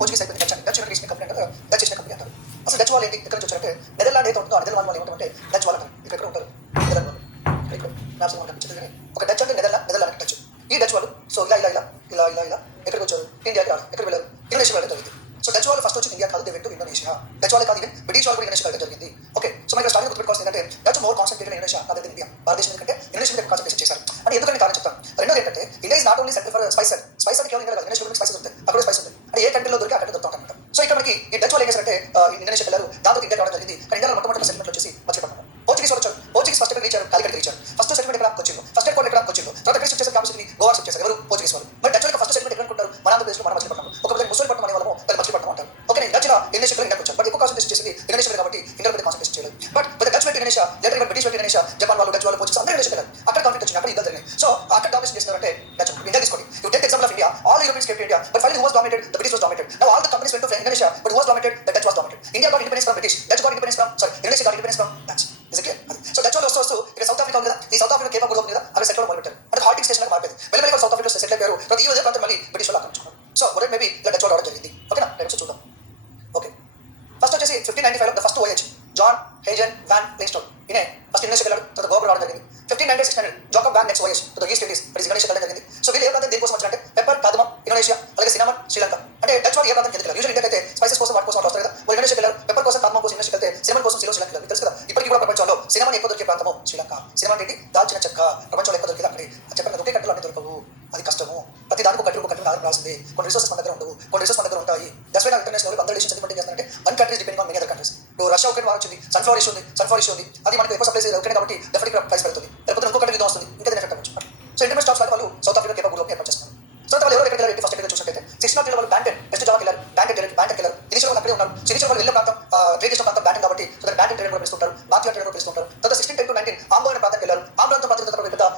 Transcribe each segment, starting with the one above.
Portuguese అయిపోయింది Dutch అని. Dutch United east company అంటారు, డచ్ ఈస్ట్ కంపెనీ అంటారు. అసలు డచ్ వాళ్ళు ఏంటి, ఎక్కడి నుంచి వచ్చారంటే నెదర్లాండ్ ఏదో ఉంటుందో ఆ నెదర్లాండ్ వాళ్ళు ఏమంటారంటే డచ్ వాళ్ళు అంటారు. ఇక్కడ ఉంటారు నెదర్లాండ్ వాళ్ళు, ఇక్కడ మ్యాప్స్ మనకు కనిపించదు కానీ ఒక డచ్ అంటే నెదర్లాండ్ డచ్. ఈ డచ్ వాళ్ళు సో ఇలా ఎక్కడికి వచ్చారు, ఇండియాకి రాదు, ఎక్కడికి వెళ్ళారు, ఇండోనేషియా వెళ్ళడం జరిగింది. సో డచ్ వాళ్ళు ఫస్ట్ వచ్చి ఇండియా కాదు, they went to Indonesia. Dutch వాళ్ళే కాదు, ఈవెన్ బ్రిటిష్ వాళ్ళు కూడా ఇండోనేషియా వెళ్ళడం జరిగింది. ఓకే, సో మనకి స్టార్టింగ్ గుర్తుపెట్టుకోవాల్సింది ఏంటంటే డచ్ మోర్ కాన్సన్ట్రేటెడ్ ఇండోనేషియా అదే ఇండియా. భారతదేశం ఎందుకంటే ఇండోనేషియా మీద కాన్సన్ట్రేషన్ చేశారు అని ఎందుకని కారణం చెప్తాను. రెండోది ఏంటంటే India is not only centre for spice అంటే కేవలం ఇండియా కాదు, ఇండోనేషియా స్పైసెస్ ఉంటాయి, అక్కడ స్పైస్ ఉంది అంటే ఏ కంట్రీలో దొరికి అక్కడ దొరుకుతా ఉంటారు. సో ఇక్కడ మనకి ఈ డచ్ వాళ్ళు ఏం చేశారంటే ఇండోనేషియా వెళ్ళారు, దాంతో ఇండియా రావడం జరిగింది. కానీ ఇండియాలో మొట్టమొదటి సెటిల్మెంట్ వచ్చేసి మచిలీపట్నం. పోర్చుగీస్ వాళ్ళు వచ్చారు, పోర్చుగీస్ ఫస్ట్ ఎక్కడ రీచారు, కాలికట్ రీచారు. ఫస్ట్ సెటిల్మెంట్ ఎక్కడ కొచ్చిన్, ఫస్ట్ హెడ్ క్వార్టర్ ఎక్కడ కొచ్చిన్. తర్వాత నెక్స్ట్ వచ్చేసి క్యాపిటల్ గోవా షిఫ్ట్ చేశారు ఎవరు, పోర్చుగీస్ వాళ్ళు. మరి డచ్ వాళ్ళకి ఫస్ట్ సెటిల్మెంట్ ఎక్కడ అనుకుంటారు, మన ఆంధ్రప్రదేశ్లో మన మచిలీపట్నం. ఒకవేళ ముసలిపట్నం అనే వాళ్ళము దాన్ని మచిలీపట్నం అంటారు. ఓకే, డచ్లో ఇండోనేషియాలో ఇండియాకి వచ్చారు, బట్ ఎక్కువ కాన్సన్ట్రేషన్ చేసింది ఇండోనేషియా కాబట్టి ఇండియా మీద కాన్సన్ట్రేషన్ చేయలేదు. బట్ డచ్ వెంట ఇండోనేషియా, లేటర్ బ్రిటిష్ వెంట ఇండోనేషియా, జపాన్ వాళ్ళు, డచ్ వాళ్ళు, పోర్చుగీస్ అందరూ ఇండోనేషియా వెళ్ళారు. అక్కడ కాన్ఫ్లిక్ట్ వచ్చింది, అక్కడ యుద్ధాలు జరిగినాయి. సో అక్కడ డామినేషన్ చేస్తున్నారంటే డచ్. ఇండియా తీసుకోండి, you take example of India, all Europeans came to India, but finally who was dominated, the British was dominated. Now all the companies went to Indonesia, but who was dominated, the Dutch was dominated. India got independence from British, Dutch got independence from Indonesia got independence from Dutch. Is it clear? So Dutch వాళ్ళు వస్తూ ఇక్కడ south Africa ఉంది కదా, ఈ south Africa Cape of good hope ఉంది కదా, అక్కడ settle మొదలుపెట్టారు. అంటే హాల్టింగ్ స్టేషన్ మారిపోయింది. వెళ్ళి సౌత్ ఆఫ్రికా సెటిల్ అయిపోయారు. తర్వాత ఈ ప్రాంతం మళ్ళీ బ్రిటిష్ వాళ్ళు ఆక్రమించుకున్నారు. సో మొదటి మేబీ ఇలా డచ్ వాళ్ళు రావడం జరిగింది. ఓకేనా, రేపు చూద్దాం. ఓకే, ఫస్ట్ వచ్చేసి 1595 the first voyage Jan Huygen van Playstone ఈయన ఫస్ట్ ఇండోనేషియా వెళ్ళాడు, తర్వాత గోవా రావడం జరిగింది. 1596 Jacob van next voyage to the East Indies, Indonesia వెళ్ళడం జరిగింది. సో వీళ్ళు ఏ ప్రాంతం దేనికోసం వచ్చారంటే పెప్పర్, కాదమం ఇండోనేషియా, అలాగే సినమన్ శ్రీలంక. అంటే డచ్ వాళ్ళు ఏ ప్రాంతం ఎందుకు యూజువల్ ఇండియా అయితే స్పైసెస్ కోసం వాటి కోసం వస్తారు కదా, వాళ్ళు ఇండోనేషియా వెళ్ళారు, పెప్పర్ కోసం, కాదమం కోసం ఇండోనేషియా వెళ్తే, సినమన్ కోసం శ్రీలంక వెళ్ళారు. తెలుసు కదా, ఇప్పటికీ కూడా ప్రపంచంలో సినమన్ ఎక్కువ దొరికే ప్రాంతము శ్రీలంక. సినమన్ ఏంటి, దాల్చిన చెక్క, ప్రపంచంలో ఎక్కువ దొరికేది అక్కడే. చెప్పండి, ఒకే కంట్రీలో అన్ని దొరకవు, అది కష్టము. ప్రతి దానికి ఒక కంట్రీ ఆధారం రాసింది. కొన్ని రిసోర్సెస్ మన దగ్గర ఉండవు, కొన్ని రిసోర్స్ మన దగ్గర ఉంటాయి. దట్స్ వై ఇంటర్నేషనల్ అందరూ డిసిషన్స్ ఎందుకు చేస్తారంటే one country depending on many other countries. ఇప్పుడు రష్యా ఒకటి వార్ వచ్చింది, సన్ఫ్లవర్ ఇష్యూ ఉంది, అది మనకి ఎక్కువ సప్లై ఒకటే కాబట్టి డెఫినెట్గా ప్రైస్ పెడుతుంది. లేకపోతే ఇంకో కంట్రీ వస్తుంది, ఇంకా ఎఫెక్ట్ అవ్వచ్చు. సో ఇంటర్నేషనల్ స్టాక్స్ వాళ్ళు south Africa Cape of good hope ఏర్పాటు చేస్తున్నారు. సో వాళ్ళు ఎవరు ఎక్కడ ఫస్ట్ ఎక్కడ చూసినట్లయితే 16 వాళ్ళు బ్యాంటెన్ వెస్ట్ జావాకి వెళ్ళారు, బ్యాంటెన్ వెళ్ళారు. ఇనిషియల్ వాళ్ళు అక్కడే ఉన్నారు. ఇనిషియల్ వాళ్ళు వెళ్ళే ప్రాంతం ట్రేడ్ చేసిన ప్రాంతం బ్యాంటెన్ కాబట్టి సో బ్యాంటెన్ ట్రేడ్ కూడా పిలుస్తుంటారు, బాతియా ట్రేడ్ కూడా పిలుస్తుంటారు. తర్వాత 1610 to 19 ఆంబో అనే ప్రాంతానికి వెళ్ళారు. ఆ ప్రాంతం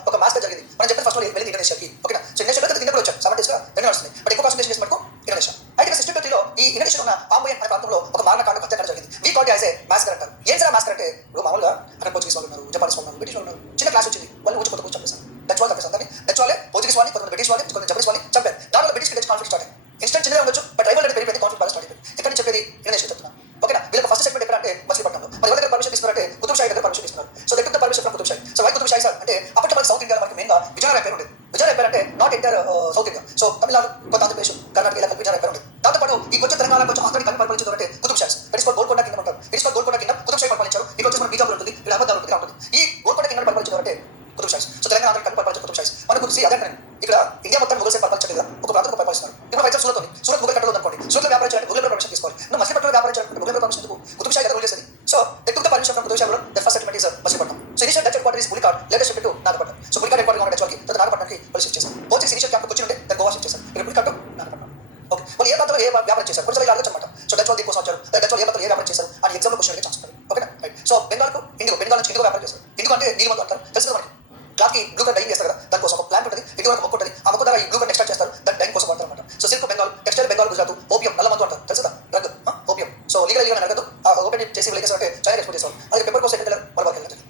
ఒక మ్యాచ్ జరిగింది. మనం చెప్పిన ఫస్ట్ వాళ్ళు వెళ్ళి ఇండోనేషియాకి. ఓకేనా, సో ఇండోనేషియా కింద కూడా వచ్చారు, 7 days గా రెండు వస్తుంది. బట్ ఎక్కువ కాన్సన్ట్రేషన్ చేసిన మటుకు ఇండోనేషియా. అయితే 1620లో ఈ ఇండోనేషియా ఉన్న ఆంబో అనే ప్రాంతంలో ఒక మారణకాండ హత్యాకాండ జరిగింది. వీ కాల్డ్ యాజ్ ఏ మ్యాస్కర్ అంటారు. ఏం సార్ మ్యాస్కర్ అంటే, ఇప్పుడు మామూలుగా అక్కడ పోర్చుగీస్ వాళ్ళు ఉన్నారు, జపానీస్ వాళ్ళు ఉన్నారు, బ్రిటిష్ వాళ్ళు ఉన్నారు. చిన్న క్లాస్ వచ్చింది, వాళ్ళు ఊచి కొత్త చంపేశారు. డచ్ వాళ్ళు చంపేశారు. కానీ డచ్ వాళ్ళే పోర్చుగీస్ వాళ్ళని, కొంత బ్రిటిష్ వాళ్ళని, కొంత జపనీస్ వాళ్ళని చంపారు. దానివల్ల బ్రిటిష్ డచ్ కాన్ఫ్లిక్ట్ స్టార్ట్ అయింది. ఇన్స్టెంట్ చిన్నగా ఉండొచ్చు, బట్ రైవల్ పెరిగిపోయింది, కాన్ఫ్లిక్ట్ బాగా స్టార్ట్ అయిపోయింది. ఇక్కడ నుంచి చెప్పేది ఇండోనేషియా చెప్తున్నాను. ఓకేనా, వీళ్ళకి ఫస్ట్ సెగ్మెంట్ ఎక్కడ అంటే మచిలీపట్నంలో. మరి ఎవరి దగ్గర పర్మిషన్ తీసుకున్నారంటే కుతుబ్ షాహీ దగ్గర పర్మిషన్ తీసుకున్నారు. సో దగ్గర permission from Qutub Shahi. So why Qutb Shahi sir అంటే అప్పట్లో మనకి సౌత్ ఇండియా మనకి మెయిన్గా విజయనగరం ఎంపైర్ ఉండేది. విజయనగరం ఎంపైర్ అంటే not entire south India. So Tamil Nadu, కొంత ఆంధ్రప్రదేశ్, కర్ణాటక ఇలా విజయనగరం ఎంపైర్ ఉండేది. దాంతోపాటు ఈ కొంచెం తెలంగాణ, కొంచెం ఆంధ్రాకి కలిపి పరిపాలించారు Qutub Shahi. It's called Golconda kingdom అంటారు. It's called Golconda kingdom, Qutub Shahi పరిపాలించారు. ఇక్కడ వచ్చేసి మన బీజాపూర్ ఉంటుంది, ఇక్కడ అహ్మదాబాద్ ఉంటుంది, ఉంటుంది. ఈ గోల్కొండ కింగ్డమ్ పరిపాలించారు అంటే కుతుబ్ షాహీ. సో తెలంగాణ ఆంధ్రాకి కలిపి పరిపాలించారు కుతుబ్ షాహీ. మనకు అదే ఇక్కడ ఇండియా మొత్తం ముగల్స్ పరిపాలించలేదు కదా, ఒక ప్రాంతం పరిపాలిస్తున్నారు. ఇప్పుడు ఫైవ్ సూరత్ ఉంది, సూరత్ ముగల్ కట్టలో అనుకోండి, సూరత్ వ్యాపారం చేయాలంటే ముగల్ పర్మిషన్ తీసుకోవాలి. నువ్వు మచిలీపట్నంలో వ్యాపారం చేయాలంటే ముగల్ పర్మిషన్ ఎందుకు, కుతుబ్ షాహీ రూల్ చేసేది. So they took the permission from Qutub Shahi. The first settlement is Machilipatnam. So initial Dutch headquarter is Pulicat, latest shift to Nagapattinam. So Pulicat headquarter ఉన్న డచ్ వాళ్ళకి తర్వాత నాగపట్నంకి వాళ్ళు షిఫ్ట్ చేశారు. పోర్చుగీస్ ఇనిషియల్ క్యాంప్ కొచ్చిన్ ఉంటే దాన్ని గోవా షిఫ్ట్ చేశారు. ఇక్కడ పులికాట్ నాగపట్నం. ఓకే, వాళ్ళు ఏ ప్రాంతంలో ఏ వ్యాపారం చేశారు కొంచెం ఇలా అడగచ్చు అనమాట. సో డచ్ వాళ్ళు దీనికోసం వచ్చారు, డచ్ వాళ్ళు ఏ ప్రాంతంలో ఏ వ్యాపారం చేశారు అని ఎగ్జామ్లో క్వశ్చన్ అడిగే ఛాన్స్ ఉంటుంది. ఓకేనా, రైట్. సో బెంగాల్కు ఇండిగో, బెంగాల్ నుంచి ఇండిగో వ్యాపారం చేస్తారు. ఇండిగో అంటే నీలి మందు అంటారు, తెలుసు మనకి. క్లాత్కి బ్లూ కలర్ డైయింగ్ చేస్తారు కదా, దానికోసం ఒక ప్లాంట్ ఉంటుంది, ఇండిగో ఒక మొక్క ఉంటుంది. ఆ మొక్క ద్వారా ఈ బ్లూ కలర్ ఎక్స్ట్రాక్ట్ చేస్తారు, దాని డైయింగ్ కోసం వాడతారు అనమాట. So silk Bengal, textile Bengal, Gujarat, opium నల్ల మందు అంటారు, తెలుసు డ్రగ్ ఓపియం. సో లీగల్ అడగదు, ఆ ఓపెన్ చేసి వెళ్ళి చేస్తారంటే చైనా ఎక్స్పోర్ట్ చేస్తారు. అది పేపర్ కోసం ఎక్కడ వాళ్ళ వాళ్ళకి వెళ్ళారు.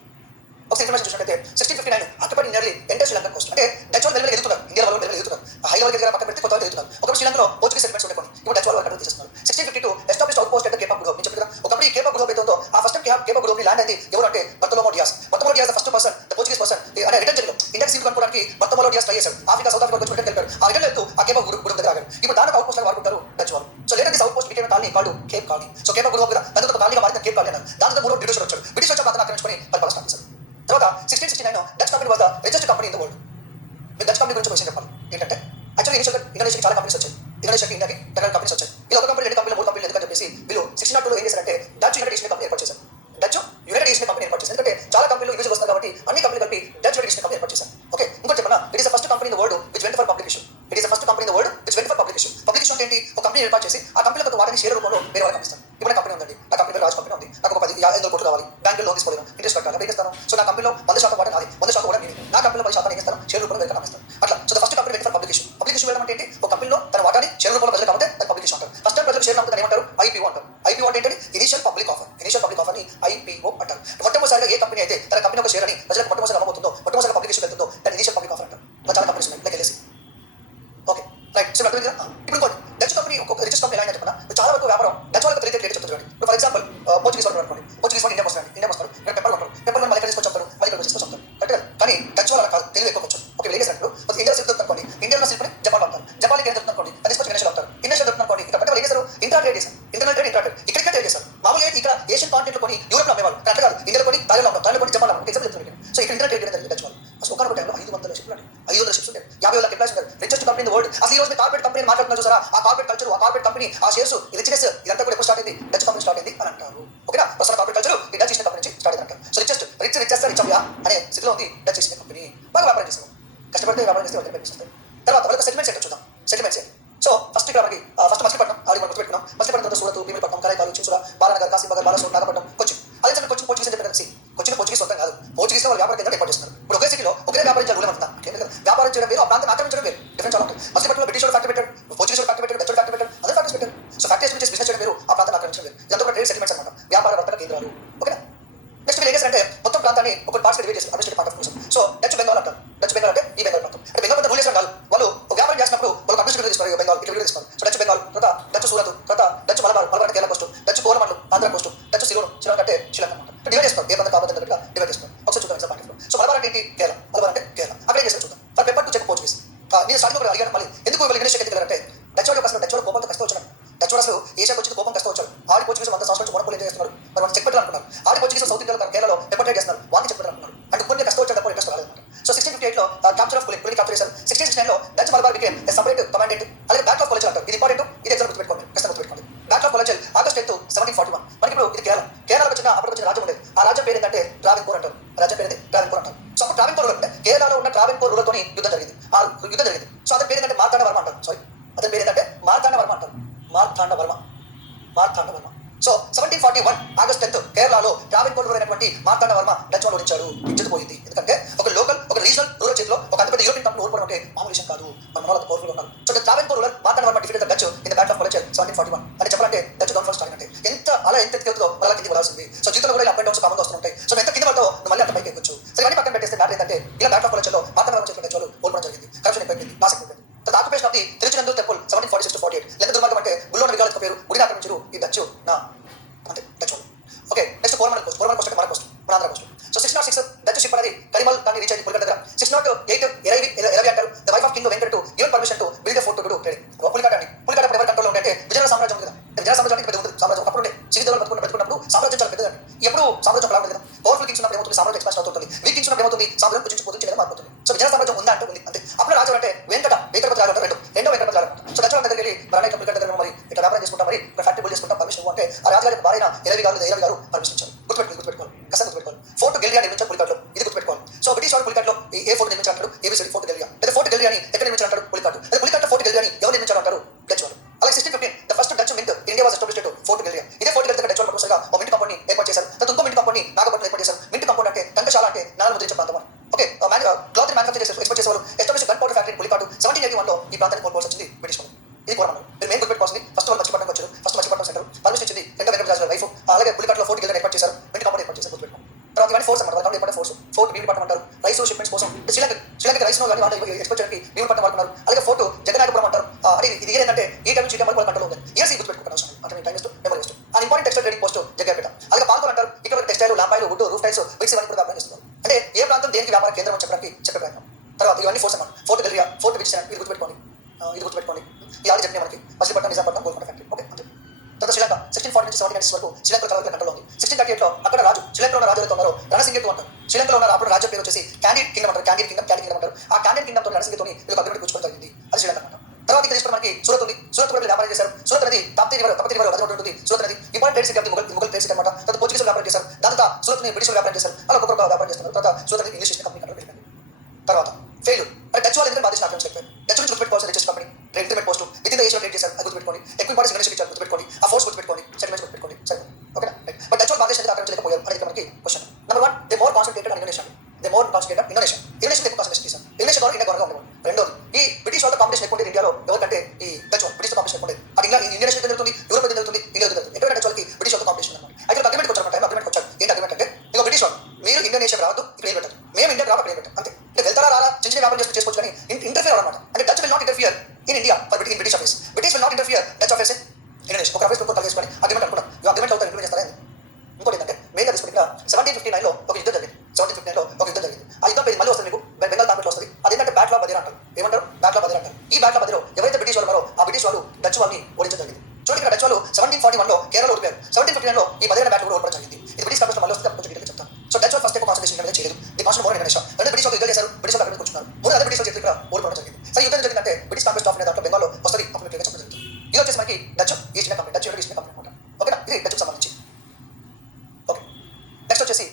ఒక ఇన్ఫర్మేషన్ చూసినట్టయితే 1659 occupied nearly enter Sri Lanka Coast. అంటే డచ్ వాళ్ళు వెళ్ళి ఎదుగుతున్నారు, ఇండియా వాళ్ళు వెళ్ళి ఎదుగుతున్నారు. హై లెవెల్ దగ్గర పక్కన పెడితే కొంత ఎదుగుతున్నారు. ఒకప్పుడు శ్రీలంకలో పోర్చుగీస్ సెటిల్మెంట్స్ ఉండేవి, ఇప్పుడు డచ్ వాళ్ళు అక్కడ తీస్తున్నారు. 1652 ఎస్టాబ్లిష్డ్ అవుట్ పోస్ట్ అంటే కేప్ ఆఫ్ గుడ్ హోప్. నేను చెప్పాను ఒకప్పుడు ఈ కేప్ ఆఫ్ గుడ్ హోప్ అయితే ఉందో ఆ first cape of good hope land అయింది ఎవరు అంటే Bartolomeu Dias. Bartolomeu Dias the first person, the Portuguese person. అంటే రిటర్న్ జర్నీలో ఇండియా సీట్ కనుకోవడానికి బర్తలోమో డియాస్ ట్రై చేశారు. ఆఫ్రికా, సౌత్ ఆఫ్రికా వచ్చి రిటర్న్ వెళ్ళారు. ఆ రిటర్న్ వెళ్తూ ఆ కేప్ ఆఫ్ గుడ్ హోప్ దగ్గర ఆగారు. ఇప్పుడు దానికి అవుట్ పోస్ట్ లాగా వాడుకుంటారు డచ్ వాళ్ళు. So later this out post became colony called Cape colony. So Cape of good hope కదా, దాంతో ఒక కాలనీగా మారిన కేప్ కాలనీ అన్నారు. దాంతో మూడు బ్రిటిష్ వచ్చారు. బ్రిటిష్ వచ్చి ప్రాంతం ఆక్రమించుకొని పరిపాలన స్టార్ట్ చేశారు. తర్వాత 1669 Dutch company was the richest company in the world. మీరు డచ్ కంపెనీ గురించి క్వశ్చన్ చెప్పాలి ఏంటంటే యాక్చువల్లీ ఇనిషియల్గా ఇండోనేషియాకి చాలా కంపెనీస్ వచ్చాయి, ఇండోనేషియాకి ఇండియాకి రకరకాల కంపెనీస్ వచ్చాయి. ఇలా ఒక కంపెనీ, రెండు కంపెనీలు, మూడు కంపెనీలు ఎందుకని చెప్పేసి వీళ్ళు 1602 ఏం చేశారంటే డచ్ యునైటెడ్ ఈస్ట్ కంపెనీ ఏర్పాటు చేశారు. డచ్ యునైటెడ్ ఈస్ట్ కంపెనీ ఏర్పాటు చేశారు. ఎందుకంటే చాలా కంపెనీలు యూజ్ వస్తారు కాబట్టి అన్ని కంపెనీలు కలిపి డచ్ యునైటెడ్ ఈస్ట్ కంపెనీ ఏర్పాటు చేశారు. ఓకే, ఇంకోటి చెప్పనా, it is the first company in the world which went for publication. It is the first company in the world which went for publication. Publication అంటే ఏంటి, ఒక కంపెనీ ఏర్పాటు చేసి ఆ కంపెనీలో కొంత వాటిని షేర్ రూపంలో వేరే వాళ్ళకి పంపిస్తారు. ఇప్పుడు కంపెనీ ఉందండి, ఆ కంపెనీ రాజ్ కంపెనీ ఉంది, నాకు ఒక 10,000 కోట్లు కావాలి, బ్యాంకులో లోన్ తీసుకోలేను, ఇంట్రెస్ట్ కట్టాలి, ఏం చేస్తాను. సో నా కంపెనీలో 100% వాట నాది, 100% కూడా నేను, నా కంపెనీలో 10% ఏం చేస్తాను, షేర్ రూపంలో వేరే పంపిస్తాను. అట్లా so the first company went for publication. Publication వెళ్ళడం అంటే ఏంటి, ఒక కంపెనీలో తన వాటాని షేర్ రూపంలో ప్రజలకు అమ్మితే దాన్ని పబ్లికేషన్ అంటారు. ఫస్ట్ టైం ప్రజలకు షేర్ అమ్ముతారు ఏమంటారు, ఐపీఓ అంటారు. ఐపీఓ అంటే ఏంటంటే initial public offer. Initial public offer ని ఐపీఓ అంటారు. మొట్టమొదటిసారిగా ఏ కంపెనీ అయితే తన కంపెనీ ఒక షేర్ అని ప్రజలకు మొట్టమొదటి అమ్మబోతుందో, మొట్టమొదటి పబ్లికేషన్ వెళ్తుందో దాన్ని ఇనిషియల్ పబ్లిక్ ఆఫర్ అంటారు. చాలా కంపెనీస్ ఉన్నాయి, like LIC. Okay right. So ఇప్పుడు ఇంకోటి డచ్ కంపెనీ ఒక రిజిస్టర్ కంపెనీ ఎలా చెప్పిన చాలా వరకు వ్యాపారం డచ్ వాళ్ళకి తెలియదు రేట్ చెప్తుంది చూడండి. ఫర్ ఎగ్జాంపుల్ పోర్చుగీస్ వాళ్ళు అనుకోండి, పోర్చుగీస్ వాళ్ళు ఇండియా వస్తారు, ఇండియా వస్తారు, ఇక్కడ పెప్పర్ ఉంటారు, పెప్పర్ మళ్ళీ ఇక్కడ తీసుకొచ్చి అమ్ముతారు, మళ్ళీ ఇక్కడ తీసుకొచ్చి అమ్ముతారు, కరెక్ట్. కానీ డచ్ వాళ్ళు కాదు, తెలివి ఎక్కువ కొంచెం. ఓకే, వేగేసినప్పుడు ఇండియా సిల్క్ అనుకోండి, ఇండియాలో సిల్క్ జపాన్ పంపుతారు, జపాన్ ఏం దొరుకుతుంది అనుకోండి, అది తీసుకొచ్చి ఇండస్ట్రీ అవుతారు, ఇండస్ట్రీ దొరుకుతుంది అనుకోండి, ఇక్కడ పెద్ద వేగేశారు, ఇంటర్ ట్రేడ్ చేశారు, ఇంటర్నల్ ట్రేడ్, ఇంటర్ ట్రేడ్ ఇక్కడ ట్రేడ్ చేశారు. మామూలుగా ఇక్కడ ఏషియన్ కాంటినెంట్ కొని యూరోప్ లో అమ్మేవాళ్ళు, అట్లా కాదు, ఇండియాలో కొని థాయిలాండ్ అమ్ముతారు, థాయిలాండ్ కొని జపాన్ అమ్ముతారు, ఎగ్జాంపుల్ చెప్తున్నాను. సో ఇక్కడ ఇంటర్ ట్రేడ్ చేయడం జరిగింది డచ్ వాళ్ళు. అసలు ఒక టైంలో 500 షిప్లు ఉంటాయి, 500 షిప్స్ ఉంటాయి, 50 వేల ఎంప్లాయీస్ ఉంటారు, richest company in the world. అసలు ఈ రోజు కార్పొరేట్ కంపెనీ మాట్లాడుతున్నారు చూసారా, ఆ కార్పొరేట్ కల్చర్, ఆ కార్పొరేట్ కంపెనీ, ఆ షేర్స్, రిచ్నెస్ ఇదంతా కూడా ఎప్పుడు స్టార్ట్ అయింది? డచ్ కంపెనీ స్టార్ట్ అయింది అని అంటారు. ఓకేనా, ప్రస్తుత కార్పొరేట్ కల్చర్ ఈ డచ్ ఈస్ట్ కంపెనీ నుంచి స్టార్ట్ అయింది అంటారు. సో రిచెస్ట్ అయ్యా అనే స్థితిలో ఉంది డచ్ ఈస్ట్ కంపెనీ. బాగా వ్యాపారం చేస్తాం, కష్టపడితే వ్యాపారం చేస్తే వాళ్ళకి బెనిఫిట్స్ వస్తాయి. తర్వాత వాళ్ళకి సెటిల్మెంట్స్ ఏంటో చూద్దాం. సెటిల్మెంట్స్ సో ఫస్ట్ ఇక్కడ మనకి ఫస్ట్ మచిలీపట్నం ఆల్రెడీ మనం గుర్తుపెట్టుకున్నాం. మచిలీపట్నం తర్వాత సూరత్, భీమిలిపట్నం, కరైకాలు, చిన్సుల, బాలానగర్, కాశీనగర్, బాలసూర్, నాగపట్నం, కొచ్చిన్. అదే చెప్పి కొచ్చిన్ పోర్చుగీస్ అని చెప్పారు. కొచ్చిన్ పోర్చుగీస్ సొంతం కాదు, పోర్చుగీస్ వాళ్ళు వ్యాపారం కేంద్రం ఏర్పాటు చేస్తున్నారు. ఇప్పుడు ఒకే సిటీలో ఒకే వ్యాపారం చేయాలి అంతా, వ్యాపారం చేయడం వేరు, ఆ ప్రాంతం ఆక్రమించడం వేరు, డిఫరెన్స్ చాలా ఉంటుంది. మచిలీపట్నంలో బ్రిటిష్ ఫ్యాక్టరీ పెట్టారు, పోర్చుగీస్ ఫ్యాక్టరీ పెట్టారు, డచ్ ఫ్యాక్టరీ పెట్టారు, అదే ఫ్యాక్టరీస్ పెట్టారు. సో ఫ్యాక్టరీస్ నుంచి బిజినెస్ చేయడం వేరు, ఆ ప్రాంతాన్ని ఆక్రమించడం వేరు. ఇదంతా కూడా ట్రేడ్ సెటిల్మెంట్స్ అనమాట, వ్యాపార వర్తక కేంద్రాలు. ఓకేనా, నెక్స్ట్ మీరు ఏం చేస్తారంటే మొత్తం ప్రాంతాన్ని ఒక పార్ట్స్ డివైడ్ చేస్తారు, అడ్మినిస్ట్రేటివ్ పార్ట్ ఆఫ్ కోసం. సో డచ్ బెంగాల్ అంటారు, డచ్ బెంగాల్ అంటే ఈ బెంగాల్ ప్రాంతం. అంటే బెంగాల్ రూల్ చేసిన వాళ్ళు వ్యాపారం చేసినప్పుడు వాళ్ళు అడ్మినిస్ట్రేటివ్ తీసుకోవాలి, బెంగాల్ ఇక్కడ వీడియో తీసుకోవాలి. సో డచ్ బెంగాల్, తర్వాత డచ్ సూరత్, తర్వాత Dutch Malabar, Malabar Kerala Coast, Dutch Coromandel Andhra Coast, Dutch Ceylon, Sri Lanka అంటే శ్రీలంక అనమాట. డివైడ్ చేస్తారు, ఏ ప్రాంతం కాబట్టి డివైడ్ చేస్తారు. ఒకసారి చూద్దాం ఎగ్జాంపుల్. సో మలబార్ అంటే ఏంటి? కేరళ. మలబార్ అంటే కేరళ. అక్కడ ఏం చేస్తారు చూద్దాం. For pepper to check Portuguese. నేను స్టార్టింగ్ కూడా అడిగాను, మళ్ళీ ఎందుకు వీళ్ళు ఇంగ్లీష్ ఎక్కగలంటే డచ్ వాడు అసలు డచ్ వాడు కోపంతో కష్టం వచ్చాడు. డచ్ వాడు అసలు ఏషియాకి వచ్చి కోపం కష్టం వచ్చాడు. ఆడి పోర్చుగీస్ 100 సంవత్సరాల నుంచి మోనోపోలీ చేస్తున్నారు, మరి వాళ్ళు చెక్ పెట్టాలనుకున్నారు. ఆడి పోర్చుగీస్ సౌత్ ఇండియాలో కేరళలో పెప్పర్ ట్రేడ్ చేస్తున్నారు, వాళ్ళని చెక్ పెట్టాలనుకున్నారు. అంటే కొన్ని కష్టం వచ్చాడు తప్ప ఇంట్రెస్ట్ రాలేదు. సో 1658 లో క్యాప్చర్ ఆఫ్ కులిన్ క్యాప్చర్ చేశారు. 1669 లో Dutch Malabar became separate commandant. అలాగే బ్యాక్ ఆఫ్ కొలచల్ అంటారు, ఇది ఇంపార్టెంట్, ఇది ఎగ్జామ్ గుర్తుపెట్టుకోండి, ఖచ్చితంగా గుర్తుపెట్టుకోండి. బ్యాక్ ఆఫ్ కొలచల్ ఆగస్ట్ 10, 1741. మనకి ఇప్పుడు ఇది కేరళ. కేరళకు వచ్చిన అప్పటికి వచ్చిన రాజ్యం ఉండేది, ఆ రాజ్యం పేరు ఏంటంటే ట్రావెన్కోర్ అంటారు. రాజ్యం పేరు ట్రావెన్కోర్ అంటారు. సో అప్పుడు ట్రావెన్కోర్ రూలర్ అంటే కేరళలో ఉన్న ట్రావెన్కోర్ రూలర్తో యుద్ధం జరిగింది, ఆ యుద్ధం జరిగింది. సో అతని పేరు ఏంటంటే మార్తాండ వర్మ అంటారు. సారీ, అతని పేరు ఏంటంటే మార్తాండ వర్మ అంటారు, మార్తాండ వర్మ, మార్తాండ వర్మ. సో 1741 ఆగస్ట్ 10 కేరళలో ట్రావెన్కోర్ రూలర్ అయినటువంటి మార్తాండ వర్మ డచ్ వాళ్ళు ఓడించాడు. ఇజ్జత్ పోయింది, ఎందుకంటే ఒక లోకల్, ఒక రీజనల్ రూలర్ చేతిలో ఒక అంత పెద్ద యూరోపియన్ కంపెనీ ఓడిపోవడం అంటే మామూలు విషయం కాదు. మన వాళ్ళకి పవర్ఫుల్ ఉన్నారు. So Travancore ruler Marthanda Varma defeated the Dutch in the battle of Colachel 1741 అని చెప్పాలంటే డచ్ డౌన్ఫాల్ స్టార్ట్ అంటే ఎంత అలా ఎంత ఎత్తుకెళ్తుందో వాళ్ళ కింద వలాల్సింది. సో జీవితంలో కూడా ఇలా అప్ అండ్ డౌన్స్ కామన్గా వస్తుంటాయి. సో ఎంత కింద పడతావు మళ్ళీ అంత పైకి ఎక్కొచ్చు. సో ఇవన్నీ పక్కన పెట్టేస్తే మ్యాటర్ ఏంటంటే ఇలా బ్యాటిల్ ఆఫ్ కొలచల్లో మార్తాండ వర్మ చేతిలో డచ్ వాళ్ళు ఓడిపోవడం జరిగింది. కరప్షన్ అయిపోయింది, లాస్ అయిపోయింది. తర్వాత occupation of the Tiruchendur temple 1746 to 48. లేదా దుర్మార్గం అంటే గుళ్ళోని విగ్రహాలకు పేరు గుడిని ఆక్రమించారు ఈ డచ్ నా అంతే డచ్ వాళ్ళు. Okay, next Coromandel Coast. Coromandel Coast అంటే మన కోస్ట్, మన Andhra Coast. So 606 Dutch ship అనేది కరిమల్ దాన్ని రీచ్ అయింది పులికట్ దగ్గర. 608 ఎరవి అంటారు. The wife of king Venkata two given permission to build a fort to do trading. Pulicat అండి, పులికట్ అప్పుడు ఎవరి కంట్రోల్ ఉంటే విజయనగర సామ్రాజ్యం ఉంది కదా. విజయనగర సామ్రాజ్యానికి పెద్ద ఉంటుంది సామ్రాజ్యం. అప్పుడు ఉండే సిరిదవులు పెట్టుకున్నప్పుడు సామ్రాజ్యం చాలా పెద్దదండి. ఎప్పుడు సామ్రాజ్యం కలా ఉంటుంది కదా. పవర్ఫుల్ కింగ్స్ ఉన్నప్పుడు ఏమవుతుంది, సామ్రాజ్యం ఎక్స్పాన్షన్ అవుతుంది. వీక్ కింగ్స్ ఉన్నప్పుడు ఏమవుతుంది, సామ్రాజ్యం కుచించిపోతుంది, మారిపోతుంది. సో విజయనగర సామ్రాజ్యం ఉందా అంటే ఉంది అంతే. అప్పుడు రాజు అంటే వెంకటపతి రాజు అంటారు, రెండో వెంకటపతి రాజు అంటారు. సో డచ్ వాళ్ళ దగ్గరికి వెళ్ళి మరి పులికట్ దగ్గర మరి ఇట్లా వ్యాపారం చేసుకుంటాం, మరి ఫ్యాక్టరీ బిల్డ్ చేసుకుంటాం, పర్మిషన్ అంటే ఆ రాజుగారికి భార్య ఎరవి గారు పర్మిషన్ ఇచ్చారు. గుర్తుపెట్టుకోవాలి, కష్టంగా గుర్తుపెట్టుకోవాలి. ఫోర్ట్ గెలియా నిర్మించారు పులికట్లో, ఇది గుర్తుపెట్టుకోవాలి. సో బ్రిటిష్ వాళ్ళు పులికట్లో ఏ ఫోర్ట్ నిర్మించారు, ఏబిసిడి ఫోర్ట్ గెలియా. లేదా ఫోర్ట్ గెలియా అని ఎక్కడ నిర్మించారు పులికట్. లేదా పులికట్ ఫోర్ట్ గెలియా అని ఎవరు నిర్మించారు అంటారు, డచ్ వాళ్ళు. అలాగే 1615 the first Dutch mint India was established fort గెలియా. ఇదే ఫోర్ట్ గెలియా డచ్ వాళ్ళు ప్రొసెస్గా ఒక మింట్ కంపెనీ ఏర్పాటు చేశారు. తర్వాత ఇంకో మింట్ కంపెనీ నాగపట్నం ఏర్పాటు చేశారు. మింట్ కంపెనీ అంటే టంకశాల అంటే నాలుగు ముద్రించే ప్రాంతం. ఓకే, క్లాత్ మ్యానుఫ్యాక్చర్ చేశారు, ఎక్స్పోర్ట్ చేసేవారు. Establish gun powder factory Pulicat 1781 లో ఈ ప్రాంతానికి కోల్పోవాల్సి వచ్చింది బ్రిటిష్ వాళ్ళు. ఇది కోరమండల్. మీరు మెయిన్ గుర్తుపెట్టుకోవాల్సింది ఫస్ట్ వాళ్ళు మచిలీపట్నంకి వచ్చారు. ఫస్ట్ మచిలీపట్నం సెంటర్ పర్మిషన్ ఇచ్చింది రెండో వెంకటరాజు వైఫ్. అలాగే పులికట్లో ఫోర్ట్ గెలియా ఏర్పాటు చేశారు, మింట్ కంపెనీ ఏర్పాటు చేశారు, గుర్తుపెట్టుకోండి. తర్వాత ఇవన్నీ ఫోర్స్ అనమాట, వాళ్ళు ఏర్పడే ఫోర్స్. ఫోర్ట్ భీమిలిపట్నం అంటారు, రైస్ షిప్మెంట్స్ కోసం. శ్రీలంక రైస్ కానీ వాళ్ళు ఎక్స్పోర్ట్ చేయడానికి భీమిలిపట్నం వాడుతున్నారు. అలాగే ఫోర్ట్ జగన్నాయకపురం అంటారు. అది ఇది ఏంటంటే ఈ టైం నుంచి వాళ్ళ కంట్రోల్ ఉంది. ఇయర్స్ గుర్తుపెట్టుకుంటారు అవసరం అంటే టైం వేస్ట్, మెమరీ వేస్ట్. ఆ important textile trading post Jaggapeta. అలాగే పాల్గొని అంటారు, ఇక్కడ టెక్స్టైల్, లాంపాయిలు, వుడ్, రూఫ్ టైల్స్, బ్రిక్స్ ఇవన్నీ కూడా వ్యాపారం చేస్తున్నారు. అంటే ఏ ప్రాంతం దేనికి వ్యాపార కేంద్రం అని చెప్పడానికి చెప్పే ప్రయత్నం. తర్వాత ఇవన్నీ ఫోర్స్ అన్నమాట. ఫోర్ట్ గెలియా, ఫోర్ట్ విజయనగరం, ఇది గుర్తుపెట్టుకోండి, ఇది గుర్తుపెట్టుకోండి. ఈ ఆరు చెప్పిన మనకి మచిలీపట్నం, నిజాంపట్నం, గోల్కొండ ఫ్యాక్టరీ. ఓకే, అంతే. తర్వాత శ్రీలంక 1640 నుంచి 1796 వరకు శ్రీలంక చాలా కంట్రోల్ ఉంది. 1638 లో అక్కడ రాజు, శ్రీలంకలో ఉన్న రాజు ఎవరైతే ఉన్నారో రణసింగేతు అంటారు. శ్రీలంకలో ఉన్న అప్పుడు రాజ్యం పేరు వచ్చేసి క్యాండిడ్ కింగ్డమ్ అంటారు. క్యాండిడ్ కింగ్డమ్ అంటారు. ఆ క్యాండిడ్ కింగ్డమ్ తో రణసింగేతోని వీళ్ళు అగ్రిమెంట్ కూర్చోవడం జరిగింది. అది శ్రీలంక అంటారు. తర్వాత ఇక్కడ తీసుకుని మనకి సూరత్ ఉంది. సూరత్ కూడా వ్యాపారం చేశారు. సూరత్ అనేది తప్తి రివర్ అది ఉంటుంది. సూరత్ అనేది important trade city of Mughal trade city అనమాట. తర్వాత పోర్చుగీస్ వ్యాపారం చేశారు. దాని తర్వాత సూరత్ ని బ్రిటిష్ వ్యాపారం చేశారు. అలా ఒక్కొక్క వ్యాపారం చేస్తున్నారు. తర్వాత సూరత్ ఇంగ్లీష్ కంపెనీ కంట్రోల్ పెట్టింది. తర్వాత ఫెయిల్యూర్ అంటే డచ్ వాళ్ళు ఎందుకంటే బాధించిన ఆక్రమించలేకపోయారు. డచ్ నుంచి గుర్తుపెట్టుకోవాల్సిన richest company intermediate post with in the Asia trade చేశారు, అది గుర్తుపెట్టుకోండి. ఎక్కువ ఇంపార్టెన్స్ గణేష్ ఇచ్చారు, గుర్తుపెట్టుకోండి. ఆ ఫోర్స్ గుర్తుపెట్టుకోండి, సెటిల్మెంట్స్ గుర్తుపెట్టుకోండి, సరే ఓకేనా. బట్ డచ్ వాళ్ళు బాధించిన ఆక్రమించలేకపోయారు అనేది మనకి question. Number 1 they more concentrated on Indonesia. Indonesia ఎక్కువ కాన్సన్ట్రేషన్ చేశారు. ఇండోనేషియా ద్వారా ఇండియా గొడవగా ఉండేవాడు. రెండోది ఈ బ్రిటిష్ వాళ్ళ కాంపిటీషన్ ఎక్కువ ఉండేది ఇండియాలో ఎవరికంటే ఈ డచ్ వాళ్ళు. బ్రిటిష్ కాంపిటీషన్ ఎక్కువ ఉండేది. అది ఇండోనేషియా జరుగుతుంది, యూరోప్ జరుగుతుంది, ఇండియా జరుగుతుంది. ఎక్కడ డచ్ వాళ్ళకి బ్రిటిష్ వాళ్ళతో కాంపిటీషన్ అనమాట. అయితే అగ్రిమెంట్ వచ్చారు, టైం అగ్రిమెంట్ వచ్చారు. ఏంటి అగ్రిమెంట్ అంటే ఇక బ్రిటిష్ వాళ్ళు మీరు ఇండోనేషియా రావద్దు, ఇక్కడ ఏం పెట్టదు, మేము ఇండియా రావడం ఏం పెట్టాం అంతే. అంటే వెళ్తారా రారా చిన్న చిన్న వ్యాపారం చేసుకోవచ్చు కానీ ఇంటర్ఫియర్ అనమాట. అంటే Dutch will not interfere in India for in British office. British will not interfere మధ్యలో ఎవరైతే బ్రిటిష్ వాళ్ళు ఉన్నారో ఆ బ్రిటిష్ వాళ్ళు డచ్ వాళ్ళని ఓడించడం జరిగింది. చూడండి ఇక్కడ డచ్ వాళ్ళు 1741లో కేరళ ఓడిపోయారు. 1759లో ఈ 10 బ్యాటిల్ కూడా ఓడిపోవడం జరిగింది. ఇది బ్రిటిష్ కాంగ్రెస్ మళ్ళీ వస్తే కొంచెం డీటెయిల్ చెప్తాను. సో డచ్ వాళ్ళు ఫస్ట్ ఎక్కువ కాన్సన్ట్రేషన్ అనేది చేయలేదు. ది కాన్సన్ మోర్ ఇండోనేషియా రెండు బ్రిటిష్ వాళ్ళు యుద్ధం చేశారు. బ్రిటిష్ వాళ్ళు అక్కడ కూర్చున్నారు. మూడు అదే బ్రిటిష్ వాళ్ళు చేతులు ఇక్కడ ఓడిపోవడం జరిగింది. సరే యుద్ధం జరిగిందంటే బ్రిటిష్ కాంగ్రెస్ స్టాఫ్ దాంట్లో బెంగాల్లో వస్తుంది అప్పుడు చెప్పడం జరుగుతుంది. ఇది వచ్చేసి మనకి Dutch east India company, Dutch east India company అనమాట. ఓకేనా, ఇది డచ్కు సంబంధించి. ఓకే, నెక్స్ట్ వచ్చేసి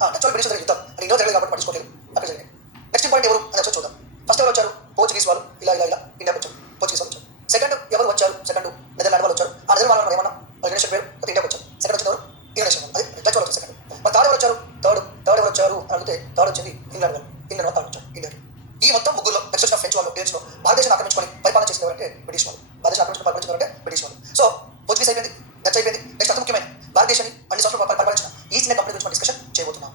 డచ్ వాళ్ళు బ్రిటిష్ యుద్ధం అది ఇండియా జరగదు కాబట్టి పట్టించుకోలేదు, అక్కడ జరిగింది. నెక్స్ట్ పాయింట్ ఎవరు అని వచ్చి చూద్దాం. ఫస్ట్ ఎవరు వచ్చారు? పోర్చుగీస్ వాళ్ళు ఇలా ఇండియాకి వచ్చారు. పోర్చుగీస్ వాళ్ళు వచ్చారు. సెకండ్ ఎవరు వచ్చారు? సెకండ్ నెదర్లాండ్ వాళ్ళు వచ్చారు. ఆ నెదర్లాండ్ వాళ్ళు ఏమన్నా ఇండోనేషియా పేరు ఇండియాకి వచ్చారు. సెకండ్ వచ్చిన ఎవరు? ఇండోనేషియా వాళ్ళు, అది డచ్ వాళ్ళు వచ్చారు. సెకండ్ మరి థర్డ్ ఎవరు వచ్చారు? థర్డ్ ఎవరు వచ్చారు అని అడిగితే థర్డ్ వచ్చింది ఇంగ్లాండ్ వాళ్ళు. ఇంగ్లాండ్ వాళ్ళు థర్డ్ వచ్చారు ఇండియాకి. ఈ మొత్తం ముగ్గురులో నెక్స్ట్ వచ్చిన ఫ్రెంచ్ వాళ్ళు డేట్స్లో భారతదేశాన్ని ఆక్రమించుకొని పరిపాలన చేసిన ఎవరంటే బ్రిటిష్ వాళ్ళు. భారతదేశం ఆక్రమించుకొని పరిపాలన చేసిన ఎవరంటే బ్రిటిష్ వాళ్ళు. సో పోర్చుగీస్ అయిపోయింది, డచ్ అయిపోయింది. నెక్స్ట్ అతి ముఖ్యమైన భారతదేశాన్ని అన్ని సంవత్సరాలు పరిపాలించిన ఈస్ట్ ఇండియా కంపెనీ గురించి మనం డిస్కషన్ చేయబోతున్నాం.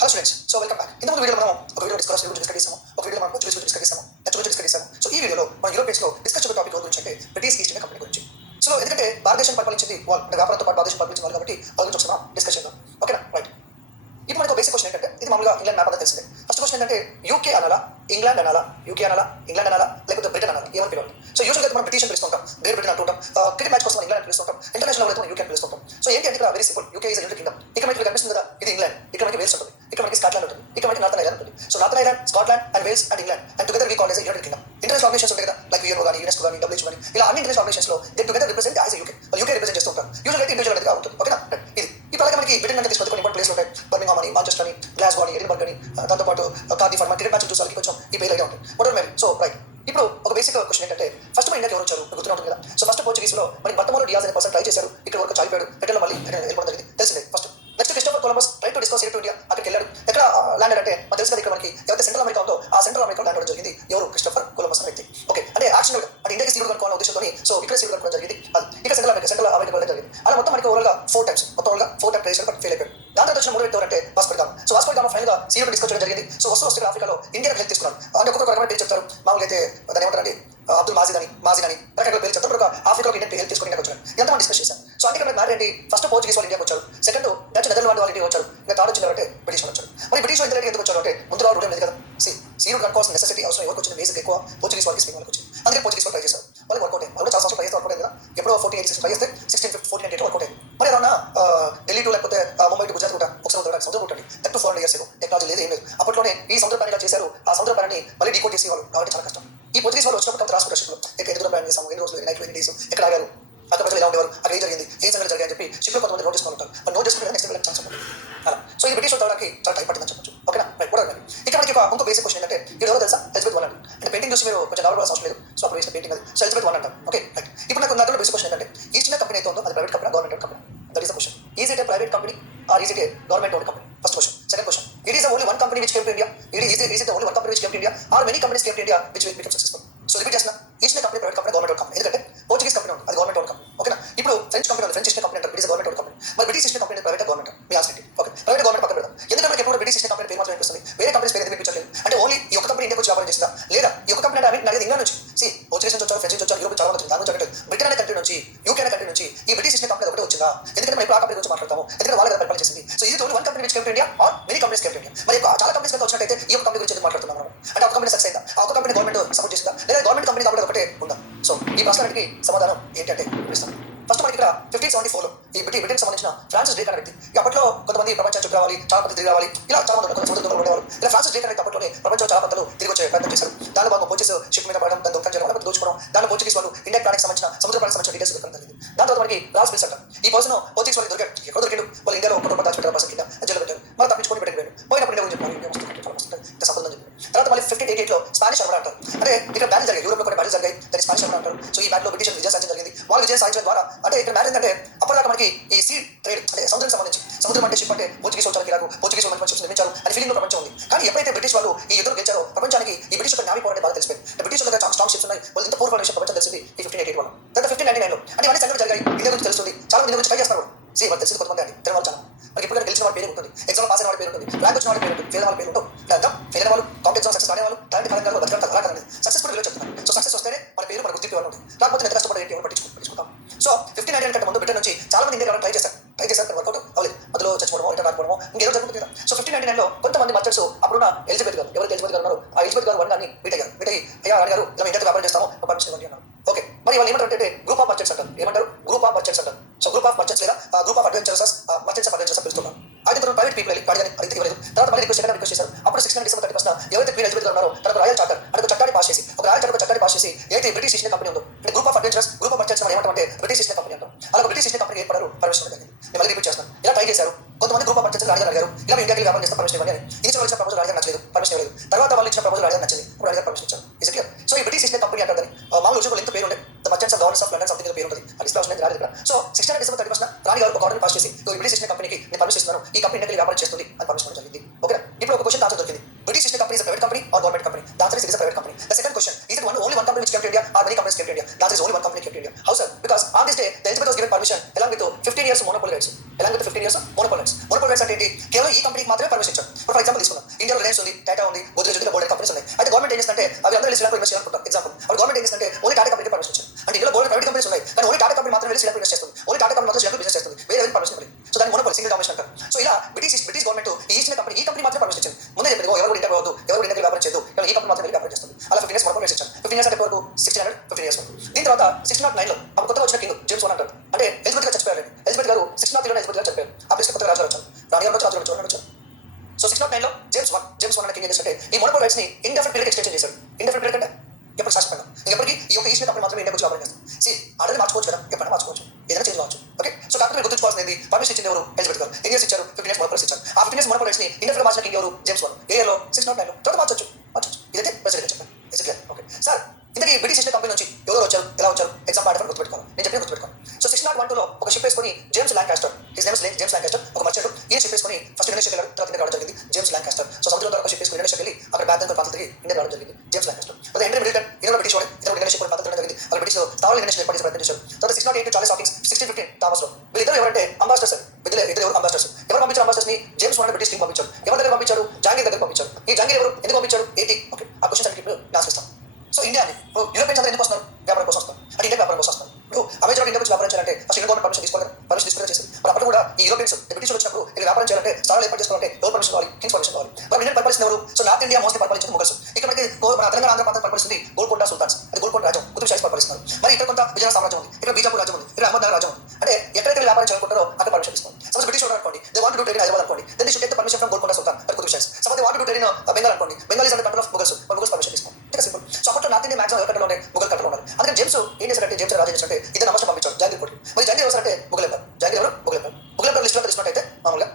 Hello students, so welcome back. ఇంతకుముందు వీడియోలో మనం ఒక వీడియో డిస్కస్ చేసాము, ఒక వీడియో మనం పోర్చుగీస్ గురించి డిస్కస్ చేసాము, డచ్ గురించి డిస్కస్ చేసాము. సో ఈ వీడియోలో మన యూరోపియన్స్లో డిస్కస్ చేసే టాపిక్ గురించి అంటే బ్రిటిష్ ఈస్ట్ ఇండియా కంపెనీ గురించి. సో ఎందుకంటే భారతదేశం పరిపాలించింది వాళ్ళు, అంటే వ్యాపారంతో పాటు భారతదేశం పరిపాలించిన వాళ్ళు కాబట్టి వాళ్ళ గురించి ఒకసారి మనం డిస్కస్ చేద్దాం. ఓకేనా, రైట్. ఇప్పుడు మనకు బేసిక్ క్వశ్చన్ ఏంటంటే, ఇది మామూలుగా ఇంగ్లాండ్ మ్యాప్ అంతా తెలిసిందే. ఫస్ట్ క్వశ్చన్ ఏంటంటే యూకే అనాలా, ఇంగ్లాండ్ అనాలా, యూకే అనాలా, ఇంగ్లాండ్ అనాలా, లేకపోతే బ్రిటన్ అనాలా, ఏమని పిలవాలి? సో యూజువల్గా అయితే మనం బ్రిటిష్ అని పిలుస్తుంటాం, గ్రేట్ బ్రిటన్ అంటుంటాం. క్రికెట్ మ్యాచ్ కోసం ఇంగ్లాండ్ పిలుస్తుంటాం, ఇంటర్నేషనల్ అయితే యూకే పిలుస్తుంటాం. సో ఏంటి అంటే ఇక్కడ very simple, UK is unit Kingdom. ఇక్కడ మనకి కనిపిస్తుంది కదా, ఇది ఇంగ్లాండ్, ఇక్కడ మనకి వేల్స్ ఉంటుంది, ఇక్కడ మనకి స్కాట్లాండ్ ఉంటుంది, ఇక్కడ మనకి నార్థన్ ఐలాండ్ ఉంటుంది. So northern island, Scotland and Wales and England and together we call as united kingdom. International organisations ఉంటాయి కదా, లైక్ యూఎన్ఓ కానీ, యునెస్కో కానీ, డబ్ల్యూహెచ్ఓ కానీ, ఇలా అన్ని ఇంటర్నేషనల్ ఆర్గనైజేషన్స్ లో they together represent as UK. UK represent చేస్తూ ఉంటారు. యూజువల్ అయితే ఇండివిజువల్ అనేది ఉంటుంది. ఓకేనా, ఇది ఇప్పుడు అలాగే మనకి బ్రిటన్ అంటే తీసుకొచ్చి కొన్ని ఇంపార్టెంట్ ప్లేస్లు ఉంటాయి. బర్మింగ్హామ్ అని, మాంచెస్టర్ అని, గ్లాస్గో అని, ఎడిన్బర్గ్ అని, దాంతోపాటు కార్డిఫ్ అని, క్రికెట్ మ్యాచ్ చూసానికి కొంచెం ఈ పేరు ఐడియా ఉంటుంది. What ever. సో రైట్, ఇప్పుడు ఒక బేసిక్ క్వశ్చన్ ఏంటంటే, ఫస్ట్ మన ఇండియాకి ఎవరు వచ్చారు గుర్తునే ఉంటుంది కదా. సో ఫస్ట్ పోర్చుగీస్లో మనకి బర్తమోలో డియాజ్ అనే పర్సన్ ట్రై చేశారు, ఇక్కడ వరకు చాలిపోయాడు, బ్రిటన్లో మళ్ళీ వెళ్ళిపోవడం జరిగింది, తెలిసిందే first. Next Christopher Columbus try to discover to India, అక్కడికి వెళ్ళాడు. ఎక్కడ ల్యాండ్ అంటే మనకు తెలుసు కదా, ఇక్కడ మనకి ఎవరైతే సెంట్రల్ అమెరికా ఉందో ఆ సెంట్రల్ అమెరికా ల్యాండ్ అవడం జరిగింది. ఎవరు? క్రిస్టోఫర్ కొలంబస్ అనే వ్యక్తి. ఓకే, అంటే యాక్షన్ అంటే ఇండియాకి సీడ్ కనుకోవాలనే ఉద్దేశంతో సో ఇక్కడ సీడ్ కనుకోవడం జరిగింది. అది ఇక్కడ సెంట్రల్ అమెరికా వెళ్ళడం జరిగింది. అలా మొత్తం మనకి ఓవరాల్గా 4 times ట్రై చేశారు, బట్ ఫెయిల్ అయిపోయాడు. దాంతో వచ్చిన మూడు వ్యక్తి ఎవరంటే Vasco da Gama. So Vasco da Gama ఫైనల్గా సీడ్ డిస్కస్ చేయడం జరిగింది. సో వస్తూ ఆఫ్రికాలో ఇండియాకి హెల్ప్ తీసుకున్నారు. అంటే ఒక్కొక్క రకమైన పేరు చెప్తారు. మామూలుగా అయితే దాని ఏమంటారండి, అబ్దుల్ మాజిద్ అని రకరకాల పేరు చెప్తారు. ఆఫ్రికాలో ఇండియన్ హెల్ప్ తీసుకొని ఇండియాకి వచ్చారు. ఎంత మనం డిస్కస్ చేశారు. సో అంటే ఇక్కడ మ్యాటర్ ఏంటి, ఫస్ట్ పోర్చుగీస్ వాళ్ళు ఇండియాకి వచ్చారు, సెకండ్ డచ్ నెదర్లాండ్ వాళ్ళు ఇండియాకి వచ్చారు, ఇంకా థర్డ్ వచ్చిన అంటే బ్రిటిష్ వాళ్ళు వచ్చారు. మరి బ్రిటిష్ వాళ్ళు ఎందుకు వచ్చారు అంటే ముందుగా రూట్ లేదు కదా, సీడ్ కనుకోవాల్సిన నెసెసిటీ అవసరం ఎవరికి వచ్చింది, బేసిక్ ఎక్కువ పోర్చుగీస్ వాళ్ళకి స్పెయిన్ వాళ్ళకి వచ్చింది. అందుకే పోర్చుగీస్ వాళ్ళు ట్రై చేశారు. వాళ్ళు వర్కౌట్ అయ్యింది. వాళ్ళు చాలా సంవత్సరాలు ట్రై చేస్తే వర్కౌట్ అయింది కదా. ఎప్పుడో 1486 ట్రై చేస్తే 1648 వర్కౌట్ అయింది. మరి ఏమన్నా ఢిల్లీ టు లేకపోతే ముంబై టు గుజరాత్ కూడా ఒకసారి సముద్రం ఉంటుంది, 400 years టెక్నాలజీ లేదు, ఏం లేదు. అప్పట్లోనే ఈ సముద్ర ప్రయాణాలు చేశారు. ఆ సముద్ర ప్రయాణాన్ని మళ్ళీ డీకోడ్ చేసి వాళ్ళు కాబట్టి చాలా కష్టం. ఈ పోర్చుగీస్ వాళ్ళు వచ్చినప్పుడు రాసుకుంటారు షిప్లో, ఎదురు ప్రయాణం చేసాము, ఎన్ని రోజులు, నైట్ 20 days ఎక్కడ ఆగారు, అక్కడ ప్రజలు ఎలా ఉండేవారు, అక్కడ ఏం జరిగింది, ఏం సంగతి జరిగాయని చెప్పి షిప్లో కొంతమంది నోట్ చేసుకుని ఉంటారు. మరి నోట్ చేసుకుంటే నెక్స్ట్ వెళ్ళడానికి ఛాన్స్ ఉంటుంది. అలా సో ఈ బ్రిటిష్ వాళ్ళకి చాలా టైం పట్టిందని చెప్పొచ్చు. ఓకేనా, రైట్. కూడా ఇక్కడ మనకి ఇంకో బేసిక్ క్వశ్చన్ ఏంటంటే, ఇది ఎవరో తెలుసా? ఎలిజబెత్ వన్ అంటారు. అంటే పెయింటింగ్ చూసి మీరు కొంచెం డెవలప్ అవసరం లేదు. సో అప్పుడు వేసిన పెయింటింగ్ అది. సో ఎలిజబెత్ వన్ అంటారు. Okay, right. ఇప్పుడు నాకు బేసిక్ క్వశ్చన్ ఏంటంటే, ఈస్ట్ ఇండియా కంపెనీ అయితే ఉందో అది private company, government company? That is the question. Is it a private company or is it a government owned company? First question. Second question, it is only one company which came to India, is it only one company which came to India or many companies came to India which become successful? So repeat చేసిన, East India company private company, government owned company. ఎందుకంటే Portuguese company ఉంది, అది government owned company. ఓకేనా, ఇప్పుడు French company ఉంది, French East company అంటారు, it is government owned company. మరి British east company private government? మీ ఆస్తి. ఓకే, ప్రైవేట్ గవర్నమెంట్ పక్కన పెడదాం. ఎందుకంటే మనకి ఎప్పుడు బ్రిటిష్ ఈస్ట్ కంపెనీ పేరు మాత్రం వినిపిస్తుంది, వేరే కంపెనీస్ పేరు ఎందుకు వినిపించలేదు? అంటే ఓన్లీ ఈ ఒక కంపెనీ ఇండియాకి వచ్చి వ్యాపారం చేసిందా, లేదా ఈ ఒక కంపెనీ అంటే నాకు ఇంగ్లాండ్ నుంచి పోర్చుగీస్ నుంచి వచ్చారు, ఫ్రెంచ్ నుంచి వచ్చారు, యూరోప్ చాలా మంది దాని నుంచి బ్రిటన్ అనే కంట్రీ నుంచి, యూకే అనే కంట్రీ నుంచి ఈ బ్రిటిష్ ఈస్ట్ కంపెనీ ఒకటే వచ్చిందా? ఎందుకంటే మనం ఇప్పుడు ఆ కంపెనీ గురించి మాట్లాడతాము, ఎందుకంటే వాళ్ళ పరిపాలన చేసింది. సో ఇది only one company which came to India or many companies came to India? మరి చాలా కంపెనీస్ కనుక వచ్చినట్టయితే ఈ ఒక కంపెనీ గురించి ఎందుకు మాట్లాడుతున్నాం మనం? అంటే ఒక కంపెనీ సక్సెస్ అయిందా, ఆ ఒక కంపెనీ గవర్నమెంట్ సపోర్ట్ చేసిందా, లేదా గవర్నమెంట్ కంపెనీ కాబట్టి ఒకటే ఉందా? సో ఈ ప్రశ్నకి సమాధానం ఏంటంటే ఇస్తాను. ఫస్ట్ మనకి ఇక్కడ 1574లో ఈ బ్రిటన్ సంబంధించిన ఫ్రాన్సిస్ డ్రేక్ అనే వ్యక్తి, అప్పట్లో కొంతమంది ప్రపంచం చుట్టూ రావాలి, చాలా మంది తిరిగి రావాలి, ఇలా చాలా మంది సముద్రంలో ఉండేవారు. ఇలా ఫ్రాన్సిస్ డ్రేక్ అనేది అప్పట్లోనే ప్రపంచం చాలా మంది తిరిగి వచ్చే ప్రయత్నం చేశారు. దానిలో భాగంగా పోర్చుగీస్ షిప్ మీద పడడం, దాన్ని దొంగతనం చేయడం, దోచుకోవడం, దానిలో పోర్చుగీస్ వాళ్ళు ఇండియన్ ప్రాణికి సంబంధించిన సముద్ర ప్రాణికి సంబంధించిన డీటెయిల్స్ దొరకడం జరిగింది. దాని తర్వాత మనకి రాస్ బిల్స్ అంటారు. ఈ పర్సన్ పోర్చుగీస్ వాళ్ళకి దొరికాడు, ఎక్కడ దొరికాడు, వాళ్ళు ఇండియాలో ఒక రూపాయి దాచిపెట్టారు, పర్సన్ కింద జైలు పెట్టారు, మళ్ళీ తప్పించుకొని పెట్టారు. పోయినప్పుడు ఇండియా గురించి చెప్పారు, ఇండియా వస్తుంది, చాలా వస్తుంది, ఇంత సంబంధం చెప్పారు. తర్వాత మళ్ళీ 1588లో స్పానిష్ అర్బన్ అంటారు. అంటే ఇక్కడ బ్యాటిల్ జరిగాయి, యూరోప్లో కూడా బ్యాటిల్ జరిగాయి, దాన్ని స్పానిష్ అర్బన్ అంటారు. సో ఈ బ్యాటిల్లో బ్రిటిష్ విజయం సాధించడం జరిగింది. వాళ్ళు విజయం సాధించడం ద్వారా అంటే ఇక్కడ మ్యాటర్ ఏంటంటే, అప్పటిదాకా మనకి ఈ సీ ట్రేడ్ అంటే సముద్రం సంబంధించి, సముద్రం అంటే షిప్ అంటే పోర్చుగీస్ వచ్చారు, ఇలాగ పోర్చుగీస్ మంచి షిప్స్ నిర్మించారు అని ఫీలింగ్ ప్రపంచం ఉంది. కానీ ఎప్పుడైతే బ్రిటిష్ వాళ్ళు ఈ యుద్ధం గెలిచారో ప్రపంచానికి ఈ బ్రిటిష్ యొక్క నావీ పవర్ అంటే బాగా తెలిసిపోయింది. బ్రిటిష్ దగ్గర చాలా స్ట్రాంగ్ షిప్స్ ఉన్నాయి, వాళ్ళు ఇంత పవర్ఫుల్ విషయం ప్రపంచం తెలిసింది ఈ 1588 వల్ల. తర్వాత 1599లో అంటే ఇవన్నీ సంఘటనలు జరిగాయి, ఇండియా గురించి తెలుస్తుంది, చాలా మంది గురించి ట్రై చేస్తారు. వాళ్ళు తెలిసింది కొంతమంది అండి, తెలియని వాళ్ళు చాలా. మనకి ఇప్పుడు గెలిచిన వాళ్ళ పేరు ఉంటుంది, ఎగ్జామ్ పాస్ అయిన వాళ్ళ పేరు ఉంటుంది, ర్యాంక్ వచ్చిన వాళ్ళ పేరు ఉంటుంది, ఫెయిల్ వాళ్ళ పేరు ఉంటుంది. అర్థం ఫెయిల్ అయిన వాళ్ళు కాంపిటేషన్ సక్సెస్ ఆడే వాళ్ళు టాలెంట్ పరంగా బతకడం అలా కదండి. సక్సెస్ఫుల్ విలువ చెప్తున్నారు. సో సక్సెస్ వస్తేనే మన పేరు మన గుర్తింపు ఉంటుంది, లేకపోతే ఎంత కష్టపడే ఎవరు పట్టించుకుంటాం. సో 1599 కంటే ముందు బ్రిటన్ నుంచి చాలా మంది ఇండియా ట్రై చేశారు, వర్కౌట్ అవ్వలేదు. అందులో చచ్చిపోవడమో, రిటర్న్ రాకపోవడమో, ఇంకేదో జరుగుతుంది కదా. సో 1599 లో కొంతమంది మర్చెంట్స్ అప్పుడున్న ఎలిజబెత్ గారు, ఎవరైతే ఎలిజబెత్ గారు ఉన్నారు ఆ ఎలిజబెత్ గారు వన్ గారిని మీట్ అయ్యారు. మీట్ అయ్యి అయ్యా రాణి గారు ఇలా ఇండియాతో వ్యాపారం చేస్తాము పర్మిషన్ ఇవ్వండి అన్నారు. ఓకే, మరి వాళ్ళు ఏమంటారు అంటే గ్రూప్ ఆఫ్ మర్చెంట్స్ అంటారు. ఏమంటారు? గ్రూప్ ఆఫ్ మర్చెంట్స్ అంటారు. సో గ్రూప్ ఆఫ్ మర్చెంట్స్ లేదా group of adventures merchants of adventures పిలుస్తున్నారు. అయితే తర్వాత ప్రైవేట్ పీపుల్ అడిగితే ఇవ్వలేదు. తర్వాత మళ్ళీ రిక్వెస్ట్ చేశారు. అప్పుడు 16 డిసెంబర్ 31 ఎవరైతే క్వీన్ ఎలిజబెత్ గారు ఉన్నారో తనకు రాయల్ చార్టర్ అంటే ఒక చట్టాన్ని పాస్ చేసి ఏదైతే బ్రిటిష్ ఈస్ట్ కంపెనీ ఉందో అంటే group of adventures group of merchants ఏమంటామంటే బ్రిటిష్ ఈస్ట్ కంపెనీ అంటాం. అలా బ్రిటిష్ ఈస్ట్ కంపెనీ ఏర్పడారు పర్మిషన్ జరిగింది. నేను మళ్ళీ రిపీట్ చేస్తాను. ఇలా ట్రై చేశారు. కొంతమంది గ్రూప్ ఆఫ్ మర్చెంట్స్ రాణి గారు అడిగారు ఇలా ఇండియాకి వ్యాపారం చేస్తే పర్మిషన్ ఇవ్వండి అని. ఇనిషియల్ వచ్చిన ప్రపోజల్ రాణి గారు నచ్చలేదు, పర్మిషన్ ఇవ్వలేదు. తర్వాత వాళ్ళు ఇచ్చిన ప్రపోజల్ రాణి గారు నచ్చింది, ఇప్పుడు రాణి గారు పర్మిషన్ ఇచ్చారు. Is clear. సో ఈ బ్రిటిష్ ఈస్ట్ కంపెనీ అంటారు కానీ మామూలు ఉద్యోగులు ఎంత పేరు ఉండే the merchants of governors of London something పేరు ఉంటుంది. ఆ డిస్ప్లే అనేది రాలేదు ఇక్కడ. సో 16 డిసెంబర్ 31 రాణి గారు ఒక ఆర్డర్ పాస్ చేసి ఈ బ్రిటిష్ ఈస్ట్ కంపెనీకి నేను పర్మిషన్ ఇస్తున్నాను, ఈ కంపెనీ ఇండియాకి వ్యాపారం చేస్తుంది అని పర్మిషన్ జరిగింది. ఓకే, ఇప్పుడు ఒక క్వశ్చన్ ఆన్సర్ దొరికింది. British east company is private company or government company? The answer is private company. The second question is it only one company which came to India or many companies came to India? The answer is only one company came to India. How sir? Because on this day the Elizabeth was given permission along with 15 years monopoly rights. Along with 15 years monopoly rights. Monopoly rights అంటే ఏంటి? కేవలం ఈ కంపెనీకి మాత్రమే permission ఇచ్చారు. For example తీసుకుందాం, ఇండియాలో Reliance ఉంది, టాటా ఉంది, గోద్రేజ్ ఉంది, బోల్డ్ కంపెనీస్ ఉన్నాయి. అయితే గవర్నమెంట్ ఏం చేస్తుందంటే అవి అందరూ శ్రీలంకలో ఇన్వెస్ట్ చేయాలనుకుంటారు. ఎగ్జాంపుల్ అప్పుడు గవర్నమెంట్ ఏం చేస్తుందంటే ఓన్లీ టాటా కంపెనీకి పర్మిషన్ ఇచ్చారు. అంటే ఇందులో బోల్డ్ ప్రైవేట్ కంపెనీస్ ఉన్నాయి కానీ ఓన్లీ టాటా కంపెనీ మాత్రమే వెళ్ళి శ్రీలంకలో ఇన్వెస్ట్ చేస్తుంది. ఓన్లీ టాటా కంపెనీ మాత్రం శ్రీలంకలో బిజినెస్ చేస్తుంది, వేరే ఎవరికి పర్మిషన్ ఇవ్వలేదు. సో దాన్ని మోనోపోలీ సింగిల్ డామినేషన్ అంటారు. సో ఇలా బ్రిటిష్ గవర్నమెంట్ ఈ ఈస్ట్ కంపెనీ మాత్రమే పర్మిషన్ ఇచ్చింది. ముందే చెప్పింది ఎవరు ఇండియా పోవద్దు, ఎవరు ఇండియాకి వ్యాపారం చేయదు, ఈ కంపెనీ మాత్రం వెళ్ళి వ్యాపారం చేస్తుంది. అలా 15 ఇయర్స్ మోనోపోలీ ఇచ్చారు. 15 ఇయర్స్ అంటే వరకు 1615 ఇయర్స్ వరకు. దీని తర్వాత 1609 లో అప్పుడు కొత్తగా వచ్చిన కింగ్ జేమ్స్ వన్ అంటారు. అంటే ఎలిజబెత్ గారు చచ్చిపోయారు. ఎలిజబెత్ గారు 1603 లో ఎలిజబెత్ గారు చెప్పారు. ఆ ప్లేస్ కొత్తగా రాజు వచ్చారు, రాణి గారు వచ్చారు, రాజు వచ్చారు. సో 1609 లో జేమ్స్ వన్ అనే కింగ్ ఏం చేశారంటే ఈ మోనోపోలీ రైట్స్ ని ఇండెఫినిట్ పీరియడ్ ఎక్స్టెన్షన్ చేశారు. ఇండెఫినిట్ పీరియడ్ అంటే ఎప్పుడు శాశ్వతంగా ఇంకెప్పటికీ ఈ యొక్క ఈస్ట్ కంపెనీ మాత్రమే ఇండియా గురించి వ్యాపారం చేస్తాం. సి ఆర్డర్ మార్చుకోవచ్చు కదా, ఎప్పుడైనా మార్చుకోవచ్చు, ఏదైనా చేంజ్ కావచ్చు. ఓకే, సో కాకపోతే మీరు గుర్తుంచుకోవాల్సింది పర్మిషన్ ఇచ్చింది ఎవరు? ఎలిజబెత్ గారు. ఎన్ని ఇయర్స్ ఇచ్చారు? 15 ఇయర్స్ మోనోపోలీ ఇచ్చారు. ఆ 15 ఇయర్స్ మోనోపోలీ రైట్స్ ని ఇండెఫినిట్ మార్చిన కింగ్ ఎవరు? James one. ఏ ఇయర్ లో? 1609 లో. తర్వాత మార్చొచ్చు. ఇదైతే ప్రెసిడెంట్ చెప్పారు. Is clear. ఓకే సార్, ఇంతకీ బ్రిటిష్ ఈస్ట్ కంపెనీ నుంచి ఎవరు వచ్చారు, ఎలా వచ్చారు? ఎగ్జాంపుల్ ఆర్డర్ గుర్తుపెట్టుకోవాలి. నేను చెప్పిన గుర్తుపెట్టుకోవాలి. సో 1612 లో ఒక షిప్ వేసుకొని James Lancaster, his name is James Lancaster, ఒక మర్చెంట్. ఈయన షిప్ వేసుకొని ఫస్ట్ ఇండోనేషియా వెళ్ళారు, తర్వాత ఇండియా రావడం జరిగింది. జేమ్స్ ల్యాంకాస్టర్. సో సముద్రం ద్వారా ఒక షిప్ వేసుకొని ఇండోనేషియా వెళ్ళి అక్కడ బ్యాగ్ పాత్ర తిరిగి ఇండియా రావడం జరిగింది. జేమ్స్ ల్యాంకాస్టర్. తర్వాత హెన్రీ మిడిల్టన్, ఈయన బ్రిటిష్ వాడు, ఇతను ఇండోనేషియా కూడా పాత్ర జరిగింది. అక్కడ బ్రిటిష్ స్థావరాలు ఇండోనేషియా ఏర్పాటు చేసే ప్రయత్నం చేశారు. తర్వాత 1608 చార్లెస్ హాకిన్స్, 1615 థామస్ లో. వీళ్ళిద్దరు ఎవరంటే అంబాసిడర్స్. ఇద్దరు అంబాసిడర్స్. ఎవరు పంపించారు అంబాసిడర్స్ ని? జేమ్స్ వన్ బ్రిటిష్ టీం పంపించారు. ఎవరి దగ్గర పంపించారు? జాంగీర్ దగ్గర పంపించారు. ఈ జాంగీర్ ఎవరు? ఎందుకు పంపించారు? ఓకే, ఆ క్వశ్చన్స్ అన్ని ఇప్పుడు ఆన్సర్. సో ఇండియా ఇప్పుడు యూరోపియన్స్ అందరూ ఎందుకు వస్తున్నారు? వ్యాపారం కోసం వస్తారు. అంటే ఇండియా వ్యాపారం కోసం వస్తారు. ఇప్పుడు అమెరికా ఇండియా వచ్చి వ్యాపారం చేయాలంటే ఫస్ట్ ఇండియా గవర్నమెంట్ పర్మిషన్ తీసుకోవాలి, పర్మిషన్ తీసుకునే చేసింది. మరి అప్పుడు కూడా ఈ యూరోపియన్స్ బ్రిటిష్ వచ్చినప్పుడు ఇది వ్యాపారం చేయాలంటే స్థానాలు ఏర్పాటు చేసుకోవాలంటే ఎవరు పర్మిషన్ కావాలి? కింగ్స్ పర్మిషన్ కావాలి. మరి ఇండియన్ పరిపాలిస్తుంది ఎవరు? సో నార్త్ ఇండియా మోస్ట్లీ పరిపాలించింది ముగల్స్. ఇక్కడ మనకి మన తెలంగాణ ఆంధ్ర ప్రాంతం పరిపాలిస్తుంది గోల్కొండ సుల్తాన్స్, అది గోల్కొండ రాజ్యం, కుతుబ్ షాహీస్ పరిపాలిస్తున్నారు. మరి ఇక్కడ కొంత విజయనగర సామ్రాజ్యం ఉంది, ఇక్కడ బీజాపూర్ రాజ్యం ఉంది, ఇక్కడ అహ్మద్నగర్ రాజ్యం ఉంది. అంటే ఎక్కడైతే వ్యాపారం చేయాలనుకుంటారో అక్కడ పర్మిషన్ ఇస్తారు. సపోజ్ బ్రిటిష్ అనుకోండి, they want to do trade in Hyderabad అనుకోండి, then they should take the permission from Golconda sultan and Qutb Shahis. Suppose they want to do trade in Bengal అనుకోండి, Bengal is under control of Mughals, Mughals permission తీసుకోండి. సింపుల్. సో అప్పుడు north India maximum ఎవరి కంట్రోల్ ఉన్నాయి? Mughal control ఉన్నారు. అందుకని James ఏం చేశారంటే జేమ్స్ రాజు చేశారంటే ఇద్దరు నమస్తే పంపించారు జాంగీర్ కోటి. మరి జాంగీర్ ఎవరు అంటే ముగల్ ఎంపర్. జాంగీర్ ఎవరు? ముగల్ ఎంపర్. ముగల్ ఎంపర్ లిస్టులో తీసుకున్నట్టయితే మామూలుగా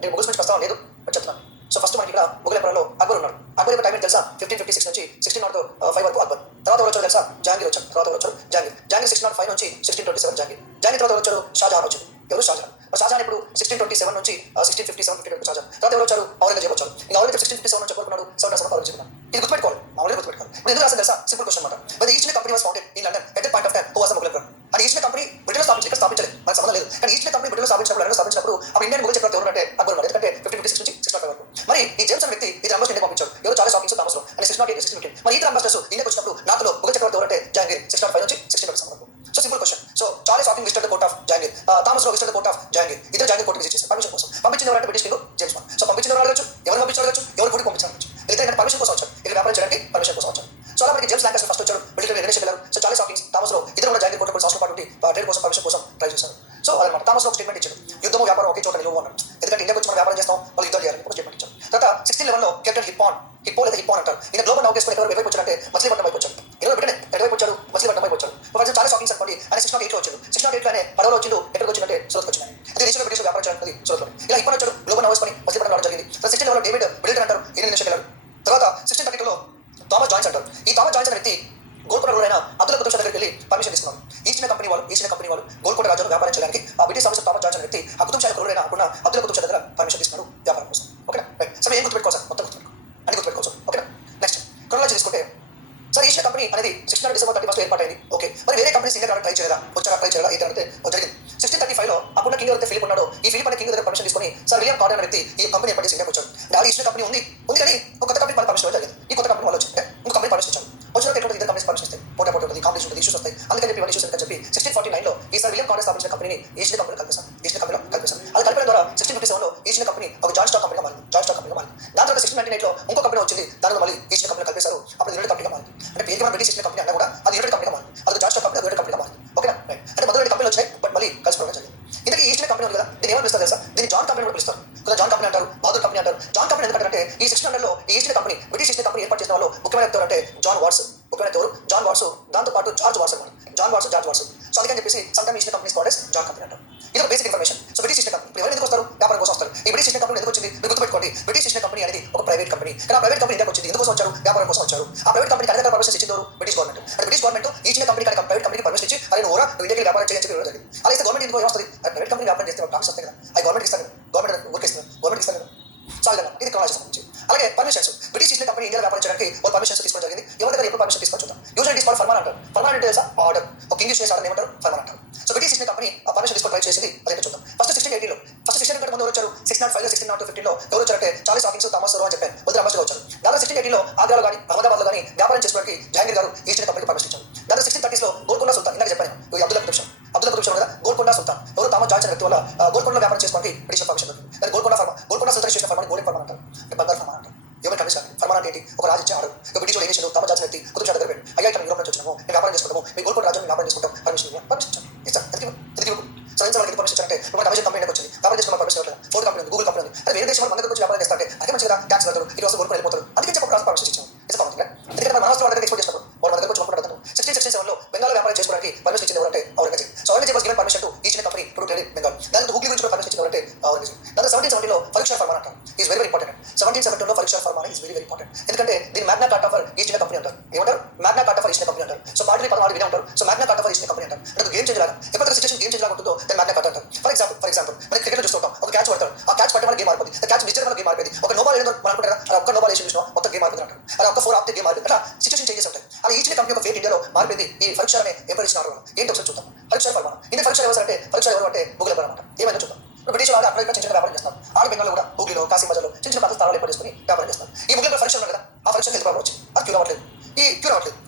నేను ముగల్స్ నుంచి ప్రస్తావన లేదు చెప్తున్నాను. సో ఫస్ట్ మనకి ఇక్కడ ముగల్ ఎంపర్లో అక్బర్ ఉన్నాడు. అక్బర్ యొక్క టైం ఏంటి తెలుసా? 1556 నుంచి 1605 వరకు అక్బర్. తర్వాత వచ్చాడు తెలుసా? జాంగీర్ వచ్చాడు. తర్వాత వచ్చాడు జాంగీర్. 1605 నుంచి 1627 జాంగీర్. జాంగీర్ తర్వాత వచ్చాడు షాజహాన్ వచ్చాడు. ఎవరు? షాజహాన్. షాజహాన్ ఇప్పుడు 1627 నుంచి 1657 షాజహాన్. తర్వాత ఎవరు వచ్చారు? ఔరంగజేబ్ వచ్చారు. ఇంకా ఔరంగజేబ్ 1657 నుంచి కోరుకున్నాడు 7 ఔరంగజేబ్. ఇది గుర్తుపెట్టుకోవాలి, మామూలుగా గుర్తుపెట్టుకోవాలి. ఇప్పుడు ఎందుకు రాసింది తెలుసా? సింపుల్ క్వశ్చన్ మాట. మరి east company was founded in London at the point of time who was the Mughal emperor. And east company బ్రిటన్లో స్థాపించారు, ఇక్కడ స్థాపించలేదు, మనకు సంబంధం లేదు. కానీ ఈస్ట్ కంపెనీ బ్రిటన్లో స్థాపించినప్పుడు లండన్ స్థాపించినప్పుడు అప్పుడు ఇండియన్ ముగల్ చక్రవర్తి ఎవరు అంటే అక్బర్ ఉన్నాడు. ఎందుకంటే 1556 నుంచి 1605 వరకు. మరి ఈ జేమ్స్ అనే వ్యక్తి ఇది అంబాసిడర్ ఇండియా పంపించారు. ఎవరు? చార్లెస్ హాకిన్స్ థామస్ లో. అంటే 1608 1615. మరి ఇతర అంబాసిడర్స్ ఇండియాకి వచ్చినప్పుడు నార్త్లో ముగల్ చక్రవర్తి ఎవరు అంటే జాంగీర్ 1605 నుంచి 1627 వరకు. So simple question. So Charles Hawkins visited the court of Jahangir, Thomas Roe visited the court of Jahangir. ఇద్దరు జాంగీర్ కోర్ట్ విజిట్ చేశారు పర్మిషన్ కోసం. పంపించిన ఎవరంటే British king James one. So పంపించిన ఎవరు అడగచ్చు, ఎవరు పంపించారు అడగచ్చు, ఎవరు కూడా పంపించారు. ఇద్దరు పర్మిషన్ కోసం వచ్చారు, ఇక్కడ వ్యాపారం చేయడానికి పర్మిషన్ కోసం వచ్చారు. సో అలా మనకి జేమ్స్ ల్యాంకాస్టర్ ఫస్ట్ వచ్చాడు, మిలిటరీ ఇండోనేషియా వెళ్ళారు. సో చార్లెస్ హాకిన్స్ థామస్ లో ఇద్దరు కూడా జాంగీర్ కోర్ట్ సంవత్సరం పాటు ట్రేడ్ కోసం పర్మిషన్ కోసం ట్రై చేశారు. సో అదనమాట థామస్ లో ఒక స్టేట్మెంట్ ఇచ్చారు, యుద్ధము వ్యాపారం ఒకే చోట నిలువ అన్నారు. ఎందుకంటే ఇండియాకి వచ్చి మనం వ్యాపారం చేస్తాం, వాళ్ళు యుద్ధాలు చేయాలని ఒక స్టేట్మెంట్ ఇచ్చారు. తర్వాత 1611 లో కెప్టెన్ హిప్పో లేదా హిప్పో అంటారు. ఈయన గ్లోబల్ నౌకేసుకొని ఎవరు వైపు వచ్చారంటే మచిలీపట్నం వైపు వచ్చారు. ఎవరు బ్రిటన్ ఎటువైపు వచ్చాడు? మచిలీపట్నం వైపు వచ్చాడు. ఫస్ట్ చార్లెస్ హాకిన్స్ అనుకోండి, ఆయన 1608 లో వచ్చాడు. 1608 లోనే పడవలో వచ్చిండు, ఎక్కడికి వచ్చిందంటే సూరత్ వచ్చింది. అది దేశంలో బ్రిటిష్ వ్యాపారం చేయాలనుకుంది సూరత్ లో. ఇలా హిప్పో వచ్చాడు, గ్లోబల్ నౌకేసుకొని మచిలీపట్నం రావడం జరిగింది. 1611 లో డేవిడ్ మిడిల్టన్ అంటారు, ఇండోనేషియాకి వెళ్ళాడు. తర్వాత 1632 లో థామస్ జాయిన్స్ అంటారు. ఈ థామస్ జాయిన్స్ అనే వ్యక్తి గోల్కొండ రోడ్ అయిన అబ్దుల్ కుతుబ్ షా దగ్గరికి వెళ్ళి పర్మిషన్ తీసుకున్నారు. ఈస్ట్ కంపెనీ వాళ్ళు గోల్కొండ రాజ్యంలో వ్యాపారం చేయడానికి ఆ బ్రిటిష్ ఆఫీసర్ థామస్ జాయిన్స్ అనే వ్యక్తి ఆ కుతుబ్ షా రోడ్ అయిన అప్పుడు అబ్దుల్ కుతుబ్ షా దగ్గర పర్మిషన్ తీసుకున్నాడు వ్యాపారం కోసం. Okay right. సో ఏం గుర్తుపెట్టుకోవాలి సార్? మొత్తం గుర్తుపెట్టుకో అని గుర్తుపెట్టుకోవచ్చు. ఓకే నెక్స్ట్ క్రోనాలజీ తీసుకుంటే సార్ ఈస్ట్ కంపెనీ అనేది 16 డిసెంబర్ 31 ఏర్పాటైంది. ఓకే, మరి వేరే కంపెనీస్ ఇండియా ట్రై చేయలేదా? ట్రై చేయలేదా? అయితే జరిగింది. 1635 లో అప్పుడు కింగ్ ఎవరైతే ఫిలిప్ ఉన్నాడో ఈ ఫిలిప్ అనే కింగ్ దగ్గర పర్మిషన్ తీసుకొని సార్ విలియం కార్డన్ అనే వ్యక్తి ఈ కంపెనీ ఏర్పాటు చేసి ఇండియాకి వచ్చాడు. డాడీ ఈస్ట్ కంపెనీ ఉంది కానీ ఒక కొత్త కంపెనీ పర్మిషన్ జరిగింది. ఈ కొత్త కంపెనీ వాళ్ళు వచ్చింటే ఇంకో కంపెనీ పర్మిషన్ ఇచ్చారు. వచ్చిన ఎటువంటి ఇద్దరు కంపెనీస్ పర్మిషన్ ఇస్తాయి, పోటీ ఉంటుంది, కాంపిటీషన్ ఉంటుంది, ఇష్యూస్ వస్తాయి. అందుకని ఇవన్నీ ఇష్యూస్ అని చెప్పి 1649 లో ఈసారి విలియం కార్డన్ స్థాపించిన కంపెనీని ఈస్ట్ కంపెనీలో కలిపేశారు. అది కలిపడం ద్వారా 1657 లో ఈస్ట్ కంపెనీ ఒక జాయింట్ స్టాక్ కంపెనీగా మారింది. దాని తర్వాత 1698లో ఇంకో కంపెనీ వచ్చింది. దానిలో మళ్ళీ ఈస్ట్ ఇండియా కంపెనీ కలిపేశారు. అప్పుడు యూనిట్ కంపెనీగా మారింది. అంటే పేరుకి మన బ్రిటిష్ ఈస్ట్ ఇండియా కంపెనీ అన్నా కూడా అది యూనిట్ కంపెనీగా మారింది. అది జాయింట్ స్టాక్ కంపెనీ, యూనిట్ కంపెనీగా మారింది. ఓకేనా? రైట్. అంటే మొదటి 2 కంపెనీలు వచ్చాయి, బట్ మళ్ళీ కలిసిపోవడం జరిగింది. ఇంతకీ ఈస్ట్ ఇండియా కంపెనీ ఉంది కదా, దీన్ని ఏమని పిలుస్తారు తెలుసా? దీన్ని జాన్ కంపెనీ కూడా పిలుస్తారు. కొంత జాన్ కంపెనీ అంటారు, బహదూర్ కంపెనీ అంటారు. జాన్ కంపెనీ ఎందుకంటే ఈ 1600లో ఈ east India Company, British east India company ఏర్పాటు చేసిన వాళ్ళు ముఖ్యమైన వ్యక్తులు అంటే జాన్ వాట్స్, ముఖ్యమైన వ్యక్తులు జాన్ వాట్స్, దాంతో పాటు జార్జ్ వాట్స్ అనమాట. George Watts. సో అందుకని చెప్పేసి some time east India companies called John company అంటారు. ఇది ఒక basic information. So British east India company ఎవరు ఎందుకు వస్తారు? వ్యాపారం కోసం వస్తారు. ఈ బ్రిటిష్ ఈస్ట్ ఇండియా కంపెనీ ఎందుకు వచ్చింది? మీరు గుర్తుపెట్టుకోండి, బ్రిటిష్ ఈస్ట్ ఇండియా కంపెనీ అనేది ఒక ప్రైవేట్ కంపెనీ. కానీ ఆ ప్రైవేట్ కంపెనీ ఇండియాకి వచ్చింది ఎందుకోసం వచ్చారు? వ్యాపారం కోసం వచ్చారు. ఆ ప్రైవేట్ కంపెనీ అధికార పర్మిషన్ ఇచ్చింది బ్రిటిష్ గవర్నమెంట్. అంటే British government East India company కానీ ప్రైవేట్ కంపెనీకి పర్మిషన్ ఇచ్చి అరే నువ్వు ఇండియాకి వ్యాపారం చేయని చెప్పి జరిగింది. అలా అయితే గవర్నమెంట్ ఎందుకు వస్తుంది? ప్రైవేట్ కంపెనీ వ్యాపారం చేస్తే ప్రాఫిట్స్ వస్తాయి కదా, అది గవర్నమెంట్ ఇస్తారు కదా, గవర్నమెంట్ ఇస్తారు కదా. సో ఆ విధంగా ఇది క్రాలజీ సంబంధించి. అలాగే permissions, British east India company India వ్యాపారం చేయడానికి ఒక పర్మిషన్స్ తీసుకోవడం జరిగింది. ఎవరి దగ్గర ఎప్పుడు పర్మిషన్ తీసుకొని చూద్దాం. Usual it is called Furman అంటారు. ఫర్మాన్ అంటే ఆర్డర్, ఒక ఇంగ్లీష్ చేసి ఆర్డర్ ఏమంటారు? ఫర్మాన్ అంటారు. So British east India company ఆ పర్మిషన్ తీసుకొని ట్రై చేసింది. అదేంటో చూద్దాం. ఫస్ట్ 1680లో, ఫస్ట్ 1680 కంటే ముందు ఎవరు వచ్చారు? 1605లో, 1615లో ఎవరు వచ్చారంటే చార్లెస్ హాకిన్స్, థామస్ రోవో అని చెప్పాను, మొదటి అంబాసిడర్ వచ్చారు. దాంట్లో 1680లో ఆగ్రాలో కానీ అహ్మదాబాద్లో కానీ వ్యాపారం చేసుకోవడానికి జహాంగీర్ గారు ఈస్ట్ ఇండియా కంపెనీకి పర్మిషన్ ఇచ్చారు. దాంట్లో 1630లో గోల్కొండ సుల్తాన్, ఇందాక చెప్పాను అబ్దుల్లా కుతుబ్ షా కదా, గోల్కొండ సుల్తాన్ ఎవరు? థామస్ జార్జ్ అనే వ్యక్తి వల్ల గోల్కొండలో వ్యాపారం చేసుకోవడానికి బ్రిటిష్ పర్మిషన్ దొరికింది. దాన్ని గోల్కొండ సుల్తాన్ చేసిన ఫర్మాన్ గోల్డెన్ ఫర్మాన్ అంటారు, బంగారు ఫర్మాన్ అంటారు. ఎవరి కమిషన్ ఫర్మాన్ అంటే ఏంటి? ఒక రాజు ఇచ్చే ఆర్డర్. బ్రిటిష్ వాళ్ళు ఏం చేశారు? థామస్ జార్జ్ వ్యక్తి కుతుబ్ షా దగ్గర పెట్టి అయ్యా ఇక్కడ యూరోప్ నుంచి వచ్చినాము, మేము వ్యాపారం చేసుకుంటాము, మీ గోల్కొండ రాజ్యం వ్యాపారం చేసుకుంటాం, పర్మిషన్ ఇచ్చాం. ఎందుకు సైన్స్ వాళ్ళకి పర్మిషన్ ఇచ్చారంటే మన అమెజాన్ కంపెనీ వచ్చింది, వ్యాపారం చేసుకున్న పర్మిషన్ ఇవ్వలేదు. ఫోర్డ్ కంపెనీ ఉంది, గూగుల్ కంపెనీ ఉంది. అది వేరే దేశం వాళ్ళు మన దగ్గర వచ్చి వ్యాపారం చేస్తారంటే అదే మంచిగా ట్యాక్స్ కడతారు, ఇది వస్తే గోల్కొండ వెళ్ళిపోతారు. అందుకే చెప్పి పర్మిషన్ ఇచ్చాము. ఎందుకంటే మన రాష్ట్రం వాళ్ళ దగ్గర ఎక్స్పోర్ట్ చేస్తారు, వాళ్ళు మన దగ్గర వచ్చి కొనుక్కుంటారు. 1667లో బెంగాల్ వ్యాపారం చేసుకోవడానికి పర్మిషన్ ఇచ్చింది ఎవరంటే Aurangzeb. So Aurangzeb was given permission to east India company to trade in Bengal. దాంతో హుగ్లీ గురించి పర్మిషన్ ఇచ్చింది ఎవరంటే ఔరంగజేబ్. దాంతో 1770లో ఫరూక్ షా ఫర్మాన్ అంటారు, ఈజ్ వెరీ ఇంపార్టెంట్. 1770లో ఫరూక్ షా ఫర్మాన్ ఈజ్ వెరీ ఇంపార్టెంట్. ఎందుకంటే దీని Magna Carta for East India Company అంటారు. ఏమంటారు? Magna Carta for East India Company అంటారు. సో పార్టీ పదహారు వినే ఉంటారు. So Magna Carta for East India Company అంటారు. అంటే గేమ్ చేంజ్ లాగా, ఎప్పుడైతే సిచువేషన్ గేమ్ చేంజ్ లాగా ఉంటుందో దాన్ని మ్యాగ్నా కార్టా అంటారు. ఫర్ ఎగ్జాంపుల్ మనం క్రికెట్ చూస్తుంటాం, ఒక క్యాచ్ పడతారు, ఆ క్యాచ్ పట్టే వల్ల గేమ్ మారిపోతుంది, ఆ క్యాచ్ నిజంగా గేమ్ మారిపోయింది. ఒక నోబాల్ ఏదో మనం అనుకుంటారా, అలా ఒక్క నోబాల్ వేసి చూసినా మొత్తం గేమ్ మారిపోతుంది అంటారు. అలా ఒక 4 ఆఫ్ గేమ్ మారిపోయింది. అట్లా సిచువేషన్ చేంజెస్ ఉంటాయి. అలా ఈస్ట్ ఇండియా కంపెనీ ఒక ఫేట్ ఇండియాలో మారిపోయింది. ఈ ఫరూక్ షా అనే ఎంపరర్ ఇచ్చిన ఆర్డర్ ఏంటి ఒకసారి చూద్దాం. ఫరూక్ షా ఫర్మాన్. ఇందుకు ఫరూక్ షా ఎవరు అంటే ముఘల్ ఎంపరర్ అనమాట. ఏమైనా చూద్దాం. బ్రిటిష్ వాళ్ళు అక్కడ చిన్న వ్యాపారం చేస్తారు. ఆడ బెంగాల్లో కూడా హుగ్లీలో, కాశీ బజార్లో చిన్న ప్రాంతాల స్థానాలు ఏర్పాటు చేసుకుని వ్యాపారం చేస్తారు. ఈ ముగ్గురు ఫరూక్ షా ఉన్నారు కదా, ఆ ఫరూక్ షా హెల్త్ ప్రాబ్లం వచ్చింది, అది క్యూర్ అవ్వట్లేదు.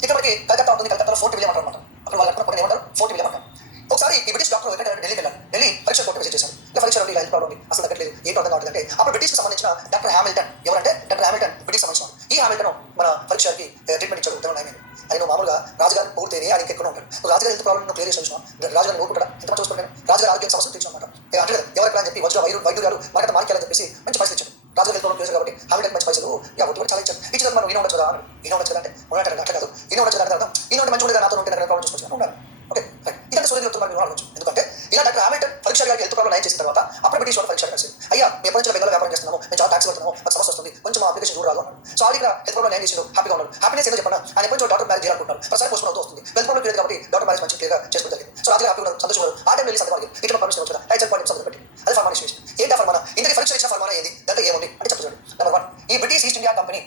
ఇక్కడ మనకి కలకత్తా ఉంటుంది, కలకత్తాలో ఫోర్ట్ విలియం అంటారు అనమాట. అప్పుడు వాళ్ళు అనుకున్న ఏమంటారు? ఫోర్ట్ విలియం అంటారు. ఒకసారి ఈ బ్రిటిష్ డాక్టర్ ఎక్కడ ఢిల్లీకి వెళ్ళారు. ఢిల్లీ ఫరూక్ షా కోర్టు విజిట్ చేశారు. ఇలా ఫరూక్ షా ఇలా హెల్త్ ప్రాబ్లం ఉంది, అసలు తగ్గట్లేదు, ఏంటో అర్థం కావట్లేదు అంటే అప్పుడు బ్రిటిష్కి సంబంధించిన డాక్టర్ హ్యామిల్టన్, ఎవరంటే డాక్టర్ హ్యామిల్టన్ బ్రిటిష్ సంబంధించిన ఈ హ్యామిల్టన్ మన ఫరూక్ షాకి ట్రీట్మెంట్ ఇచ్చాడు. ఉత్తరం నయమైంది. అది నువ్వు మామూలుగా రాజుగారు పూర్తయితే ఆయన ఇంకెక్కడ ఉంటాడు. రాజుగారి హెల్త్ ప్రాబ్లం క్లియర్ చేసి వచ్చిన రాజుగారిని ఓడుకుంటాడా, ఎంతమంది చూసుకుంటాను, రాజుగారి ఆరోగ్య సమస్యలు తీర్చు అనమాట. అంటే ఎవరికి అని చెప్పి వజ్ర వైద్యులు మనకంతా మారికెళ్ళని చెప్పేసి మంచి పైసలు ఇచ్చాడు. రాజుగారి హెల్త్ ప్రాబ్లం క్లియర్ కాబట్టి హ్యామిల్టన్ మంచి పైసలు ఒట్టి చాలా ఇచ్చాడు. ఇచ్చిన మనం ఈయన ఉండొచ్చు కదా, ఈయన ఉండొచ్చు అంటే ఉన్నట్టు అట్లా కాదు, ఈయన ఉండొచ్చు అంటే అర్థం ఈయన ఉంటే మంచి ఉండగా నాతో ఉంటే నాకు ప్రాబ్లం చూసుకోవచ్చు ఉండాలి. Okay right. ఇదంతా సూర్యుడు చెప్తున్నారు మీరు అనవచ్చు. ఎందుకంటే ఇలా డాక్టర్ హ్యామిల్టన్ ఫరూక్ షా గారికి హెల్త్ ప్రాబ్లం నయం చేసిన తర్వాత అప్పుడు బ్రిటిష్ వాళ్ళు ఫరూక్ షా కలిసి అయ్యా మేము ఎప్పటి నుంచి బెంగాల్లో వ్యాపారం చేస్తున్నాము, మేము చాలా ట్యాక్స్ కడుతున్నాము, మాకు సమస్య వస్తుంది, కొంచెం మా అప్లికేషన్ చూడాలి అన్నాడు. సో ఆడికి హెల్త్ ప్రాబ్లం నయం చేసిండు, హ్యాపీగా ఉన్నాడు. హ్యాపీనెస్ ఏదో చెప్పినా ఆయన ఎప్పటి నుంచి డాక్టర్ మ్యారేజ్ చేయాలనుకుంటున్నారు, ప్రసారి పోస్ట్ అవుతూ వస్తుంది, హెల్త్ ప్రాబ్లం క్లియర్ కాబట్టి డాక్టర్ మ్యారేజ్ మంచి క్లియర్గా చేసుకోవడం జరిగింది. సో రాజుగా హ్యాపీగా సంతోషం ఆ టైం వెళ్ళి సందర్భానికి ఇట్లా పర్మిషన్ వచ్చిందా టైచల్ పాయింట్ సందర్భం పెట్టి అది ఫర్మాన్ ఇష్యూ. ఏంటి ఫర్మానా? ఇంతకీ ఫరూక్ షా ఇచ్చిన ఫర్మానా ఏంది, దాంట్లో ఏముంది అంటే చెప్తాడు. నెంబర్ 1, ఈ బ్రిటిష్ ఈస్ట్ ఇండియా కంపెనీ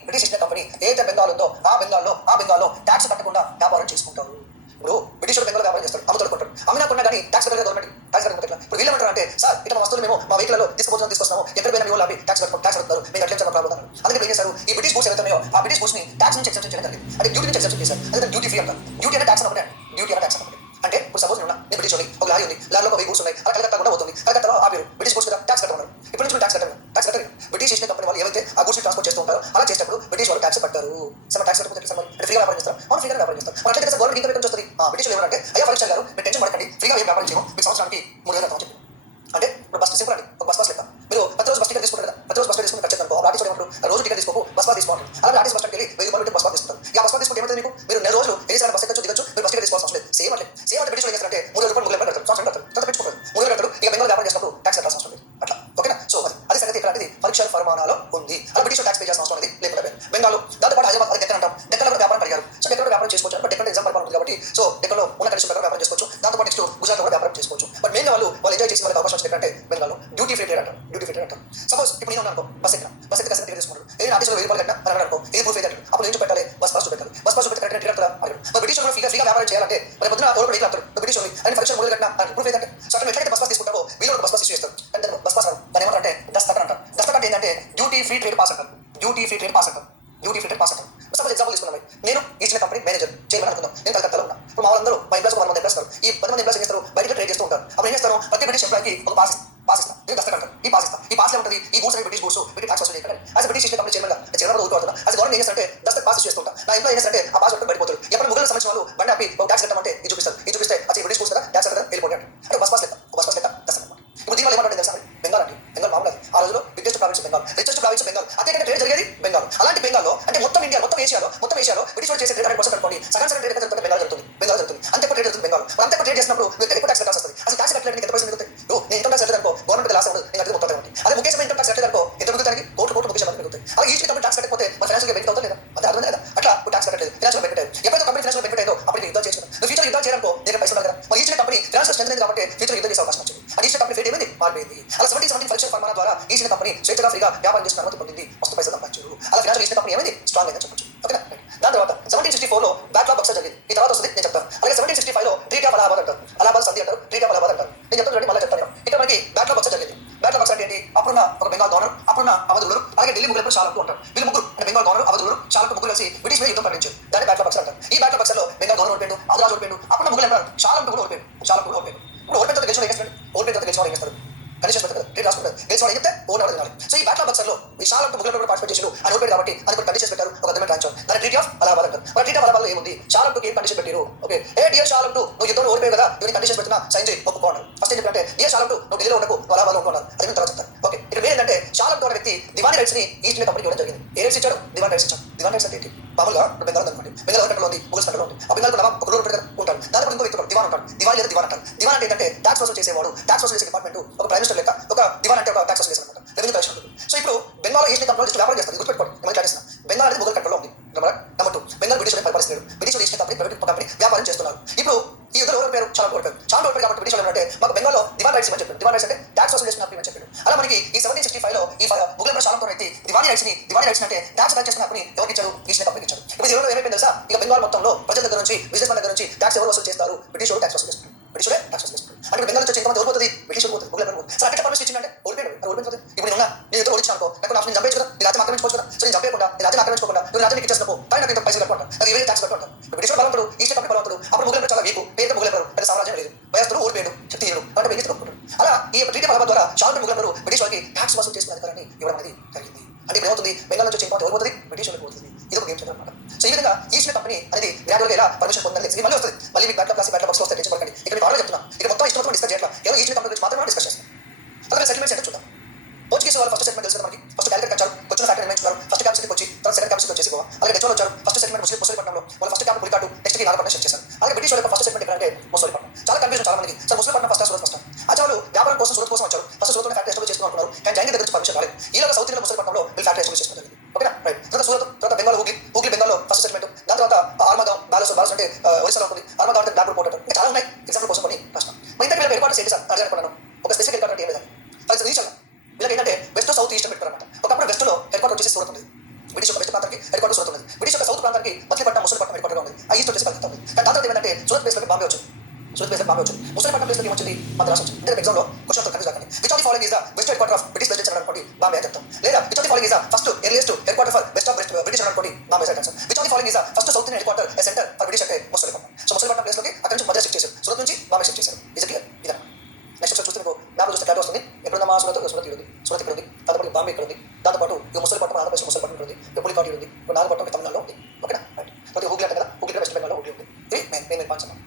ఏదైతే బెంగాల్ ఉందో ఆ బెంగాల్లో ట్యాక్స్ కట్టకుండా వ్యాపారం చేసుకుంటారు. ఇప్పుడు బ్రిటిష్ బెంగాల్ వ్యాపారం చేస్తారు, అమ్ముతారు కొంటారు, అమ్మినా కొన్నా కానీ ట్యాక్స్ కట్టాలి గవర్నమెంట్, ట్యాక్స్ కట్టకుండా. ఇప్పుడు వీళ్ళు ఏమంటారు అంటే సార్ ఇట్లా వస్తువులు మేము మా వెహికల్లో తీసుకొస్తున్నాము, ఎక్కడ పోయినా మేము అవి ట్యాక్స్ కట్టుతారు, మీరు అట్లా చాలా ప్రాబ్లం అన్నారు. అందుకే ఏం చేశారు, ఈ బ్రిటిష్ బూట్స్ ఏవైతున్నాయో ఆ బ్రిటిష్ బూట్స్ ని ట్యాక్స్ నుంచి ఎక్సెప్షన్ చేయడం జరిగింది. అంటే డ్యూటీ నుంచి ఎక్సెప్షన్ చేశారు. అదే డ్యూటీ ఫ్రీ అంటారు. డ్యూటీ అంటే ట్యాక్స్ అనమాట, డ్యూటీ అంటే ట్యాక్స్ అనమాట. అంటే ఇప్పుడు సపోజ్ నేను బ్రిటిష్ ఉంది, ఒక లారీ ఉంది, లారీలో ఒక 1000 బూట్స్ ఉన్నాయి, అలా కలకత్తా కూడా పోతుంది, కలకత్తాలో ఆపేరు బ్రిటిష్ బూట్స్ కదా ట్యాక్స్ కట్టమన్నారు. ఇప్పుడు నుంచి ట్యాక్స్ కట్టారు. బ్రిటిష్ ఈస్ట్ కంపెనీ వాళ్ళు ఏవైతే ఆ గూడ్స్ ట్రాన్స్పోర్ట్ చేస్తూ ఉంటారో అలా చేసేటప్పుడు బ్రిటిష్ వాళ్ళు ట్యాక్స్ కట్టారు. ట్యాక్స్ కట్టకపోతే అంటే ఫ్రీగా వ్యాపారం చేస్తారు, మనం ఫ్రీగా వ్యాపారం చేస్తారు. మన అట్లయితే గవర్నమెంట్ ఇంకా ఎక్కడ వస్తుంది? బ్రిటిష్ ఏమంటే అయ్యా ఫరూక్ షా గారు మీరు టెన్షన్ పడకండి, ఫ్రీగా ఏం వ్యాపారం చేయము, మీకు సంవత్సరానికి 3000 అని చెప్పి. అంటే ఇప్పుడు బస్ సింపుల్ అండి, ఒక బస్ లెక్క మీరు ప్రతిరోజు బస్ టికెట్ తీసుకుంటారు కదా, ప్రతిరోజు బస్ టికెట్ తీసుకుని ఖర్చు అనుకో ఆర్టీసీ ఏమంటారు రోజు టికెట్ తీసుకోకు బస్ పాస్ తీసుకోవాలి. అలాగే ఆర్టీసీ బస్ స్టాండ్కి వెళ్ళి 1000 రూపాయలు బస్ పాస్ తీసుకుంటారు. ఆ బస్ పాస్ తీసుకుంటే ఏమైతే మీకు మీరు నెల రోజులు ఎన్ని బస్ ఎక్కచ్చు దిగచ్చు, మీరు బస్ టికెట్ తీసుకోవాల్సిన అవసరం లేదు. సేమ్ అంటే బ్రిటిష్ ఏం చేస్తారంటే 3000 రూపాయలు ముగ్గురు కడతారు, సంవత్సరం కడతారు, తర్వాత పెంచుకుంటారు, 3000 కడతారు. ఇక బెంగాల్ వ్యాపారం చేసినప్పుడు ట్యాక్స్ కట్టాల్సిన అవసరం లేదు. అట్లా ఓకేనా? సో అది సంగతి ఇక్కడ అనేది ఫరూక్ షా ఫర్మానాలో ఉంది. అలా బ్రిటిష్ ట్యాక్స్ పే చేయాల్సిన అవసరం అనేది లేకుండా బెంగాల్. దాంతోపాటు హైదరాబాద్ అది డెక్కన్ అంటాం, డెక్కన్లో కూడా వ్యాపారం కలిగారు. సో డెక్కన్లో వ్యాపారం చేసుకోవచ్చు, బట్ డెక్కన్ ఎగ్జామ్ పరిపాలన ఉంది కాబట్టి సో డెక్కన్లో ఉన్న కండిషన్ ప్రకారం వ్యాపారం చేసుకోవచ్చు. దాంతోపాటు నెక్స్ట్ గుజరాత్ కూడా వ్యాపారం చేసుకోవచ్చు. బట్ మెయిన్గా వాళ్ళు ఎంజాయ్ చేసి వాళ్ళకి అవకాశం ఎక్కడంటే బెంగాల్లో డ్యూటీ ఫ్రీ ట్రేడ్ అంటారు. సపోజ్ ఇప్పుడు నేను అనుకో బస్ ఎక్కడ కాసిన టికెట్ తీసుకుంటాడు, ఏదైనా ఆర్టీసీలో 1000 రూపాయలు కట్టినా అని అనుకో, ఇది ప్రూఫ్ ఏంటంటే అప్పుడు ఏం చూపెట్టాలి, బస్ పాస్ చూపెట్టాలి. బస్ పాస్ చూపెట్టి కట్టిన టికెట్ కదా అడిగాడు. మరి బ్రిటిష్ వాళ్ళు ఫ్రీగా వ్యాపారం చేయాలంటే మరి పొద్దున ఎవరు కూడా ఎక్కడ బ్రిటిష్ వాళ్ళు అని ఫంక్షన్ మొదలు కట్టిన ప్రూఫ్ ఏంటంటే సో అక్కడ ఎట్లయితే బస్ పాస్ తీసుకుంటావో వీళ్ళు బస్ పాస్ ఇష్యూ చేస్తారు. అంటే బస్ పాస్ దాని ఏమంటారు అంటే దస్తఖత్ అంటారు. దస్తఖత్ అంటే ఏంటంటే డ్యూటీ ఫ్రీ ట్రేడ్ పాస్ అంటారు. సపోజ్ ఎగ్జాంపుల్ తీసుకున్నాం, నేను east India company manager chairman అనుకుందాం, నేను కలకత్తాలో ఉన్నా. ఇప్పుడు మా వాళ్ళందరూ మా ఎంప్లాయ్స్ 100 మంది ఎంప్లాయ్స్ ఉన్నారు. ఈ 10 మంది ఎంప్లాయ్స్ ఏం చేస్తారు, బయట ట్రేడ్ చేస్తూ ఉంటారు. అప్పుడు ఏం చేస్తారు, ప్రతి బ్రిటిష్ ఎంప్లాయ్కి ఒక పాస్ ఇస్తాను, నేను దస్తఖత్ అంటారు. ఈ పాస్ లో ఉంటుంది ఈ గూడ్స్ బ్రిటిష్ గూడ్స్ వీటి ట్యాక్స్ వసూలు చేయకండి. As British east Company chairman ఊరుకోవడం యాజ్ గవర్నమెంట్ ఏం చేస్తారంటే దస్త్ పాస్ చేస్తుంటా నా ఇంట్లో ఏం చేస్తారంటే ఆ పాస్ బయటపోతారు. ఎప్పుడు ముగ్గురు సంబంధించిన వాళ్ళు బండి ఆపి ఒక ట్యాక్స్ కట్టమంటే ఇది చూపిస్తారు. ఇది చూపిస్తే అది బ్రిటిష్ గూడ్స్ కదా ట్యాక్స్ కట్టడం వెళ్ళిపోతాడు అంటే బస్ పాస్ లెక్క దస్త్ అనమాట. ఇప్పుడు దీనివల్ల ఏమంటే తెలుసా బెంగాల్ అంటే బెంగాల్ మామూలు ఆ రోజులో biggest province Bengal, richest province Bengal, అంతేకాదు ట్రేడ్ జరిగేది బెంగాల్. అలాంటి బెంగాల్లో అంటే మొత్తం ఇండియా మొత్తం ఏషియాలో బ్రిటిష్ వాళ్ళు చేసే 100% అనుకోండి సగం ట్రేడ్ జరుగుతుంది బెంగాల్ జరుగుతుంది అంతే ట్రేడ్ జరుగుతుంది బెంగాల్. అంతే ట్రేడ్ చేసినప్పుడు ఎక్కువ ట్యాక్స్ కట్టాల్సి వస్తుంది. అసలు ట్యాక్స్ కట్టలేదు ఎంత పైసలు మిగులుతాయి? నేను ఇన్కమ్ ట్యాక్స్ కట్టలేదు గవర్నమెంట్ లాస్ అవ్వదు, నేను అది మొత్తం అదే ముఖేష్ ఇన్కమ్ ట్యాక్స్ కట్టలేదు ఎంత మిగులుతాయి? కోట్లు ముఖేష్ మిగులుతాయి. అలా ఈస్ట్ కంపెనీ ట్యాక్స్ కట్టకపోతే మన ఫైనాన్షియల్ బెనిఫిట్ అవుతుంది లేదా? అంతే అర్థం కదా. అట్లా ట్యాక్స్ కట్టలేదు ఫైనాన్షియల్ బెనిఫిట్ అయ్యింది. ఎప్పుడైతే కంపెనీ ఫైనాన్షియల్ బెనిఫిట్ అయిందో అప్పుడు యుద్ధం చేసుకున్నాను. నువ్వు ఫ్యూచర్ యుద్ధం చేయడానికి నేను పైసలు కదా మరి ఈస్ట్ కంపెనీ ఫైనాన్షియల్ స్ట్రెంత్ కాబట్టి ఫ్యూచర్ యుద్ధం చేసే అవకాశం వచ్చింది. అండ్ ఈస్ట్ కంపెనీ ఫేట్ ఏమైంది మారిపోయింది. అలా 17 ఫైనాన్షియల్ ఫార్మానా ద్వారా ఈస్ట్ కంపెనీ స్వేచ్ఛగా ఫ్రీగా వ్యాపారం చేసిన అనుమతి పొందింది, మస్తు పైసలు సంపాదించారు. అలా ఫైనాన్షియల్ ఈస్ట్ కంపెనీ ఏమైంది స్ట్రాంగ్ అయిందని చెప్పొచ్చు. ఓకేనా? దాని తర్వాత 1764లో బ్యాక్లాగ్ బక్సర్ జరిగింది. ఈ తర్వాత వస్తుంది నేను చెప్తాను. అలాగే 1765లో ట్రీటీ ఆఫ్ అలహాబాద్ అంటారు, అలహాబాద్ సంధి అంటారు, ట్రీటీ ఆఫ్ అలహాబాద్ అంటారు. నేను చెప్తాను మళ్ళీ చెప్తాను. ఇక్కడ మనకి బ్యాక్లాగ్ బక్సర్ జరిగింది. బ్యాక్లాగ్ బక్సర్ అంటే ఏంటి? అప్పుడున్న ఒక బెంగాల్ గవర్నర్, అప్పుడున్న అవధులు, అలాగే ఢిల్లీ ముగ్గురు షాలకు అంటారు. వీళ్ళు ముగ్గురు అంటే బెంగాల్ గవర్నర్, అవధులు, షాలకు ముగ్గురు కలిసి బ్రిటిష్ మీద యుద్ధం ప్రకటించారు. దాన్ని బ్యాక్లాగ్ బక్సర్ అంటారు. ఈ బ్యాక్లాగ్ బక్సర్ లో బెంగాల్ గవర్నర్ ఓడిపోయాడు, అవధరాజు ఓడిపోయాడు, అప్పుడు ముగ్గురు అంటారు షాలకు కూడా ఓడిపోయాడు, షాలకు కూడా ఓడిపోయాడు. ఇప్పుడు ఓడిపోయిన తర్వాత గెలిచిన ఏం చేస్తాడు? కండిషన్ పెడతారు రేట్ రాసుకుంటారు. గెలిచిన చెప్తే ఓన్ ఎవరు తినాలి. సో ఈ బ్యాక్లాగ్ బక్సర్ లో ఈ షాలకు ముగ్గురు కూడా పార్టిసిపేట్ చేశారు. అని ఓడిపోయాడు కాబట్టి అది కొన్ని కండిషన్స్ పెట్టారు. ఒక అగ్రిమెంట్ రాయించారు. దాని ట్రీటీ ఆఫ్ అలహాబాద్ అంటారు. మరి ట్రీటీ ఆఫ్ అలహాబాద్ ఏముంది? షాలకు ఏం కండిషన్ పెట్టారు? ఓకే ఏ డియర్ షాలకు నువ్వు యుద్ధంలో ఓడిపోయావు కదా ఇవన్నీ కండిషన్స్ పెట్టినా సైన్ చేయి ఒప్పుకోండి. ఫస్ట్ ఏం చెప్పంటే డియర్ షాలకు నువ్వు ఢిల్లీలో ఉండకు అలహాబాద్ ఉంటున్నారు. అది తర్వాత చెప్తారు. ఓకే ఇక్కడ ఏంటంటే షాలకు అనే వ్యక్తి దివానీ రైట్స్ ని ఈస్ట్ ఇండియా కంపెనీకి ఇవ్వడం జరిగింది. ఏ రైట్స్ ఇచ్చాడు? దివానీ రైట్స్ ఇచ్చాడు. దివానీ రైట్స్ అంటే ఏంటి? మామూలుగా బెంగాల్ అనుకోండి, బెంగాల్ కంట్రోల్ ఉంది, ముగ్గురు కంట్రోల్ ఉంది. ఆ బెంగాల్ ఒక రూల్ ఉంటాడు. దాని ఇంకో వ్యక్తి దివాన్ ఉంటాడు. దివాన్ లేదా దివాన్ అంటారు. దివాన్ అంటే ఏంటంటే ట్యాక్స్ వసూలు చేసేవాడు. ట్యాక్స్ వసూలు చేసే డిపార్ట్మెంట్ ఒక ప్రైమ్ మినిస్టర్ లెక్క ఒక దివాన్ అంటే ఒక ట్యాక్స్ వసూలు చేసేవాడు, రెవెన్యూ కలెక్షన్. సో ఇప్పుడు బెంగాల్ ఈస్ట్ కంట్రోల్ జస్ట్ వ్యాపారం చేస్తుంది. గుర్తుపెట్టుకోండి ఏమైనా క్లాస్ బెంగాల్ అనేది ముగ్గురు కంట్రోల్ ఉంది. నెంబర్ 2 బెంగాల్ బ్రిటిష్ పరిపాలిస్తున్నాడు. British east company private company వ్యాపారం చేస్తున్నారు. ఇప్పుడు ఈ యుద్ధంలో ఎవరు పేరు? చాలా ఓడిపోయారు. చాలా ఓడిపోయారు కాబట్టి బ్రిటిష్ వాళ్ళు అంటే మాకు బెంగాల్లో దివాన్ రైట్స్ ఇవ్వని చెప్పారు. దివాన్ రైట్స్ అంటే ట్యాక్స్ వసూలు చేసిన హక్కు ఇవ్వని చెప్పారు. అలా మనకి ఈ 1765లో ఈ ముగ్గురు షాలంతో అయితే దివానీ రైట్స్ అంటే ట్యాక్స్ కలెక్ట్ చేసిన హక్కుని ఎవరికి ఇచ్చారు? ఈస్ట్ కంపెనీకి ఇచ్చారు. ఇప్పుడు ఈ రోజు ఏమైపోయింది తెలుసా? ఇక బెంగాల్ మొత్తంలో ప్రజల దగ్గర నుంచి బిజినెస్ దగ్గర నుంచి ట్యాక్స్ ఎవరు వసూలు చేస్తారు? బ్రిటిష్ వాళ్ళు ట్యాక్స్ వసూలు చేస్తారు. బ్రిటిష్ ట్యాక్స్ వసూలు చేస్తారు. అంటే బెంగాల్ నుంచి ఇంతమంది ఓడిపోతుంది, బ్రిటిష్ ఓడిపోతుంది, ముగ్గురు ఓడిపోతుంది. సో అక్కడ పర్మిషన్ ఇచ్చిందంటే ఓడిపోయాడు. ఓడిపోతుంది. ఇప్పుడు నేను యుద్ధం ఓడించాను నాకు నేను చంపేచ్చు కదా, నేను రాజ్యం ఆక్రమించుకోవచ్చు కదా. సో నేను చంపేయకుండా నేను రాజ్యం ఆక్రమించుకోకుండా నువ్వు రాజ్యం ఇచ్చేసినప్పుడు కానీ నాకు ఇంత పైసలు కట్టుకుంటాను, నాకు ఇవన్నీ ట్యాక్స్ కట్టుకుంటాను. బ్రిటిష్ బలవంతుడు, ఈస్ట్ కంపెనీ బలవంతుడు. అప్పుడు ముగ్గురు చాలా వీకు పేరు ముగ్గురు అంటే సామ్రాజ్యం లేదు, భయస్తులు ఓడిపోయాడు, శక్తిహీనుడు అంటే బెంగిస్తులు ఒప్పుకుంటాడు. అలా ఈ ట్రీటీ ఆఫ్ ద్వారా షాల్ట్ ముగ్గురు బ్రిటిష్ వాళ్ళకి ట్యాక్స్ వసూలు చేసుకునే అధికారాన్ని ఇవ్వడం అనేది జరిగింది. అంటే ఇప్పుడు ఏమవుతుంది? బెంగాల్ నుంచి వచ్చే ఓడిపోతుంది, బ్రిటిష్ వాళ్ళకి పోతుంది. ఇది ఒక గేమ్ చేంజర్ అనమాట. సో ఈ విధంగా ఈస్ట్ కంపెనీ అనేది గ్రాడ్యువల్గా ఎలా పర్మిషన్ పొందాలి ఇది మళ్ళీ వస్తుంది. మళ్ళీ మీకు బ్యాక్లాగ్ బాక్స్ వస్తే టెన్షన్ పడకండి. ఇక్కడ మీకు ఆల్రెడీ చెప్తున్నాను. ఇక్కడ మొత్తం ఇష్టం డిస్కస్ చేయట్లా, కేవలం ఈస్ట్ కంపెనీ గురించి మాత్రమే డిస్కస్ చేస్తాం. అలాగే సెటిల్మెంట్స్ ఏంటో చూద్దాం. పోర్చుగీస్ వాళ్ళు ఫస్ట్ సెటిల్మెంట్ తెలుసు కదా మనకి. ఫస్ట్ క్యాలికట్ వచ్చారు, కొచ్చిన ఫ్యాక్టరీ నిర్మించుకున్నారు. ఫస్ట్ క్యాప్సిటీకి వచ్చి తర్వాత సెకండ్ క్యాప్సిటీ వచ్చేసి గోవా. అలాగే డచ్ వాళ్ళు వచ్చారు. ఫస్ట్ సెటిల్మెంట్ ముసలిపట్నంలో వాళ్ళు ఫస్ట్ క్యాప్ పులికాటు నెక్స్ట్ నాగపట్నం సెట్ చేశారు. అలాగే బ్రిటిష్ వాళ్ళ ఫస్ట్ సెటిల్మెంట్ ఎక్కడంటే ముసలిపట్నం. చాలా కన్ఫ్యూజన్ చాలా మందికి. Sir Masulipatnam first Surat first. వాళ్ళు వ్యాపారం కోసం సూరత్ కోసం వచ్చారు. ఫస్ట్ సూరత్ ఫ్యాక్టరీ ఎస్టాబ్లిష్ చేసుకున్నారు. కానీ జంగి దగ్గర నుంచి పర్మిషన్ రాలేదు. ఈలోగా సౌత్ ఇండియా ముసలిపట్నంలో వీళ్ళు ఫ్యాక్టరీ ఎస్టాబ్లిష్ చేసుకున్నారు. ఓకేనా రైట్. తర్వాత సూరత్, తర్వాత బెంగాల్ హూగ్లీ బెంగాల్లో ఫస్ట్ సెటిల్మెంట్. దాని తర్వాత ఆర్మగాం బాలస్ అంటే ఒరిస్సాలో ఉంటుంది. ఆర్మగాం అంటే బ్లాక్బోర్డ్ పోర్ట్. ఇంకా చాలా ఉన్నాయి ఎగ్జాంపుల్ కోసం కొన్ని రాష్ట్రం. మరి ఇంత వీళ్ళ హెడ్క్వార్టర్స్ ఏంటి సార్ అడగనుకున్నాను. ఒక స్పెసిఫిక్ హెడ్క్వార్టర్ ఏం లేదండి. ఫర్ రీజన్ వీళ్ళకి ఏంటంటే వెస్ట్ సౌత్ ఈస్ట్ పెట్టారన్నమాట. ఒకప్పుడు వెస్ట్లో హెడ్క్వార్టర్ వచ్చేసి సూరత్ ఉంది. బ్రిటిష్ ఒక వెస్ట్ ప్రాంతానికి హెడ్క్వార్టర్ సూరత్ ఉంది. బ్రిటిష్ ఒక సౌత్ ప్రాంతానికి మచిలీపట్నం ముసలిపట్నం హెడ్క్వార్టర్ ఉంది. ఆ ఈస్ట్ వచ్చేసి కలకత్తా ఉంది. కానీ దాని తర్వాత ఏంటంటే సూరత్ ప్లేస్లోకి బాంబే వచ్చింది. సూరత్ ప్లేస్ బాంబే వచ్చింది. ముసలిపట్నం ప్లేస్లోకి ఏమొచ్చింది? మద్రాస్ వచ్చింది. అంటే ఎగ్జామ్లో క్వశ్చన్ కన్ఫ్యూజ్ కాకండి. Which of the following is the west headquarter of British presidency అనుకోండి బాంబే అని చెప్తాం. లేదా which of the following is the first earliest headquarter for west of British అనుకోండి Bombay side answer. Which of the following is the first south Indian headquarter a centre for British అంటే Masulipatnam. So ముసలిపట్నం ప్లేస్లోకి అక్కడ నుంచి Madras shift చేశారు. సూరత్ నుంచి Bombay shift చేశారు. ఇది clear. ఇదా నెక్స్ట్ చూస్తే మీకు మ్యాప్ చూస్తే క్లారిటీ వస్తుంది. ఎక్కడున్న మా సూరత్ ఇక్కడ ఉంది, సూరత్ ఇక్కడ ఉంది, దాంతో బాంబే ఇక్కడ ఉంది, దాంతోపాటు ఈ ముసలిపట్నం ఆంధ్రప్రదేశ్ ముసలిపట్నం ఇక్కడ ఉంది, పులికాటి ఉంది, నాగపట్నం తమిళనాడులో ఉంది. ఓకేనా రైట్. తర్వాత హూగ్లీ అంటే కదా, హూగ్లీ వెస్ట్ బెంగాల్లో హూగ్లీ ఉంది. ఇది మెయిన్ పాయింట్స్ అన్నమాట.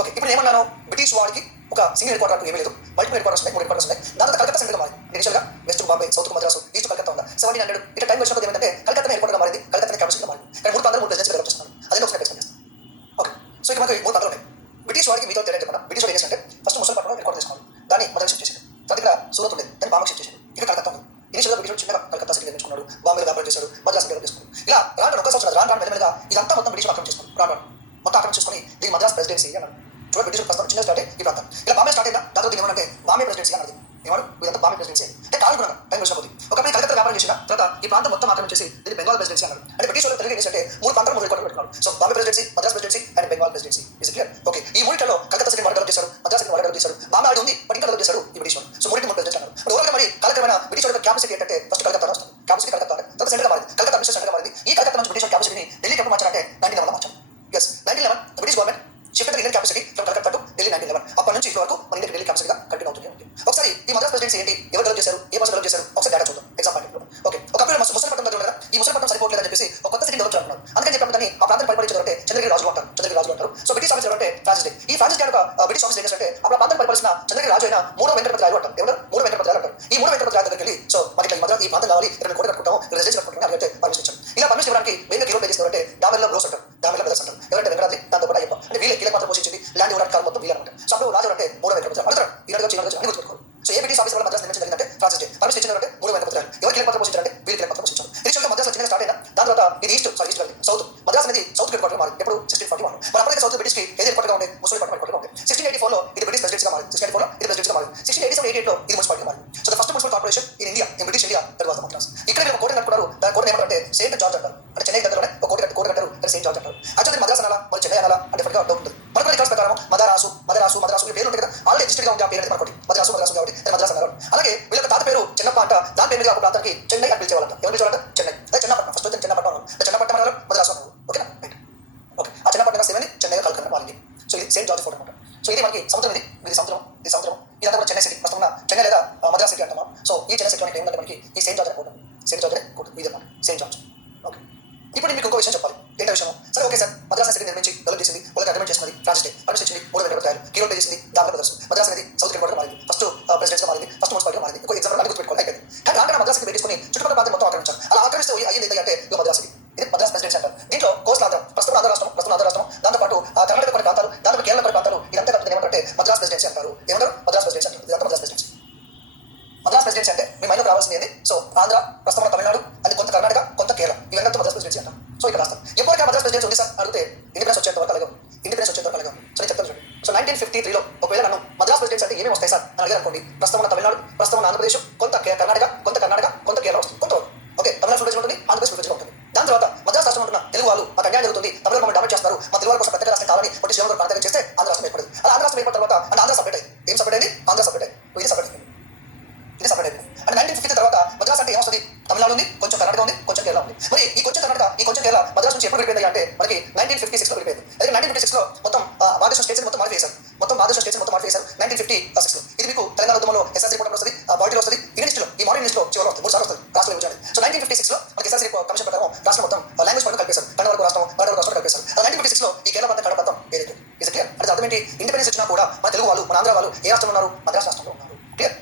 ఓకే ఇప్పుడు ఏమన్నాను? బ్రిటిష్ వాడికి ఒక సింగిల్ హెడ్ క్వార్టర్ ఏమీ లేదు, మల్టిపుల్ హెడ్ క్వార్టర్స్ ఉన్నాయి, 3 హెడ్ క్వార్టర్స్ ఉన్నాయి. దాంతో కలకత్తా సెంట్రల్గా మారింది. ఇనిషియల్గా west Bombay, south Madras, east Calcutta ఉందా 1700 ఇట్లా టైం వచ్చినప్పుడు ఏమంటే కలకత్తా హెడ్ క్వార్టర్గా మారింది, కలకత్తా క్యాపిటల్గా మారింది. కానీ 3 ప్రాంతాలు 3 ప్రెసిడెన్సీ డెవలప్ చేస్తున్నారు. అదే ఒకసారి ఎక్స్ప్లెయిన్ చేస్తాను. ఓకే సో ఇక మనకి 3 ప్రాంతాలు ఉన్నాయి. బ్రిటిష్ వాడికి మీతో తెలియదు చెప్పండి. బ్రిటిష్ వాడు ఏం చేశారంటే ఫస్ట్ ముసలిపట్నంలో హెడ్ క్వార్టర్ చేసుకోవాలి, దాన్ని మద్రాసు షిఫ్ట్ చేశారు. తర్వాత ఇక్కడ సూరత్ ఉండేది, దాన్ని బాంబే షిఫ్ట్ చేశారు. ఇక్కడ కలకత్తా ఉంది. ఇనిషియల్గా బ్రిటిష్ చిన్నగా కలకత్తా సిటీ నిర్మించుకున్నాడు, బాంబేలో వ్యాపారం చేశాడు, మద్రాసు డెవలప్ చేసుకున్నాడు. ఇలా రాను ఒక సంవత్సరం రాను మెల్లమెల్లగా ఇదంతా మొత్తం బ్రిటిష్ ఆక్రమణ చేసుకున్నాడు. రాను మొత్తం ఆక్రమణ చేసుకుని దీన్ని మద్రాస్ ప్రెసిడెన్సీ అన్నాడు. చూడండి బ్రిటిష్ ఫస్ట్ చిన్న స్టార్ట్ ఈ ప్రాంతం. ఇలా బాంబే స్టార్ట్ అయిందా దాంతో దీని ఏమంటే బాంబే ప్రెసిడెన్సీ అన్నది. ఏమాడు ఇదంతా బాంబే ప్రెసిడెన్సీ అంటే కాలం టైం వచ్చినప్పుడు ఒకప్పుడు కలకత్తా వ్యాపారం చేసిన తర్వాత ఈ ప్రాంతం మొత్తం ఆక్రమణ చేసి దీన్ని బెంగాల్ ప్రెసిడెన్సీ అన్నాడు. అంటే బ్రిటిష్ వాళ్ళు తెలుగు ఏంటంటే 3 ప్రాంతాలు 3 హెడ్ పెట్టుకున్నారు. So Bombay presidency, Madras presidency and Bengal presidency. Is clear. Okay ఈ మూడిట్లో కలకత్తా సిటీ డెవలప్ చేశారు, మద్రాస్ సిటీ డెవలప్ చేశారు, బాంబే ఆడి ఉంది బట్ ఇంకా డెవలప్ చేశారు ఈ బ్రిటిష్ వాళ్ళు. సో 3 ప్రెసిడెన్సీ అన్నారు. ఇప్పుడు ఓవర్గా మరి కాలక్రమేణా బ్రిటిష్ వాళ్ళ క్యాపిసిటీ ఏంటంటే ఫస్ట్ కలకత్తా వస్తుంది. క్యాపిసిటీ కలకత్తా తర్వాత సెంట్రల్గా మారింది, కలకత్తా అడ్మినిస్ట్రేషన్ సెంట్రల్గా మారింది. ఈ కలకత్తా నుంచి బ్రిటిష్ క్యాపిసిటీని ఢిల్లీకి ఎప్పుడు మార్చారంటే 1911 మార్చారు. Yes 1911 British government shift Indian capacity from Calcutta to Delhi 1911. అప్పటి నుంచి ఇప్పటి వరకు మన ఇండియా ఢిల్లీ క్యాపిసిటీగా కంటిన్యూ అవుతుంది. ఒకసారి ఈ మద్రాస్ ప్రెసిడెన్సీ ఏంటి, ఎవరు డెవలప్ చేశారు, ఏ భాష డెవలప్ చేశారు ఒకసారి డేటా చూద్దాం. చెప్పేసి ఒక కొత్త సిటీ డెవలప్ చేయాలన్నారు. అందుకని చెప్పి దాన్ని ఆ ప్రాంతం పరిపాలించారంటే చంద్రగిరి రాజులు అంటారు. చంద్రగిరి రాజులు అంటారు. సో బ్రిటిష్ ఆఫీసర్ అంటే ఫ్రాన్సిస్ డే. ఈ ఫ్రాన్సిస్ డే ఒక బ్రిటిష్ ఆఫీసర్ ఏంటంటే అప్పుడు ఆ ప్రాంతం పరిపాలిస్తున్న చంద్రగిరి రాజు అయిన మూడో వెంకటపతి రాయలు అంటారు. ఎవరు? మూడో వెంకటపతి రాయలు అంటారు. ఈ మూడో వెంకటపతి రాయల దగ్గరికి వెళ్ళి సో మనకి ఈ ప్రాంతం కావాలి, ఇక్కడ కోట కట్టుకుంటాం, ఇక్కడ రెసిడెన్స్ కట్టుకుంటాం అని అడిగితే పర్మిషన్ ఇచ్చారు. ఇలా పర్మిషన్ ఇవ్వడానికి మెయిన్ హీరో ప్లే చేస్తారంటే డామెల్లో బ్రోస్ అంటారు, డామెల్లో బ్రదర్స్ అంటారు. ఎవరంటే వెంకటాద్రి, దాంతో పాటు అయ్యప్ప. అంటే వీళ్ళ కీలక పాత్ర పోషించింది ల్యాండ్ ఇవ్వడానికి కాలం మొత్తం వీళ్ళనమాట. సో అప్పుడు రాజు అంటే మూడో వెంకటపతి రాయలు అడుగుతారు, ఈనాడు వచ్చి అన్ని గుర్తుపెట్టుకోవాలి. సో ఏ బ్రిటిష్ ఆఫీసర్ మద్రాసు నిర్మించడం జరిగిందంటే ఫ్రాన్సిస్ డే. పర్మిషన్ ఇచ్చినారంటే మూడో వెంకటపతి రాయలు. ఎవరు కీలక పాత్ర పోషించారంటే వీళ్ళు కీలక పాత్ర పోషించారు. ఇనిషియల్గా మద్రాసు చిన్నగా స్టార్ట్ అయినా దాని తర్వాత ఇది ఈస్ట్ వెళ్ళి సౌత్. మద్రాసు అనేది సౌత్ హెడ్ క్వార్టర్ మారింది. ఎప్పుడు 1641. మరి అప్పటికే సౌత్ బ్రిటిష్ కి ఏది హెడ్ క్వార్టర్ గా ఉండే మున్సిపల్ హెడ్ ఉంది. 1684 లో ఇది బ్రిటిష్ ప్రెసిడెన్సీ గా మారింది. 1684 లో ఇది ప్రెసిడెన్సీ గా మారింది. 1687-88 లో ఇది మున్సిపాలిటీ మారింది. So the first municipal corporation in India, in British India, that was the Madras. ఇక్కడ మీరు ఒక కోట కట్టుకున్నారు. దాని కోట ఏమంటారంటే సెయింట్ జార్జ్ అంటారు. అంటే చెన్నై దగ్గరలోనే ఒక కోట కట్టారు, సెయింట్ జార్జ్ అంటారు. యాక్చువల్లీ మద్రాస్ అనాలా మరి చెన్నై అనాలా అంటే డిఫరెంట్ గా డౌట్ ఉంటుంది. మనకు రికార్డ్స్ ప్రకారం మదరాసు ఈ పేరు ఉంటుంది కదా, ఆల్రెడీ రిజిస్టర్ గా ఉంది ఆ పేరు అనేది మనకి మద్రాసు కాబట్టి మద్రాస్ అన్నారు. అలాగే వీళ్ళ తాత పేరు చెన్నప్ప అంట. దాని పేరు మీద ఒక ప్రాంతానికి చెన్నై అని పిలిచేవాళ్ళంట. ఎవరు పిలిచేవాళ్ళంట? చెన్నై. అదే చెన్నపట్నం. ఫస్ట్ వచ్చింది చెన్నపట్నం. చెన్నపట్నం అన్నారు, మద్రాసు అన్నారు. ఓకేనా? ఓకే. ఆ చెన్నపట్నం సేవని చెన్నైగా కలకత్తా మారింది. సో ఇది సెయింట్ జార్జ్ ఫోర్ట్ అనమాట. సో ఇది మనకి సముద్రం, ఇది సముద్రం ఇదంతా కూడా చెన్నై సిటీ. ప్రస్తుతం చెన్నై లేదా మద్రాస్ సిటీ అంటాం. సో ఈ చెన్నై సిటీ ఏంటంటే మనకి ఈ సెయింట్ జార్జ్ కోట, సెయింట్ జార్జ్ కోట ఇది అన్నమాట, సెయింట్ జార్జ్. ఓకే. ఇప్పుడు మీకు ఇంకో విషయం చెప్పాలి. ఏంటో విషయం? సరే ఓకే సార్, మద్రాస్ సిటీ నిర్మించి డెవలప్ చేసింది, వాళ్ళకి అగ్రిమెంట్ చేసుకున్నది ఫ్రాన్సిస్ డే. పర్మిషన్ ఇచ్చింది మూడో వెంకటపతి రాయలు. కీరో ప్లే చేసింది డామెల్లో బ్రదర్స్. మద్రాస్ అనేది సౌత్ హెడ్ క్వార్టర్ మారింది. ఫస్ట్ ప్రెసిడెన్సీ మారింది, ఫస్ట్ మున్సిపాలిటీ మారింది. ఇంకో ఎగ్జాంపుల్ అన్ని గుర్తుపెట్టుకోవాలి అయిపోయింది. కానీ రాంటే మద్రాస్కి పెట్టేసుకుని చుట్టుపక్కల ప్రాంతం మొత్తం ఆక్రమించారు. అలా ఆక్రమిస్తే అయ్యింది ఏంటంటే ఇది మద్రాస్ సిటీ. ఇది మద్రాస్ ప్రెసిడెన్సీ అంటారు. దీంట్లో కోస్టల్ ఆంధ్ర, ప్రస్తుతం ఆంధ్ర రాష్ట్రం, దాంతోపాటు కర్ణాటక కొన్ని ప్రాంతాలు, దాంతో కేరళ కొన్ని ప్రాంతాలు, ఇదంతా కలిపి ఏమంటే మద్రాస్ ప్రెసిడెన్సీ అంటారు. ఏమంటారు? మద్రాస్ ప్రెసిడెన్సీ అంటారు. ఇదంతా మద్రాస్ ప్రెసిడెన్సీ. మద్రాస్ ప్రెసిడెన్సీ అంటే మీ మైండ్లోకి రావాల్సింది ఏంది? సో ఆంధ్ర, ప్రస్తుతం తమిళనాడు, అది కొంత కర్ణాటక, కొంత కేరళ, ఇవన్నీ మద్రాస్ ప్రెసిడెన్సీ అంటారు. సో ఇక్కడ రాస్తాం. ఎప్పటికీ మద్రాస్ ప్రెసిడెన్సీ ఉంది సార్ అడిగితే ఇండిపెండెన్స్ వచ్చేంత వరకు అలాగే ఉంది. సో నేను చెప్తాను చూడండి. సో 1953లో ఒకవేళ నన్ను మద్రాస్ ప్రెసిడెన్సీ అంటే ఏమేమి వస్తాయి సార్ అని అడిగారు అనుకోండి, ప్రస్తుతం తమిళనాడు, ప్రస్తుతం ఆంధ్రప్రదేశ్, కొంత కర్ణాటక, కొంత కేరళ వస్తుంది. కొంత ఓకే, తమిళనాడు ఫుల్ ఉంటుంది, ఆంధ్రప్రదేశ్ ఫుల్ ఉంటుంది. దాని తర్వాత మద్రాస్ రాష్ట్రం ఉంటున్న తెలుగు వాళ్ళు మాకు అన్యాయం జరుగుతుంది, తమిళ మమ్మల్ని డామేజ్ చేస్తారు, మా తెలుగు వాళ్ళ కోసం ప్రత్యేక రాష్ట్రం కావాలని ఒకటి శ్రీలంక ప్రాంతంగా చేస్తే ఆంధ్ర రాష్ట్రం ఏర్పడింది. అలా ఆంధ్ర రాష్ట్రం ఏర్పడిన తర్వాత అంటే ఆంధ్ర సపరేట్ అయింది. ఏం సపరేట్ అయింది? ఆంధ్ర సపరేట్ అయింది. ఇది సపరేట్ అయింది. అంటే 1950 తర్వాత మద్రాస్ అంటే ఏమొస్తుంది? తమిళనాడు ఉంది, కొంచెం కర్ణాటక ఉంది, కొంచెం కేరళ ఉంది. మరి ఈ కొంచెం కర్ణాటక, ఈ కొంచెం కేరళ మద్రాస్ నుంచి ఎప్పుడు విడిపోయింది అంటే మనకి 1956లో విడిపోయింది. అయితే 1956లో మొత్తం భారతదేశం స్టేట్స్ మొత్తం మాడిఫై చేశారు. 1956లో. ఇది మీకు తెలంగాణ ఉద్యమంలో ఎస్ఎస్సీ రిపోర్ట్ వస్తుంది, బాడీలో వస్తుంది, యూనివర్సిటీలో ఈ మోడల్ యూనివర్సిటీలో చివరి వస్తుంది, 3 సార్లు వస్తుంది రాష్ట్ర విభజన. సో 1956లో మనకి ఎస్ఎస్సీ కమిషన్ ప్రకారం రాష్ట్రం మొత్తం లాంగ్వేజ్ పరంగా కలిపేశారు. కన్నడ వరకు రాష్ట్రం, కన్నడ వరకు రాష్ట్రం కలిపేశారు. 1956లో ఈ కేరళ ప్రాంతం, కన్నడ ప్రాంతం ఏదైతే ఇది క్లియర్. అంటే అర్థం ఏంటి? ఇండిపెండెన్స్ వచ్చినా కూడా మన తెలుగు వాళ్ళు, మన ఆంధ్ర వాళ్ళు ఏ రాష్ట్రంలో ఉన్నారు? మద్రాస్ రాష్ట్రంలో ఉన్నారు. క్లియర్.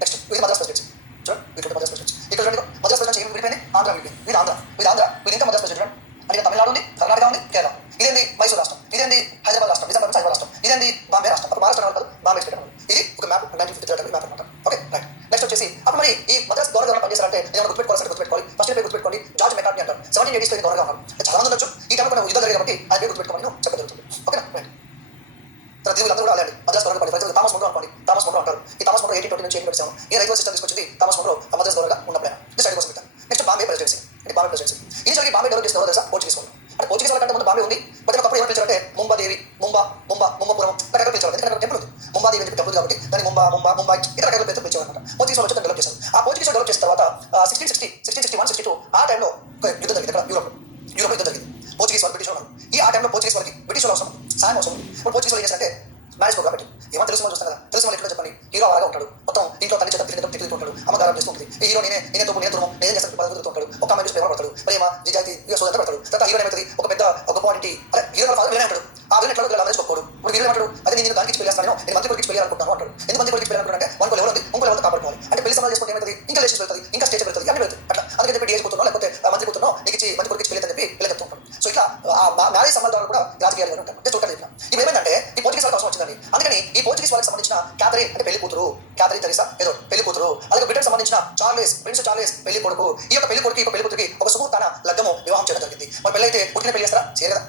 నెక్స్ట్ ఇది మద్రాస్ ప్రెసిడెన్సీ. చూడండి మద్రాస్ ప్రెసిడెన్సీ. ఇక్కడ చూడండి మద్రాస్ ప్రెసిడెన్సీ ఏమి విడిపోయింది? ఆంధ్ర విడిపోయింది. ఇది ఆంధ్ర, ఇది ఇంకా మద్రాస్ ప్రెసిడెన్సీ. అంటే తమిళనాడు ఉంది, కర్ణాటక ఉంది, కేరళ. ఇదేంది? మైసూర్ రాష్ట్రం. ఇదేంది? హైదరాబాద్ రాష్ట్రం. హైదరాబాద్ రాష్ట్రం. ఇదేంది? బాంబే రాష్ట్రం. అప్పుడు మహారాష్ట్ర కాదు, బాంబే స్టేట్ అన్నమాట. ఇది ఒక మ్యాప్, 1953 మ్యాప్ అనమాట. Okay right. నెక్స్ట్ వచ్చేసి అప్పుడు మరి ఈ మద్రాస్ గవర్నర్ పనిచేస్తారంటే నేను గుర్తుపెట్టుకోవాలి. ఫస్ట్ పేరు గుర్తుపెట్టుకోండి, జార్జ్ మెకార్ట్నీ అంటారు. 1780s లో గవర్నర్గా ఉన్నారు. చాలా మంది ఉండొచ్చు. ఈ టైంలో యుద్ధం జరిగింది కాబట్టి ఆ పేరు గుర్తుపెట్టుకోమని నేను చెప్పడం జరుగుతుంది. ఓకేనా రైట్. తర్వాత దీవులందరూ కూడా అలాంటి మద్రాస్ గవర్నర్ పని. ఫర్ థామస్ మోన్రో అనుకోండి. థామస్ మోన్రో అంటారు. ఈ థామస్ మోన్రో 1820 నుంచి 1847 ఈ రైల్వే సిస్టమ్ తీసుకొచ్చింది థామస్ మోన్రో మద్రాస్ గవర్నర్గా ఉన్నప్పుడు. జస్ట్ ఐడియా కోసం పెట్టాను. Next Bombay presidency. అంటే బాంబే ప్రెసిడెన్సీ ఇనిషియల్గా బాంబే డెవలప్ చేసిన తెలుసా? పోర్చుగీస్ వాళ్ళు. అంటే పోర్చుగీస్ వాళ్ళ కంటే ముందు బాంబే ఉంది. బట్ ఒకప్పుడు ఏమని పిలిచారంటే ముంబాదేవి, ముంబాపురం రకరకాల పిలిచారు. ఎందుకంటే టెంపుల్ ఉంది, ముంబాదేవి అని టెంపుల్ కాబట్టి దాన్ని ముంబై ఇతర రకాల పేరు పిలిచేవారు అనమాట. పోర్చుగీస్ వాళ్ళు వచ్చి డెవలప్ చేశారు. ఆ పోర్చుగీస్ డెవలప్ చేసిన తర్వాత 1661-62 ఆ టైంలో యుద్ధం జరిగింది. ఇక్కడ యూరోప్ యుద్ధం జరిగింది. పోర్చుగీస్ వాళ్ళు బ్రిటిష్ వాళ్ళు. ఆ టైంలో పోర్చుగీస్ వాళ్ళకి బ్రిటిష్ వాళ్ళు అవసరం, సాయం అవసరం. ఇప్పుడు పోర్చుగీస్ వాళ్ళు ఏం చేశారంటే మ్యారేజ్ ప్రోగ్రామ్ పెట్టి ఏమో తెలుసు మనం చూస్తాం కదా, తెలిసిన వాళ్ళు ఎట్లా చెప్పండి, హీరో అలాగా ఉంటాడు, మొత్తం ఇంట్లో తల్లి చేత తిరుగుతూ ఉంటాడు, అమ్మగారం చేస్తూ ఉంటుంది. ఈ హీరో నేనే తురుము నేనే చేస్తాను తిరుగుతూ ఉంటాడు. ఒక అమ్మాయి చూసి ప్రేమ పడతాడు, ప్రేమ నిజాయితీ సోదరు పడతాడు. తర్వాత హీరో ఏమవుతుంది? ఒక పెద్ద ఒక పాయింట్ అలా హీరో ఫాదర్ వినే ఉంటాడు. ఆ విన ఎట్లా అలా చేసుకోడు. ఇప్పుడు హీరో ఏమంటాడు? అదే నేను దానికి పెళ్ళేస్తాను, నేను మంత్రి కొడుకు పెళ్ళాలనుకుంటున్నాను అంటాడు. ఎందుకు మంత్రి కొడుకు పెళ్ళాలనుకుంటే మనకు ఎవరు ఉంది, ఇంకో ఎవరు కాపాడుకోవాలి. అంటే పెళ్లి సమాజం చేసుకుంటే ఏమవుతుంది? ఇంకా రిలేషన్ వెళ్తుంది, ఇంకా స్టేజ్ వెళ్తుంది, అన్ని వెళ్తుంది. అట్లా అందుకే చెప్పి డిఎస్ కూతున్నావు లేకపోతే మంత్రి కూతున్నావు నీకు ఇచ్చి మంత్రి కొడుకు పెళ్ళి అని చెప్పి పెళ్ళి చెప్తూ ఉంటాడు. సో ఇట్లా మ్యారేజ్ సంబంధాలు కూడా రాజకీయాలు ఉంటారు. జస్ట్ ఒకటి చెప్పిన ఇప్పుడు ఏమైందంటే ఈ పోర్చుగీస్ వాళ్ళకి అవసరం వచ్చిందండి. అందుకని ఈ పోర్చుగీస్ వాళ్ళకి సంబంధించిన క్యాథరిన్ అంటే పెళ్లి కూతురు, క్యాథరిన్ తెరిసా ఏదో పెళ్లి కూతురు, అలాగే బ్రిటన్ సంబంధించిన ప్రిన్స్ చార్లెస్ పెళ్లి కొడుకు. ఈ యొక్క పెళ్లి కొడుకు పెళ్లి కూతురికి ఒక సుముహూర్తాన లగ్గము వివాహం చేయడం జరిగింది. మరి పెళ్లి అయితే పుట్టిన పెళ్లి చేస్తారా? చేయలేదా?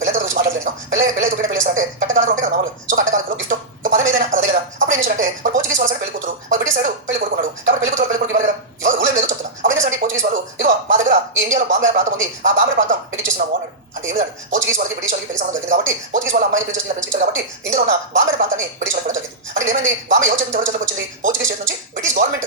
పెళ్ళైతే గురించి మాట్లాడలేదు. పెళ్ళి పుట్టిన పెళ్లి చేస్తారంటే కట్టకాలకు ఉంటాయి కదా మామూలు. సో కట్టకాలకు గిఫ్ట్ పదం ఏదైనా అదే కదా. అప్పుడు ఏం చేశారంటే మరి పోర్చుగీస్ వాళ్ళ సైడ్ పెళ్లి కూతురు, మరి బ్రిటిష్ సైడ్ పెళ్లి కొడుకున్నాడు. కాబట్టి పెళ్లి కొడుకు ఇవ్వాలి కదా, ఇవాళ రూల్ ఏం లేదు చెప్తున్నా. అప్పుడు ఏం చేశారంటే పోర్చుగీస్ వాళ్ళు ఇగో మా దగ్గర ఈ ఇండియాలో బాంబే ప్రాంతం ఉంది, ఆ బాంబే ప్రాంతం పెళ్లి చేస్తున్నాము అన్నాడు. అంటే ఏమి లేదు, పోర్చుగీస్ వాళ్ళకి బ్రిటిష్ వాళ్ళకి పెళ్లి సంబంధం జరిగింది కాబట్టి పోర్చుగీస్ వాళ్ళ అమ్మాయిని పెంచారు కాబట్టి ఇందులో ఉన్న బాంబే ప్రాంతాన్ని బ్రిటిష్ వాళ్ళకి కూడా జరిగింది. అంటే ఏమైంది? బాంబే ఎవరి చేతికి వచ్చింది? పోర్చుగీస్ చేతి నుంచి బ్రిటిష్ గవర్నమెంట్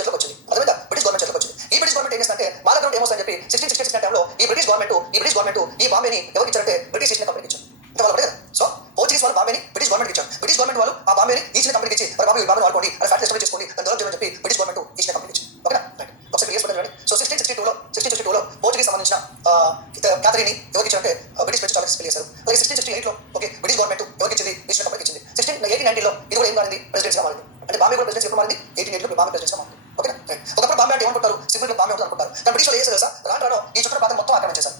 చేతికి వచ్చింది. అర్థమైందా? బ్రిటిష్ గవర్నమెంట్ చేతికి వచ్చింది. ఈ బ్రిటిష్ గవర్నమెంట్ ఏం చేస్తుంటే మా దగ్గర ఏమొస్తుందని చెప్పి 1666 టైంలో ఈ బ్రిటిష్ గవర్నమెంట్ ఈ బాంబేని ఎవరికి ఇచ్చారంటే బ్రిటిష్ ఈస్ట్ కంపెనీకి ఇచ్చారు. ఇంకా వాళ్ళు కదా. సో పోర్చుగీస్ వాళ్ళు బాంబేని బ్రిటిష్ గవర్నమెంట్ ఇచ్చారు. బ్రిటిష్ గవర్నమెంట్ వాళ్ళు ఆ బాంబేని ఈస్ట్ కంపెనీకి ఇచ్చి మరి బాంబే వాడుకోండి, అది ఫ్యాక్టరీ ఎస్టాబ్లిష్ చేసుకోండి, దాన్ని డెవలప్ చేయమని చెప్పి బ్రిటిష్ గవర్నమెంట్ ఈస్ట్ కంపెనీకి ఇచ్చింది. ఓకేనా రైట్. ఒకసారి క్లియర్ చూడండి. సో 1662లో 1662లో పోర్చుగీస్ సంబంధించిన క్యాథరిని ఎవరికి ఇచ్చారంటే బ్రిటిష్ ప్రెసిడెంట్ పెళ్లి చేశారు. అలాగే 1668లో ఓకే బ్రిటిష్ గవర్నమెంట్ ఎవరికి ఇచ్చింది, ఈస్ట్ ఇండియా కంపెనీకి ఇచ్చింది. 1890లో ఇది కూడా ఏం మారింది, ప్రెసిడెన్సీగా మారింది. అంటే బాంబే కూడా ప్రెసిడెన్సీ ఎప్పుడు మారింది, 1880లో బాంబే ప్రెసిడెన్సీగా మారింది. ఓకేనా. ఒకప్పుడు బాంబే అంటే ఏమనుకుంటారు, సింపుల్ బాంబే ఉంటుంది అనుకుంటారు. కానీ బ్రిటిష్ వాళ్ళు ఏం చేశారు తెలుసా, రాను రాను ఈ చుట్టూ ప్రాంతం మొత్తం ఆక్రమించేశారు.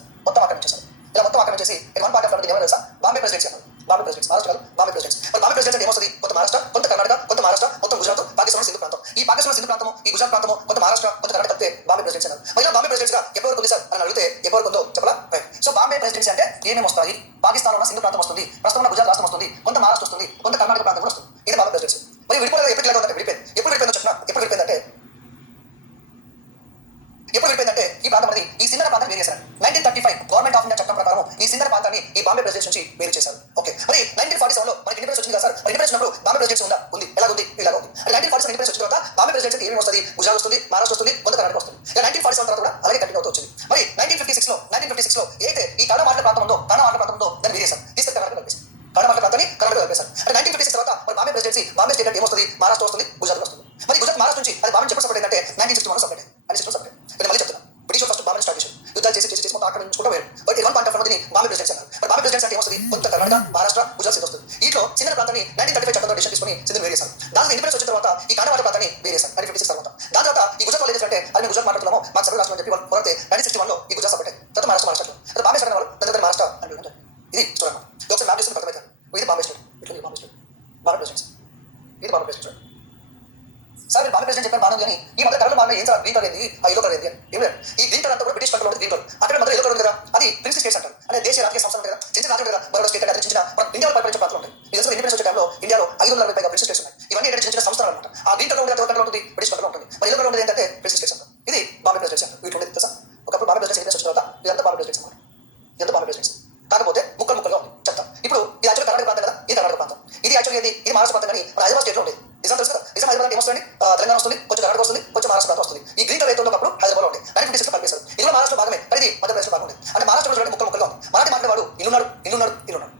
ఇలా మొత్తం ఆక్రమించేసి వన్ పార్ట్ ఆఫ్ ఏమో తెలుసా, బాంబే ప్రెసిడెన్సీ అన్నారు. బాంబే ప్రెసిడెన్సీ మహారాష్ట్ర కాదు, బాంబే ప్రెసిడెన్సీ. మరి బాంబే ప్రెసిడెన్సీ అంటే ఏమొస్తుంది, కొంత మహారాష్ట్ర, కొంత కర్ణాటక, కొంత మహారాష్ట్ర, మొత్తం గుజరాత్, పాకిస్తాన్ సింధు ప్రాంతం. ఈ పాకిస్తాన్ సింధు ప్రాంతం, ఈ గుజరాత్ ప్రాంతం, కొంత మహారాష్ట్ర, కొంత కర్ణాటక కలిపితే బాంబే ప్రెసిడెన్సీ అన్నారు. మరి ఇలా బాంబే ప్రెసిడెన్సీగా ఎప్పటి వరకు ఉంది సార్ అని అడిగితే ఎప్పటి వరకు ఉందో చెప్పలా. సో బాంబే ప్రెసిడెన్సీ అంటే ఏమేమి వస్తాయి, పాకిస్తాన్ ఉన్న సింధు ప్రాంతం వస్తుంది, ప్రస్తుతం ఉన్న గుజరాత్ రాష్ట్రం వస్తుంది, కొంత మహారాష్ట్ర వస్తుంది, కొంత కర్ణాటక ప్రాంతం కూడా వస్తుంది. ఇది బాంబే ప్రెసిడెన్సీ. మరి విడిపోలేదు, ఎప్పుడు ఇలాగ ఉందంటే విడిపోయింది. ఎప్పుడు విడిపోయిందో చెప్పిన, ఎప్పుడు విడిపోయిందంటే ఈ ప్రాంతం అనేది ఈ సింధన ప్రాంతాన్ని వేరు చేశారు. 1935 గవర్నమెంట్ ఆఫ్ ఇండియా చట్టం ప్రకారం ఈ సింధన ప్రాంతాన్ని ఈ బాంబే ప్రెసిడెన్సీ నుంచి వేరు చేశారు. ఓకే. మరి 1947లో మనకి ఇండిపెండెన్స్ వచ్చింది కదా సార్, ఇండిపెండెన్స్ ఉన్నప్పుడు బాంబే ప్రెసిడెన్సీ ఉందా, ఉంది, ఎలాగుంది, ఇలాగ ఉంది. అంటే 1947 ఇండిపెండెన్స్ వచ్చిన తర్వాత బాంబే ప్రెసిడెన్సీ ఏమేమి వస్తుంది, గుజరాత్ వస్తుంది, మహారాష్ట్ర వస్తుంది, కొంత కర్ణాటక వస్తుంది. ఇక 1947 తర్వాత కూడా అలాగే కంటిన్యూ అవుతూ వచ్చింది. మరి 1956లో ఏదైతే ఈ కన్నడ మాటల ప్రాంతం ఉందో, దాన్ని వేరు చేశారు, తీసుకెళ్ళి కర్ణాటక కలిపేశారు. కన్నడ మాటల ప్రాంతాన్ని కర్ణాటక కలిపేశారు. అంటే 1956 తర్వాత మరి బాంబే ప్రెసిడెన్సీ, బాంబే స్టేట్ అంటే ఏమొస్తుంది, మహారాష్ట్ర వస్తుంది, గుజరాత్ వస్తుంది. మరి గుజరాత్ మహారాష్ట్ర నుంచి అది బాంబే చెప్పడం సపరేట్ అంటే 1961 సపరేట్, 1961 సపరేట్. నేను మళ్ళీ చెప్తున్నా, బ్రిటిష్ ఫస్ట్ బాంబే స్టార్ట్ చేశారు, యుద్ధాలు చేసి మొత్తం ఆక్రమించుకుంటూ వేరు. But one point of Bombay presidency అన్నారు. మరి బాంబే ప్రెసిడెన్సీ అంటే ఏమొస్తుంది, కొంత కర్ణాటక, మహారాష్ట్ర, గుజరాత్ సింధు వస్తుంది. ఇంట్లో సింధన ప్రాంతాన్ని 1935 చట్టంలో డిసిషన్ తీసుకొని సింధుని వేరు చేశారు. దాని ఇండిపెండెన్స్ వచ్చిన తర్వాత ఈ కన్నడ ప్రాంతాన్ని వేరు చేశారు 1956 తర్వాత. దాని తర్వాత ఈ గుజరాత్ వాళ్ళు ఏంటంటే అది గుజరాత్ మాట్లాడుతున్నాము, మాకు సర్వ రాష్ట్రం అని చెప్పి వాళ్ళు పోతే 1961లో ఈ గుజరాత్ సపరేట్, తర్వాత మహారాష్ట్ర తర్వాత బాంబే సరైన వాళ్ళు తర్వాత మహారాష్ట్ర అని అంటే ఇది చూడండి. ఒకసారి మ్యాప్ చేస్తే అర్థమవుతుంది. ఇది బాంబే స్టేట్, ఇట్లా బాంబే స్టేట్, బాంబే ప్రెసిడెన్సీ, ఇది బాంబే ప్రెసిడెన్సీ. సార్ మీరు బాంబే ప్రెసిడెంట్ చెప్పారు బాగుంది కానీ ఈ మధ్య కలర్ బాంబే ఏం సార్, గ్రీన్ కలర్ ఏంది, ఆ ఎల్లో కలర్ ఏంది ఏం లేదు. ఈ గ్రీన్ కలర్ అంతా కూడా బ్రిటిష్ కంట్రోల్ ఉంటుంది. గ్రీన్ కలర్ అక్కడ మొదలు ఎల్లో కలర్ ఉంది కదా, అది ప్రిన్సీ స్టేట్స్ అంటారు. అంటే దేశ రాజకీయ సంస్థలు ఉంటాయి కదా, చిన్న రాజకీయ కదా, మరో స్టేట్ అంటే చిన్న మన ఇండియాలో పరిపాలించే ప్రాంతాలు ఉంటాయి. ఈ దేశంలో ఇండిపెండెన్స్ వచ్చే టైంలో ఇండియాలో 540 పైగా ప్రిన్సీ స్టేట్స్ ఉన్నాయి. ఇవన్నీ ఏంటంటే చిన్న సంస్థలు అనమాట. ఆ గ్రీన్ కలర్ ఉండే కంట్రోల్ ఉంటుంది, బ్రిటిష్ కంట్రోల్ ఉంటుంది. మరి ఎల్లో కలర్ ఉండేది ఏంటంటే ప్రిన్సీ స్టేట్స్ అంటారు. ఇది బాంబే ప్రెసిడెన్సీ అంటారు. వీటి ఉండేది తెలుసా, ఒకప్పుడు బాంబే ప్రెసిడెన్సీ వచ్చిన తర్వాత ఇదంతా బాంబే ప్రెసిడెన్సీ అన్నమాట. ఇదంతా బాంబే ప్రెసిడెన్సీ కాకపోతే ముక్కలుగా ఉంది చెప్తా. ఇప్పుడు ఇది యాక్చువల్ కర్ణాటక ప్రాంతం కదా, ఇది కర్ణాటక ప్రాంతం. ఇది యాక్చువల్ ఇది మహారాష్ట్ర ప్రాంతం కానీ మన హైదరాబాద్ స్టేట్లో ఉండేది. నిజం తెలుసు కదా, నిజం హైదరాబాద్ అంటే ఏమొస్తుంది, తెలంగాణ వస్తుంది, కొంచెం కర్ణాటక వస్తుంది, కొంచెం మహారాష్ట్ర ప్రాంతం వస్తుంది. ఈ గ్రీన్ కలర్ అయితే ఉన్నప్పుడు హైదరాబాద్ ఉంది. 1956 కలిపేశారు. ఇది కూడా మహారాష్ట్ర భాగమే, మరి ఇది మధ్యప్రదేశ్ భాగం ఉంది. అంటే మహారాష్ట్ర చూడండి ముక్కలుగా ఉంది. మరాఠీ మాట్లాడేవాడు ఇల్లున్నాడు.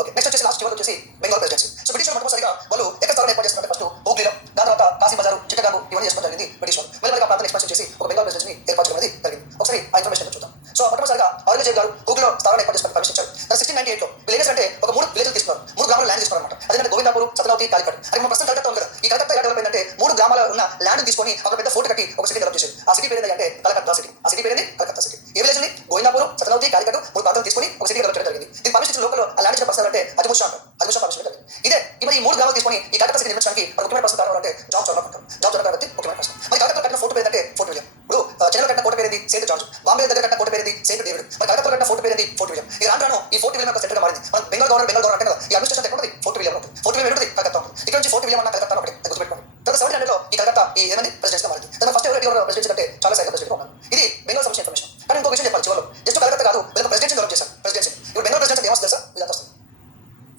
ఓకే. నెక్స్ట్ వచ్చేసి లాస్ట్ చివరికి వచ్చేసి బెంగాల్ ప్రెసిడెన్సీ. సో బ్రిటిష్ వాళ్ళు మొట్టమొదటిగా వాళ్ళు ఎక్కడ స్థానం ఏర్పాటు చేస్తున్నారు, ఫస్ట్ హూగ్లీలో, దాని తర్వాత కాశీ బజారు, చిట్టగాంగ్ ఇవన్నీ చేసుకోవడం జరిగింది బ్రిటిష్ వాళ్ళు. మళ్ళీ ఆ ప్రాంతాన్ని ఎక్స్పాన్షన్ చేసి ఒక బెంగాల్ ప్రెసిడెన్సీని ఏర్పాటు చేయడం జరిగింది. ఒకసారి ఆ ఇన్ఫర్మేషన్ చూద్దాం. సో మొట్టమొదటిగా ఔరంగజేబ్ గారు హూగ్లీలో స్థానాన్ని ఏర్పాటు చేసుకుని పర్మిషన్ ఇచ్చారు. 1698లో విలేజెస్ అంటే ఒక 3 విలేజ్లు తీసుకున్నారు, 3 గ్రామాల ల్యాండ్ తీసుకున్నారు అనమాట. అదేంటే గోవిందాపూర్, సత్యవతి, కాలికట్. అది మన ప్రస్తుతం కలకత్తా ఉంది కదా, ఈ కలకత్తా ఎలా డెవలప్ అయిందంటే 3 గ్రామాల ఉన్న ల్యాండ్ తీసుకొని ఒక పెద్ద ఫోర్ట్ కట్టి ఒక సిటీ డెవలప్ చేశారు. ఆ సిటీ పేరు అంటే కలకత్తా సిటీ. ఆ సిటీ పేరు కలకత్తా సిటీ. ఏ విలేజ్ ఉంది, గోవిందాపూర్, సత్యవతి, కాలికట్ 3 ప్రాంతాలు తీసుకొని ఒక సిటీ డెవలప్ చేయడం జరిగింది. దీని పర్మిషన్ లోకల్ ఆ ల్యాండ్ ఇచ్చిన పర్సన్ అంటే అజ్మూర్ షా అంటారు. అజ్మూర్ షా పర్మిషన్ జరిగింది. ఇదే ఇప్పుడు ఈ 3 గ్రామాలు తీసుకొని ఈ కలకత్తా సిటీ నిర్మించడానికి మన ముఖ్యమైన పర్సన్ కారణం అంటే జార్జ్ చౌరా అంటారు. జార్జ్ చౌరా కాబట్టి ముఖ్యమైన పర్సన్. మరి కలకత్తా కట్టిన ఫోర్ట్ పేరు అంటే ఫోర్ట్ విలియం. ఇప్పుడు చెన్నై కట్టిన కోట పేరు సెయింట్ జార్జ్. బాంబే దగ్గర కట్టిన కోట పేరు సెయింట్ డేవిడ్. మరి కలకత్తా కట్టిన ఫోర్ట్ పేరు ఫోర్ట్ విలియం. ఈ రాను ఈ ఫోర్ట్ విలియం సెంటర్ గా మారింది. మన బెంగాల్ గవర్నర్ అంటే కదా, ఈ అడ్మినిస్ట్రేషన్ ఎక్కడ ఉంటుంది, ఫోర్ట్ విలియం ఉంటుంది. ఫోర్ట్ విలియం ఉంటుంది, కలకత్తా ఉంటుంది. ఇక్కడ నుంచి ఫోర్ట్ విలియం అన్న కలకత్తా ఒకటి గుర్తుపెట్టుకోండి. తర్వాత 1700లో ఈ కలకత్తా ఈ ఏమైంది ప్రెసిడెన్సీ మారింది. తర్వాత ఫస్ట్ ఎవరు ప్రెసిడెన్సీ అంటే చాలా సైకిల్ ప్రెసిడెంట్ ఉన్నారు. ఇది బెంగాల్ సంబంధించిన ఇన్ఫర్మేషన్. కానీ ఇంకో విషయం చెప్పాలి చివరిలో, జస్ట్ కలకత్తా కాదు, వీళ్ళకి ప్రెసిడెన్సీ డెవలప్ చేశారు. ప్రెసిడెన్సీ ఇప్పుడు బెంగాల్ ప్రెసిడెన్సీ ఏమొస్తుంది సార్, ఇది ఎంత వస్తుంది,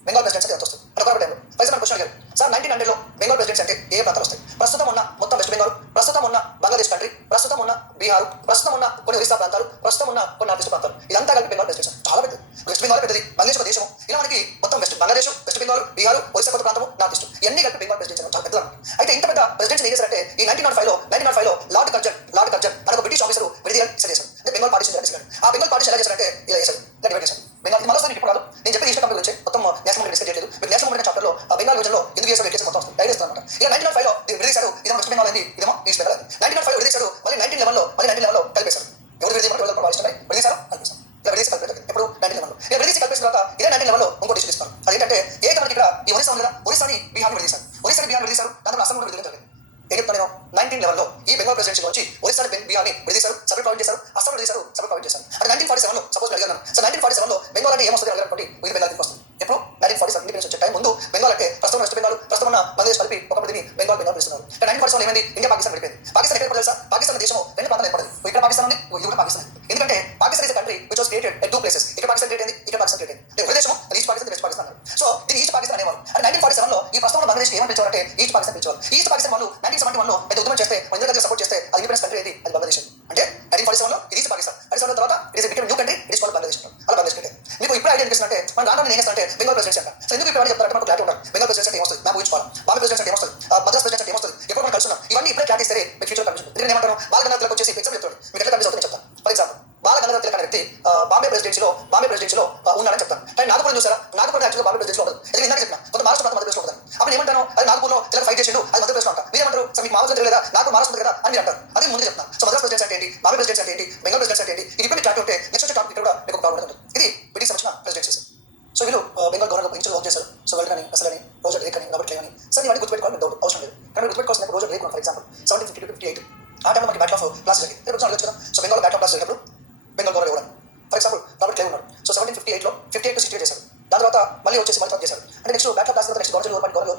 బెంగాల్ ప్రెసిడెన్సీ ఎంత వస్తుంది అంటే ఒక టైంలో ఫైవ్ క్వశ్చన్ అడిగారు సార్, 1900లో బెంగాల్ ప్రెసిడెన్సీ అంటే ఏ ప్రాంతాలు వస్తాయి, ప్రస్తుతం ఉన్న మొత్తం వెస్ట్ బెంగాల్, ప్రస్తుతం ఉన్న బంగ్లాదేశ్ కంట్రీ, ప్రస్తుతం ఉన్న బీహార్, ప్రస్తుతం ఉన్న కొన్ని ఒరిస్సా ప్రాంతాలు, ప్రస్తుతం ఉన్న కొన్ని నార్త్ ఈస్ట్ ప్రాంతాలు, ఇదంతా కలిపి బెంగాల్ ప్రెసిడెన్సీ. చాలా పెద్దది. వెస్ట్ బెంగాల్ పెద్దది, బంగ్లాదేశ్ ఒక దేశం. ఇలా మనకి మొత్తం బంగ్లాదేశ్, వెస్ట్ బెంగాల్, బీహార్, ఒరిస్సా కొంత ప్రాంతం, నార్త్ ఈస్ట్ ఇవన్నీ కలిపి బెంగాల్ ప్రెసిడెన్సీ చాలా పెద్దది. అయితే ఇంత పెద్ద ప్రెసిడెన్సీ ఏం చేశారంటే ఈ 1905లో లార్డ్ కర్జన్ అని ఒక బ్రిటిష్ ఆఫీసర్ విడిగా చేశారు. అంటే బెంగాల్ పార్టీషన్ చేశారు. ఆ బెంగాల్ పార్టీషన్ ఎలా చేశారంటే ఇలా చేశారు, ఇలా డివైడ్ చేశారు. బెంగాల్ ఇది మరోసారి ఇప్పుడు కాదు, నేను చెప్పేది ఈస్ట్ కంపెనీ గురించి మొత్తం నేషనల్ డిస్కస్ చేయలేదు. మీరు నేషనల్ మూమెంట్ చాప్టర్లో బెంగాల్ విజన్లో ఎందుకు చేశారు ఎట్లా మొత్తం గైడ్ చేస్తారు అనమాట. ఇలా 1905లో విడదీశారు. ఇదేమో వెస్ట్ బెంగాల్ అయింది, ఇదేమో ఈస్ట్ బెంగాల్ అయింది. 1905 విడదీశారు, మళ్ళీ 1911లో కలిపేశారు. ఎవరు విడదీశారు కలిపేశారు. ఇలా విడదీసి కలిపేశారు. ఎప్పుడు 1911లో ఇలా విడదీసి కలిపేసిన తర్వాత ఇదే 1911లో ఇంకో డిసిషన్ ఇస్తారు. అదేంటంటే మనకి ఇక్కడ ఈ ఒరిస్సా ఉంది కదా, ఒరిస్సాని బీహార్ని విడదీశారు. దాంట్లో అస్సాం కూడా విడదీయడం జరిగింది. ఏం చెప్తాను నేను, 1911లో ఈ బెంగాల్ ప్రెసిడెన్సీ వచ్చి ఒరిస్సాని బీహార్ని విడదీశారు, సపరేట్ ప్రావింట్ చేశారు, అస్సాం విడదీశారు, సపరేట్ ప్రావింట్ చేశారు. అంటే 1947లో సపోజ్ అడిగాను. సో 1947లో బెంగాల్ అంటే ఏమొస్తుంది అడగడానికి ఇది బెంగాల్ వస్తుంది. ఎప్పుడు 1947 ఇండిపెండెన్స్ వచ్చే టైం ముందు బెంగాల్ అంటే ప్రస్తుతం వెస్ట్ బెంగాల్, ప్రస్తుతం ఉన్న బంగ్లాదేశ్ కలిపి ఒకప్పుడు దీన్ని బెంగాల్ పిలుస్తున్నారు. 1947 ఏమైంది, ఇండియా పాకిస్తాన్ విడిపోయింది. పాకిస్తాన్ ఎక్కడ తెలుసా, పాకిస్తాన్ దేశం 2 ప్రాంతాలు ఏర్పడింది. ఇక్కడ పాకిస్తాన్ ఉంది, ఇది కూడా పాకిస్తాన్. ఎందుకంటే Pakistan is country which was created at 2 places. ఇక్కడ పాకిస్తాన్ క్రియేట్ అయింది, ఇక్కడ పాకిస్తాన్ క్రియేట్ అయింది. ఒక దేశం ఈస్ట్ పాకిస్తాన్, వెస్ట్ పాకిస్తాన్ అన్నారు. సో దీన్ని ఈస్ట్ పాకిస్తాన్ అనేవారు. అంటే 1947లో ఈ ప్రస్తుతం బంగ్లాదేశ్ ఏమని పిలిచేవారంటే ఈస్ట్ పాకిస్తాన్ పిలిచేవారు. ఈస్ట్ పాకిస్తాన్ వాళ్ళు 1971లో పెద్ద ఉద్యమం చేస్తే ఇండియా సపోర్ట్ చేస్తే అది ఇండిపెండెన్స్ కంట్రీ అది బంగ్లాదేశ్. అంటే 1947లో ఇది ఈస్ట్ పాకిస్తాన్, 1947 తర్వాత ఇది become new country, it is called Bangladesh. అలా బంగ్లాదేశ్ కంట్రీ. మీకు ఇప్పుడు ఐడియా అనిపిస్తుంటే మన రాను నేను చేస్తానంటే బెంగాల్ ప్రెసిడెన్సీ అంట. సో ఎందుకు ఇప్పుడు చెప్తారంటే మనకు క్లారిటీ ఉండాలి. బెంగాల్ ప్రెసిడెన్సీ అంటే ఏమొస్తుంది మ్యాప్ ఊహించుకోవాలి. బాంబే ప్రెసిడెన్సీ అంటే ఏమొస్తుంది, మద్రాస్ ప్రెసిడెన్సీ అంటే ఏమొస్తుంది, ఎప్పుడు మనం కలుసున్నాం. ఇవన్నీ ఇప్పుడే క్లారిటీ ఇస్తే మీకు ఫ్యూచర్ కనిపిస్తుంది. నేను ఏమంటాను, బాలగంగాధర్లకు వచ్చేసి ఎగ్జామ్ చెప్తాడు, మీకు ఎట్లా కనిపిస్తుంది చెప్తాను. ప్రెసిడెన్సీలో ఉన్నారని చెప్తాను. కానీ నాగపూర్ చూసారా, నాగపూర్ యాక్చువల్గా బాంబే ప్రెసిడెన్సీలో ఉండదు. ఎందుకంటే ఇందాక చెప్పిన కొంత మహారాష్ట్ర ప్రాంతం మధ్యప్రదేశ్లో ఉంటుంది. అప్పుడు ఏమంటాను, అది నాగపూర్లో ఇలా ఫైట్ చేసిండు, అది మధ్యప్రదేశ్లో అంటారు. మీరేమంటారు, సో మీకు మామూలు లేదా నాగపూర్ మహారాష్ట్ర కదా అని మీరు అంటారు. అది ముందు చెప్తాను. సో మద్రాస్ ప్రెసిడెన్స్ అంటే ఏంటి, బాంబే ప్రెసిడెన్స్ అంటే ఏంటి, బెంగాల్ ప్రెసిడెన్స్ అంటే ఏంటి, ఇది ఇప్పుడు మీకు క్లారిటీ ఉంటే నెక్స్ట్ వచ్చే టాపిక్ ఇక్కడ కూడా మీకు ప్రాబ్లం ఉంటుంది. ఇది బ్రిటిష్ వచ్చిన ప్రెసిడెన్సీస్. సో వీళ్ళు బెంగాల్ గవర్నర్ ఇంచులు వర్క్ చేశారు. సో వెల్ట్ కానీ అసలు అని రోజర్ రేక్ అని రాబర్ట్ క్లే అని సార్ ఇవన్నీ గుర్తుపెట్టుకోవాలి, మీకు డౌట్ అవసరం లేదు. కానీ గుర్తుపెట్టుకోవాల్సిన రోజర్ రేక్ ఫర్ ఎగ్జాంపుల్ 1752-58 ఆ టైంలో మనకి బ్యాటిల్ ఆఫ్ ప్లాసీ జరిగింది. మీరు అడగచ్చు కదా, so Bengal battle of Plassey జరిగినప్పుడు బెంగాల్ గవర్నర్ ఎవరు, ఫర్ ఎగ్జాంపుల్ రాబర్ట్ క్లే ఉన్నాడు. సో 1758లో 58 68 చేశారు. దాని తర్వాత మళ్ళీ వచ్చేసి మళ్ళీ చేశారు. అంటే నెక్స్ట్ బ్యాటిల్ ఆఫ్ ప్లాసీ తర్వాత నెక్స్ట్ గవర్నర్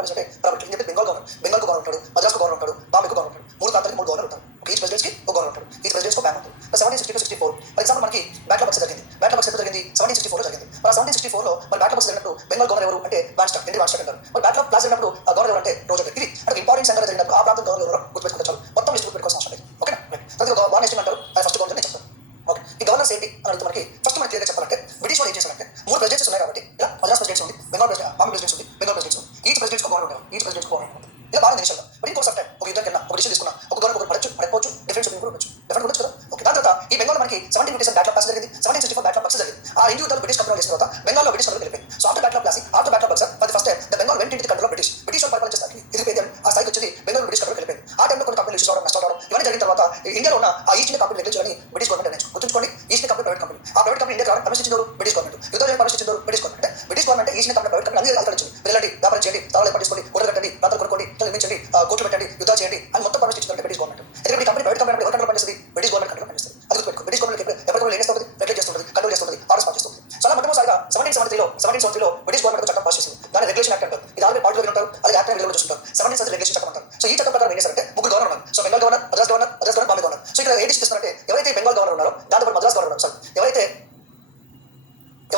అంటే రాబర్ట్ క్లే చెప్పి బెంగాల్ గవర్నర్ ఉంటాడు, మద్రాస్ గవర్నర్ ఉంటాడు, బాంబేకు గవర్నర్ ఉంటాడు. 3 ప్రాంతానికి 3 గవర్నర్ ఉంటారు. ఈచ్ ప్రెసిడెన్స్కి ఒక గవర్నర్ ఉంటాడు, ఈచ్ ప్రెసిడెన్స్ బ్యాంక్ ఉంటుంది. 1760-64 ఫర్ ఎగ్జాంపుల్ మనకి బ్యాటిల్ ఆఫ్ బక్సర్ జరిగింది. బ్యాటిల్ ఆఫ్ బక్సర్ జరిగింది 1764లో జరిగింది. మరి 1764లో మరి బ్యాటిల్ ఆఫ్ బక్సర్ జరిగినప్పుడు బెంగాల్ గవర్నర్ ఎవరు అంటే వాన్స్టాక్ అంటారు. మరి బ్యాటిల్ ఆఫ్ ప్లాసీ జరిగినప్పుడు ఆ గవర్నర్ ఎవరు అంటే రోజర్. ఇది అంటే ఇంపార్టెంట్ సంఘటన జరిగినప్పుడు ఆ ప్రాంతం గవర్నర్ ఎవరు గుర్తుపెట్టుకుంటే చాలు, మొత్తం లిస్ట్ గుర్తుపెట్టుకోవాల్సిన అవసరం లేదు. ఓకేనా, ప్రతి ఒక్క గవర్నర్ ఏం అంటారు, అది ఫస్ట్ గవర్నర్ నేను చెప్తాను. ఓకే, ఈ గవర్నర్స్ ఏంటి అని అడిగితే మనకి ఫస్ట్ మనకి క్లియర్గా చెప్పాలంటే బ్రిటిష్ వాళ్ళు ఏం చేశారంటే 3 ప్రెసిడెన్సీస్ ఉన్నాయి కాబట్టి ఇలా మద్రాస్ ప్రెసిడెన్స్ ఉంది, బెంగాల్ ప్రెసిడెన్స్, బాంబే ప్రెసిడెన్స్ ఉంది, బెంగాల్ ప్రెసిడెన్స్ ఉంది. ఈచ్ ప్రెసిడెన్స్ గవర్నర్ ఉంటారు, ఈచ్ ప్రెసిడెన్స్ గవర్నర్ ఉంటుంది. ఇలా బాగా దేశంలో బట్ ఇంకోటి ఆఫ్ టైం ఒక యుద్ధం కింద ఒక డిసిషన్ తీసుకున్నా, ఒక గవర్నర్ ఒకటి పడకపోవచ్చు, డిఫరెన్స్ కూడా ఉండొచ్చు, డిఫరెంట్ ఉండొచ్చు కదా. ఓకే, దాని తర్వాత ఈ బెంగాల్ మనకి 1757 బ్యాటిల్ ఆఫ్ ప్లాసీ జరిగింది, 1764 బ్యాటిల్ ఆఫ్ బక్సర్ జరిగింది. ఆ రెండు యుద్ధాలు బ్రిటిష్ కంట్రోల్ చేసిన తర్వాత బెంగాల్లో బ్రిటిష్ కంట్రోల్ వెళ్ళిపోయింది. So after battle of Plassey, after battle of Buxar for the first time the Bengal vent into the control of British. British వాళ్ళు పరిపాలించేస్తారు వెళ్ళిపోయింది. ఆ స్థాయికి వచ్చి బెంగాల్ బ్రిటిష్ కంట్రోల్ వెళ్ళిపోయింది. ఆ టైంలో కొన్ని కంపెనీలు ఇష్యూ అవడం, నష్టం అవడం ఇవన్నీ జరిగిన తర్వాత ఇండియాలో ఉన్న ఆ ఈస్ట్ ఇండియా కంపెనీ నెగ్లిజేషన్ బ్రిటిష్ గవర్నమెంట్ అనేది గుర్తుంచుకోండి. East India company private company, ఆ ప్రైవేట్ కంపెనీ ఇండియా పర్మిషన్ ఇచ్చింది బ్రిటిష్ గవర్నమెంట్, యుద్ధాలు పర్మిషన్ ఇచ్చింది బ్రిటిష్ గవర్నమెంట్. అంటే British government East India company private company అన్ని ఆల్కరించింది. వెళ్ళండి, వ్యాపారం చేయండి, తాళాలు ఏర్పాటు చేసుకోండి, ఓటర్ కట్టండి, ప్రాంతాలు కొనుక్కోండి, నిర్మించండి, కోట్లు పెట్టండి, యుద్ధాలు చేయండి అని మొత్తం పర్మిషన్ ఇచ్చింది బ్రిటిష్ గవర్నమెంట్. ఎందుకంటే ఈ కంపెనీ ప్రైవేట్ కంపెనీ ఎవరు కంట్రోల్ పనిచేస్తుంది, బ్రిటిష్ గవర్నమెంట్ కంట్రోల్ పనిచేస్తుంది. అది గుర్తుపెట్టుకో, బ్రిటిష్ గవర్నమెంట్ ఎప్పటికప్పుడు ఏం చేస్తుంది, రెగ్యులేట్ చేస్తుంది, కంట్రోల్ చేస్తుంది, ఆర్డర్స్ పాస్ చేస్తుంది. సో అలా మొట్టమొదటిసారిగా 1773లో బ్రిటిష్ గవర్నమెంట్ చట్టం పాస్ చేసింది. దాని రెగ్యులేషన్ యాక్ట్ అంటారు. ఇది ఆల్రెడీ పార్టీలో ఉంటారు, అది యాక్ట్ అని చూస్తుంటారు. 1770 రెగ్యులేషన్ చట్టం అంటారు. సో ఈ చట్టం ప్రకారం ఏం చేస్తారంటే 3 గవర్నర్ ఉన్నారు. So Bengal governor, Madras governor, Bombay governor. So ఇక్కడ ఏం చేస్తారంటే ఎవరైతే బెంగాల్ గవర్నర్ ఉన్నారో దాంతో మద్రాస్ గవర్నర్ ఉన్నారు, ఎవరైతే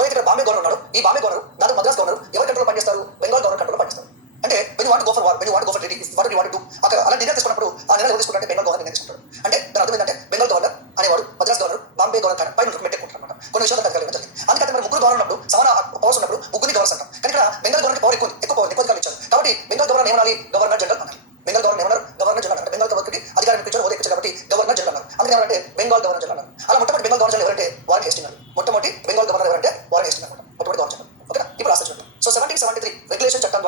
ఇక్కడ బాంబే గవర్నర్ ఉన్నారో ఈ బాంబే గవర్నర్ దాంతో మద్రాస్ గవర్నర్ ఎవరి కంట్రోల్ పనిచేస్తారు, బెంగాల్ గవర్నర్ కంట్రోల్ పనిచేస్తారు. అంటే when you want to go for war, when you want to go for treaty, what do you want to do, అక్కడ అలా నిర్ణయం తీసుకున్నప్పుడు ఆ నిర్ణయం ఎవరు తీసుకుంటారంటే బెంగాల్ గవర్నర్ నిర్ణయం తీసుకుంటారు. అంటే దాని అర్థం ఏంటంటే బెంగాల్ గవర్నర్ అనేవాడు మద్రాస్ గవర్నర్, బాంబే గవర్నర్ పైన పెట్టేకుంటారు అనమాట. కొన్ని విషయాలు కలిగి జరిగింది. అందుకని మరి 3 గవర్నర్ ఉన్నప్పుడు సమాన పవర్స్ ఉన్నప్పుడు 3 గవర్నర్స్ అంటాం. కానీ ఇక్కడ బెంగాల్ గవర్నర్ పవర్ ఎక్కువ అధికారులు ఇచ్చారు. కాబట్టి బెంగాల్ గవర్నర్ ఏమనాలి, గవర్నర్ జనరల్ అనాలి. బెంగాల్ గవర్నర్ ఏమన్నారు, గవర్నర్ జనరల్ అంటే బెంగాల్ గవర్నర్కి అధికారం ఇచ్చారు, హోదా ఇచ్చారు కాబట్టి గవర్నర్ జనరల్ అన్నారు. అందుకని ఏమంటే బెంగాల్ గవర్నర్ జనరల్ అన్నారు. అలా మొట్టమొదటి బెంగాల్ గవర్నర్ ఎవరంటే వారెన్ హేస్టింగ్స్. మొట్టమొదటి బెంగాల్ గవర్నర్ ఎవరంటే వారెన్ హేస్టింగ్స్ అనమాట, మొట్టమొదటి గవర్నర్ జనరల్. ఓకేనా, ఇప్పుడు రాష్ట్ర చట్టం. సో 1773 రెగ్యులేషన్ చట్టం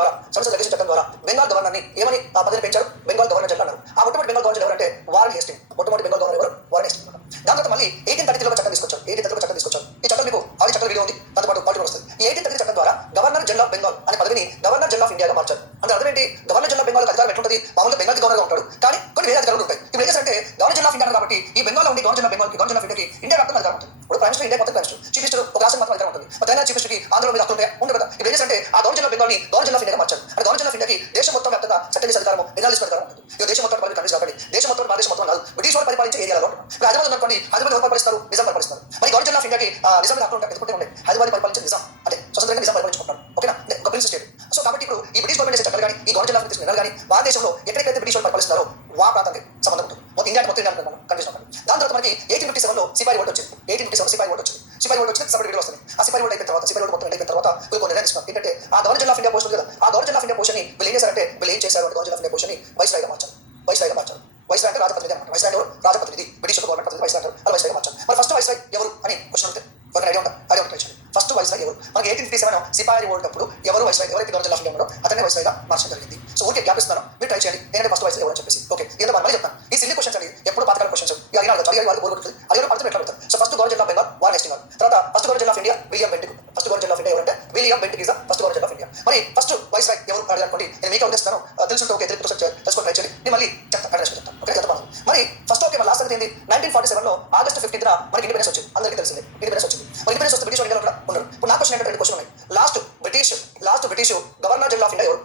ద్వారా బెంగాల్ గవర్నర్ ని ఏమని ఆ పదవిని పెంచారు, బెంగాల్ గవర్నర్ జనరల్ అన్నారు. ఆ మొట్టమొదటి బెంగాల్ గవర్నర్ ఎవరంటే వారెన్ హేస్టింగ్స్. మొట్టమొదటి బెంగాల్ గవర్నర్ ఎవరు, వారెన్ హేస్టింగ్స్. దాని తర్వాత మళ్ళీ 1833లో చట్టం తీసుకొచ్చారు. 1833 చట్టం తీసుకొచ్చారు. ఈ చట్టం మీకు ఆది చట్టం వీడియో ఉంది, దాంతో పాటు పార్టీ వస్తుంది. ఈ 1833 చట్టం ద్వారా గవర్నర్ జనరల్ ఆఫ్ బెంగాల్ అనే పదవిని గవర్నర్ జనరల్ ఆఫ్ ఇండియాగా మార్చారు. అంటే అర్థం ఏంటి, గవర్నర్ జనరల్ ఆఫ్ బెంగాల్ అధికారం ఎట్లుంటుంది, మామూలుగా బెంగాల్ గవర్నర్ ఉంటాడు, కానీ కొన్ని వేరే అధికారులు ఉంటాయి. ఇప్పుడు ఏం చేస్తారంటే గవర్నర్ జనరల్ ఆఫ్ ఇండియా కాబట్టి ఈ బెంగాల్ ఉండి governor general Bengal governor general of ఇండియాకి ఇండియా వ్యాప్తంగా అధికారం ఉంటుంది. ఇప్పుడు ప్రైమ్ మినిస్టర్ ఇండియా మొత్తం ప్రైమ్ మినిస్టర్, చీఫ్ మినిస్టర్ ఒక రాష్ట్రం మాత్రం అధికారం ఉంటుంది. తెలంగాణ చీఫ్ మినిస్టర్కి ఆంధ్రలో మీద హక్కులు ఉండదు కదా. ఇప్పుడు ఏం చేస్తారంటే ఆ గవర్నర్ జనరల్ బెంగాల్ ని గవర్నర్ జనరల్ ఆఫ్ ఇండియాగా మార్చారు. అంటే గవర్నర్ జనరల్ ఆఫ్ ఇండియాకి దేశం మొత్తం వ్యాప్తంగా చట్టం చేసే అధికారం, ఎనాలిసిస్ అధికారం ఉంటుంది. ఇక దేశం మొత్తం పరిపాలన కాబట్టి దేశం మొత్తం భారతదేశం మొత్తం కాదు, బ్రిటిష్ వాళ్ళు పరిపాలించే ఏరియాలో ఉంటుంది. ఇప్పుడు హైదరాబాద్ అనుకోండి, హైదరాబాద్ ఎవరు పరిపాలిస్తారు, నిజాం పరిపాలిస్తారు. మరి గవర్నర్ జనరల్ ఆఫ్ ఇండియాకి నిజాం హక్కులు ఉంటాయి, ఎందుకంటే ఉన్నాయి. హైదరాబాద్ పరిపాలించే నిజాం అంటే స్వతంత్రంగా నిజాం పరిపాలించుకుంటారు. ఓకేనా, ఒక ప్రిన్స్ స్టేట్. సో కాబట్టి ఇప్పుడు ఈ బ్రిటిష్ గవర్నమెంట్ చేసే చట్టాలు కానీ ఈ గవర్నర్ జనరల్ ఆఫ్ ఇండియా కానీ భారతదేశంలో ఎక్కడెక్కడైతే బ్రిటిష్ వాళ్ళు పరిపాలిస్తున్నారో ఆ ప్రాంతానికి సంబంధం ఉంటుంది. మొత్తం ఇండియా కండిషన్ ఉంటుంది. దాని తర్వాత మనకి 1857లో సిపాయి ఓటు వచ్చింది. 1857 సిపాయి ఓటు వచ్చింది. సిపాయి ఓటు వచ్చింది, సపరేట్ వీడియో వస్తుంది. ఆ సిపాయి ఓటు అయిపోయిన తర్వాత సిపాయి ఓటు మొత్తం అయిపోయిన తర్వాత వీళ్ళు కొన్ని నిర్ణయం తీసుకున్నారు. ఏంటంటే ఆ governor general of India post కదా, ఆ governor general of India post ని వీళ్ళు ఏం చేశారంటే వీళ్ళు ఏం చేశారు అంటే governor general of India post ని వైస్రాయ్గా మార్చారు. వైస్రాయ్గా మార్చారు. వైస్రాయ్ అంటే రాజప్రతినిధి అనమాట. వైస్రాయ్ ఎవరు, రాజప్రతినిధి. బ్రిటిష్ గవర్నమెంట్ ప్రతినిధి వైస్రాయ్ అంటారు. అలా వైస్రాయ్గా మార్చారు. మరి ఫస్ట్ వైస్రాయ్ ఎవరు అని క్వశ్చన్ అడిగితే ఒక ఐడియా ఉందా, ఐడియా ఉంటుంది. ఫస్ట్ వైస్రాయ్ ఎవరు, మనకి 1857 సిపాయి ఓటు అప్పుడు ఎవరు వైస్రాయ్, ఎవరైతే గవర్నర్ జనరల్ ఆఫ్ ఇండియా ఉన్నారో అతనే వైస్రాయ్గా మార్చడం జరిగింది. సో ఓకే, గ్యాప్ ఇస్తున్నాను, మీరు ట్రై చేయండి. ఏంటంటే ఫస్ట్ వైస్రాయ్ ఎవరు అని చెప్పేసి. ఓకే, ఇంత మళ్ళీ చెప్తాను. ఈ సిల్లీ క్వశ్చన్స్ అని ఎప్పుడు పాతకాల క్వశ్చన్స్ అడిగిన వాళ్ళు కోరుకుంటుంది, అడిగిన పడుతుంది ఎట్లా పెడతారు. So first governor general of Bengal Warren Hastings. తర్వాత first governor general of India William Bentinck. First governor general of India ఎవరంటే William Bentinck is the first governor general of India. మరి ఫస్ట్ వైస్రాయ్ ఎవరు అడగనుకోండి, నేను మీకు ఉద్దేశిస్తాను, తెలుసుంటే ఓకే, తెలుసుకొని try చేయండి. నేను మళ్ళీ చెప్తాను, అడ్రస్ చెప్తాను. ఓకే, చెప్తాను. మరి ఫస్ట్ ఓకే, లాస్ట్ అనేది 1947లో ఆగస్టు 15న మనకి ఇండిపెండెన్స్ వచ్చింది. అందరికీ తెలిసిందే ఇండిపెండెన్స్ వచ్చింది. మరి ఇండిపెండెన్స్ వస్తే బ్రిటిష్ ఇండియాలో ఉన్నారు. ఇప్పుడు నా క్వశ్చన్ ఏంటంటే 2 క్వశ్చన్ ఉన్నాయి. Last British governor general of India ఎవరు,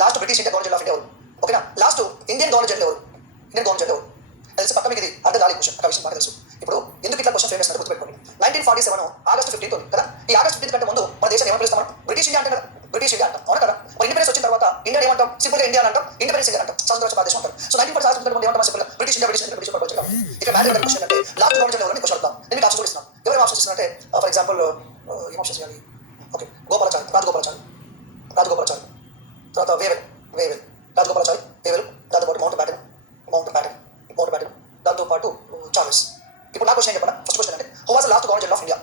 last British India governor general of India ఎవరు, ఓకేనా. లాస్ట్ ఇండియన్ గవర్నర్ జనరల్ ఎవరు, ఇండియన్ గవర్నర్ జనరల్ ఎవరు తెలిసి పక్క మీకు ఇది అర్థం కాలేదు క్వశ్చన్. ఒక విషయం బాగా తెలుసు. ఇప్పుడు ఎందుకు ఇట్లా క్వశ్చన్ ఫేమస్ అంటే గుర్తుపెట్టుకోండి. 1947 ఆగస్టు 15 ఉంది కదా. ఈ ఆగస్టు 15 కంటే ముందు మన దేశాన్ని ఏమని పిలుస్తాం, బ్రిటిష్ ఇండియా అంటే కదా, బ్రిటిష్ ఇండియా అంటాం, అవునా కదా. మరి ఇండిపెండెన్స్ వచ్చిన తర్వాత ఇండియా ఏమంటాం, సింపుల్ గా ఇండియా అంటాం, ఇండిపెండెన్స్ ఇండియా అంటాం, స్వతంత్ర భారతదేశం అంటారు. సో 1947 ముందు ఏమంటాం, సింపుల్ బ్రిటిష్ ఇండియా పరిపాలించాం. ఇక మ్యాటర్ క్వశ్చన్ అంటే లాస్ట్ గవర్నర్ జనరల్ ఎవరు క్వశ్చన్ అడుగుతాం. నేను మీకు ఆప్షన్ ఇస్తున్నాను. ఎవరు ఆప్షన్ ఇస్తున్నారంటే ఫర్ ఎగ్జాంపుల్ ఏం ఆప్షన్స్ ఇవ్వాలి. ఓకే, రాజగోపాలాచారి, తర్వాత వేవెల్, రాజగోపాలాచారి, వేవెల్, దాంతోపాటు మౌంట్ బ్యాటన్, దాంతోపాటు చార్లెస్. ఇప్పుడు నా క్వశ్చన్ చెప్పండి. ఫస్ట్ క్వశ్చన్ అంటే who was the last governor general of India.